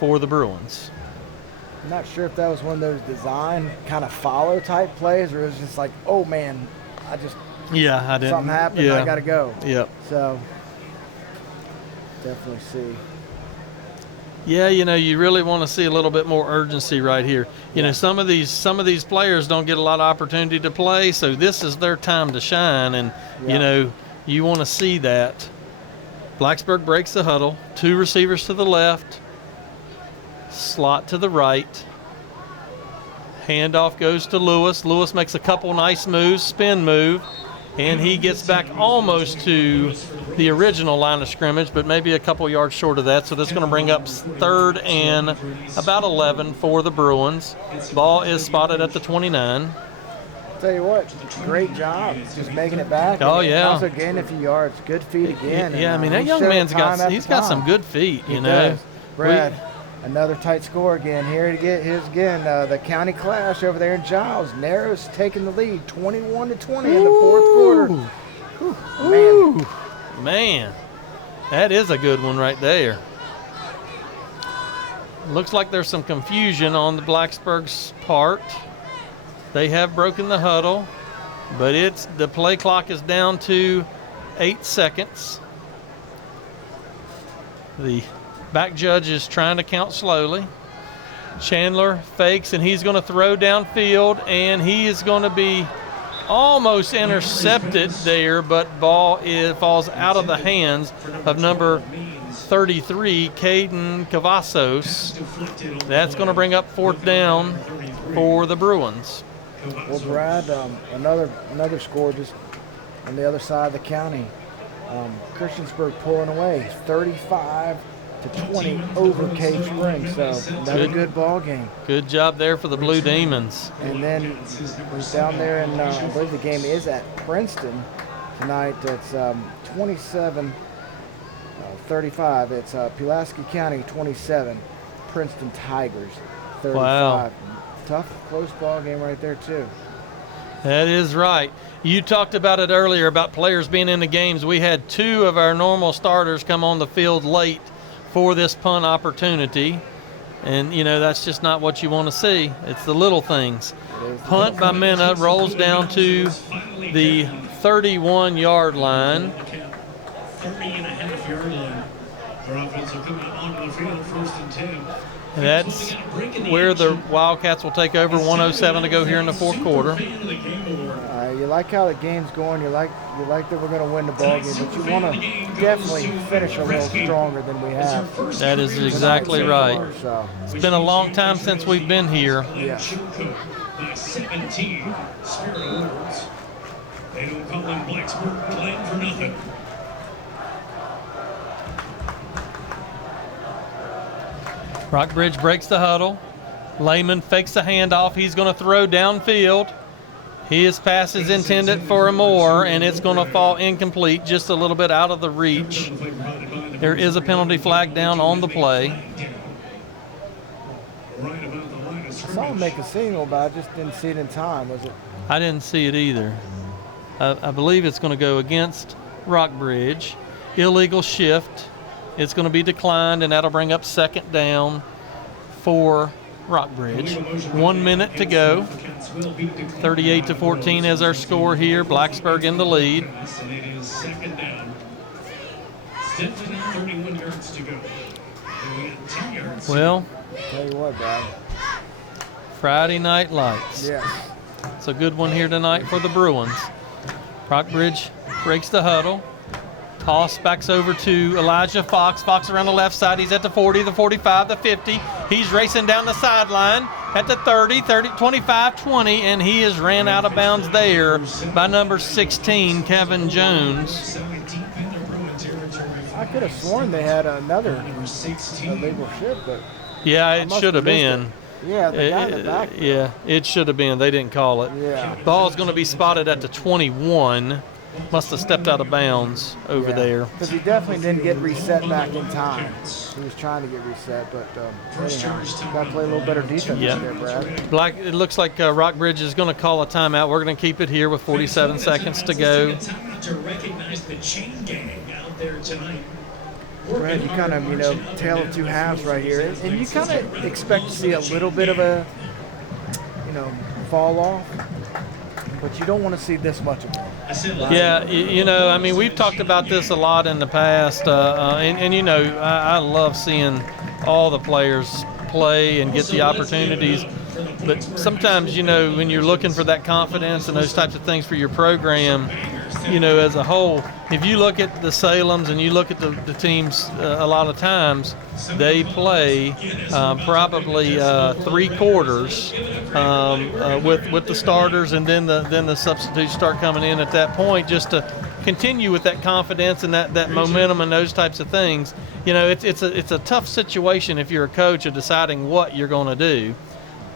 for the Bruins. I'm not sure if that was one of those design kind of follow type plays, or it was just like, oh man, I didn't. Something happened. Yeah. I got to go. Yep. So definitely see. Yeah, you really want to see a little bit more urgency right here. You know, some of these players don't get a lot of opportunity to play, so this is their time to shine, and you want to see that. Blacksburg breaks the huddle. 2 receivers to the left, slot to the right. Handoff goes to Lewis. Lewis makes a couple nice moves, spin move, and he gets back almost to the original line of scrimmage, but maybe a couple yards short of that. So that's going to bring up 3rd and about 11 for the Bruins. Ball is spotted at the 29. Tell you what, great job just making it back. Oh, and yeah. Also gaining a few yards. Good feet again. Yeah, I mean, and, that young man's got some good feet, He does. Brad, another tight score again. Here to get his again. The county clash over there in Giles. Narrows taking the lead, 21-20 in the 4th quarter. Whew, man, that is a good one right there. Looks like there's some confusion on the Blacksburg's part. They have broken the huddle, but the play clock is down to 8 seconds. The back judge is trying to count slowly. Chandler fakes, and he's going to throw downfield, and he is going to be almost intercepted there, but ball falls out of the hands of number 33, Caden Cavazos. That's going to bring up 4th down for the Bruins. Well, Brad, another score just on the other side of the county. Christiansburg pulling away, 35-20 over Cave Springs. So another good ball game. Good job there for the Blue Demons. And then we're down there, and I believe the game is at Princeton tonight. It's 27-35. It's Pulaski County 27, Princeton Tigers 35. Wow. Tough, close ball game right there, too. That is right. You talked about it earlier about players being in the games. We had 2 of our normal starters come on the field late for this punt opportunity. And, that's just not what you want to see. It's the little things. Punt by Mena rolls down to the 31-yard line. 30.5-yard line. Their offense will come out onto the field, 1st and 10. And that's where the Wildcats will take over. 1:07 to go here in the 4th quarter. You like how the game's going. You like that we're going to win the ball game, but you want to definitely finish a little stronger than we have. That is exactly right. It's been a long time since we've been here. Yeah. By 17 Spirit Awards. They don't call him Blacksburg playing for nothing. Rockbridge breaks the huddle. Lehman fakes the handoff. He's going to throw downfield. His pass is intended for a more, and it's going to fall incomplete, just a little bit out of the reach. There is a penalty flag down on the play. I saw him make a signal, but I just didn't see it in time. Was it? I didn't see it either. I believe it's going to go against Rockbridge. Illegal shift. It's going to be declined, and that'll bring up 2nd down for Rockbridge. 1 minute to go. 38-14 is our score here. Blacksburg in the lead. It is 2nd down. 31 yards to go. 10 yards. Well, tell you what, Brad. Friday Night Lights. Yes. It's a good one here tonight for the Bruins. Rockbridge breaks the huddle. Toss backs over to Elijah Fox. Fox around the left side. He's at the 40, the 45, the 50. He's racing down the sideline at the 30, 25, 20, and he is ran out of bounds there by number 16, Kevin Jones. I could have sworn they had another illegal shift, but yeah, it should have been. Yeah, the guy in the back. Yeah, it should have been. They didn't call it. Yeah. Ball's going to be spotted at the 21. Must have stepped out of bounds over there. Because he definitely didn't get reset back in time. He was trying to get reset, but anyhow, got to play a little better defense there, Brad. It looks like Rockbridge is going to call a timeout. We're going to keep it here with 47 seconds to go. To recognize the chain gang out there tonight. Brad, you kind of, tale of two halves right here. And you kind of expect to see a little bit of a, fall off, but you don't want to see this much of it. Yeah, I mean, we've talked about this a lot in the past, and I love seeing all the players play and get the opportunities. But sometimes, when you're looking for that confidence and those types of things for your program, as a whole, if you look at the Salems and you look at the teams, a lot of times they play probably 3 quarters with the starters, and then the substitutes start coming in at that point just to continue with that confidence and that momentum and those types of things. It's a tough situation if you're a coach of deciding what you're going to do.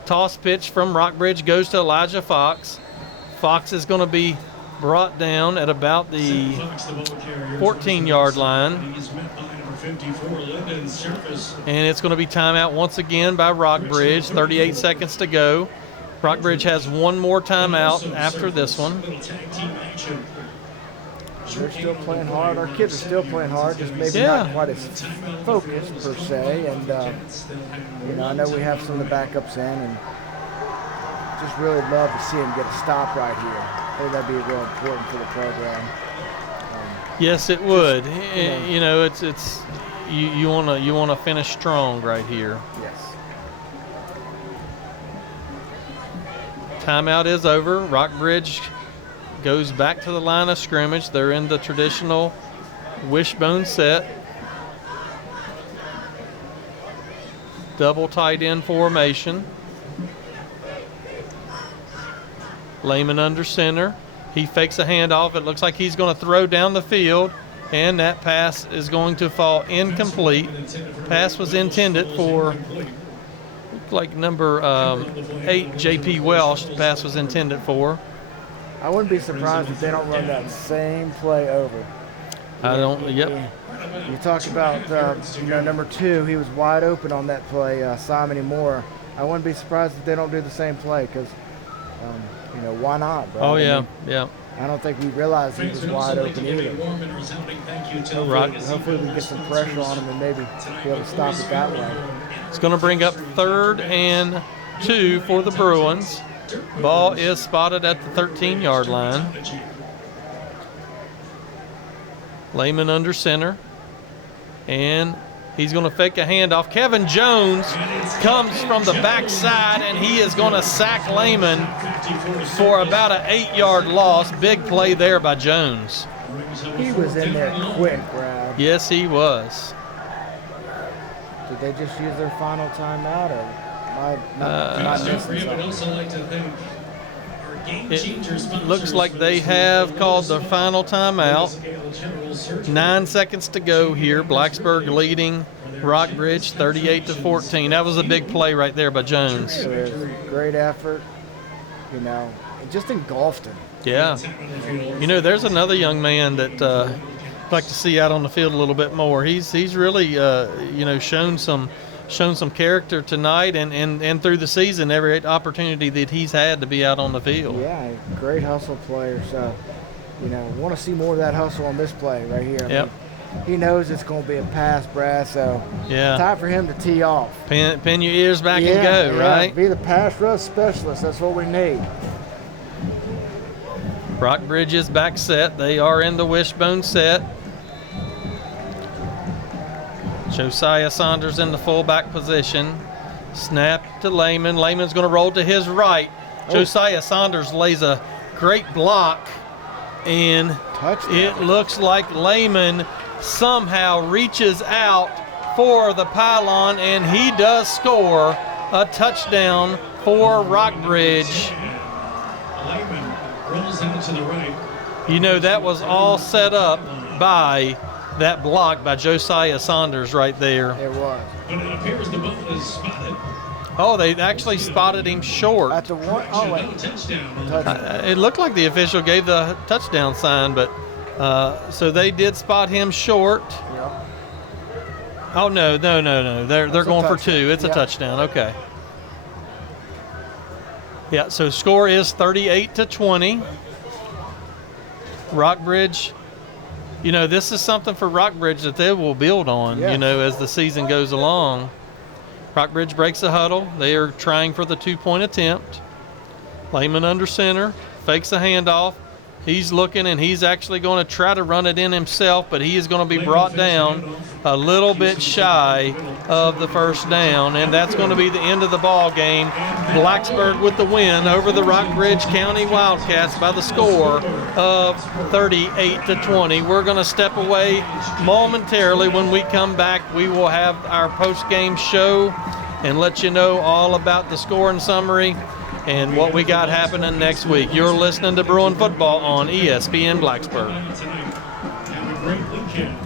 Toss pitch from Rockbridge goes to Elijah Fox. Fox is going to be brought down at about the 14-yard line. And it's going to be timeout once again by Rockbridge. 38 seconds to go. Rockbridge has one more timeout after this one. They're still playing hard. Our kids are still playing hard, just maybe not quite as focused per se. And I know we have some of the backups in, and just really love to see them get a stop right here. I think that'd be real important for the program. Yes, it would. It's you want to finish strong right here. Yes. Timeout is over. Rockbridge goes back to the line of scrimmage. They're in the traditional wishbone set. Double tight end formation. Lehman under center. He fakes a handoff. It looks like he's going to throw down the field, and that pass is going to fall incomplete. Pass was intended for number 8, J.P. Welsh. The pass was intended for. I wouldn't be surprised if they don't run that same play over. Yep. You talk about, number 2, he was wide open on that play, Simon Moore. I wouldn't be surprised if they don't do the same play because, why not, bro? Oh, yeah, yeah. I don't think we realized he was wide open either. Right. Hopefully we can get some pressure on him and maybe be able to stop it that way. It's going to bring up 3rd and 2 for the Bruins. Ball is spotted at the 13-yard line. Lehman under center. And he's going to fake a handoff. Kevin Jones comes from the backside, and he is going to sack Lehman for about an 8-yard loss. Big play there by Jones. He was in there quick, Brad. Yes, he was. Did they just use their final timeout, or am I missing something? It looks like they have called the final timeout. 9 seconds to go here. Blacksburg leading Rockbridge 38-14. That was a big play right there by Jones. Great effort, just engulfed him. Yeah. There's another young man that I'd like to see out on the field a little bit more. He's really shown some character tonight and through the season, every opportunity that he's had to be out on the field. Yeah, great hustle player. So, want to see more of that hustle on this play right here. Yep. He knows it's going to be a pass, Brad, so yeah, time for him to tee off. Pin your ears back and go, right? Be the pass rush specialist. That's what we need. Rockbridge is back set. They are in the wishbone set. Josiah Saunders in the fullback position. Snap to Lehman. Lehman's going to roll to his right. Josiah Saunders lays a great block, and touchdown. It looks like Lehman somehow reaches out for the pylon, and he does score a touchdown for Rockbridge. Lehman rolls out to the right. That was all set up by that block by Josiah Saunders right there. It was. But it appears the ball is spotted. Oh, they actually spotted him short. At the one, touchdown. It looked like the official gave the touchdown sign, but so they did spot him short. Yeah. Oh no! They're going for 2. It's a touchdown. Okay. Yeah. So score is 38-20. Rockbridge you know, this is something for Rockbridge that they will build on, you know, as the season goes along. Rockbridge breaks a huddle. They are trying for the 2-point attempt. Lehman under center, fakes a handoff. He's looking, and he's actually going to try to run it in himself, but he is going to be brought down a little bit shy of the first down, and that's going to be the end of the ball game. Blacksburg with the win over the Rockbridge County Wildcats by the score of 38-20. We're going to step away momentarily. When we come back, we will have our post-game show and let you know all about the scoring summary and what we got happening next week. You're listening to Bruin Football on ESPN Blacksburg. Have a great weekend.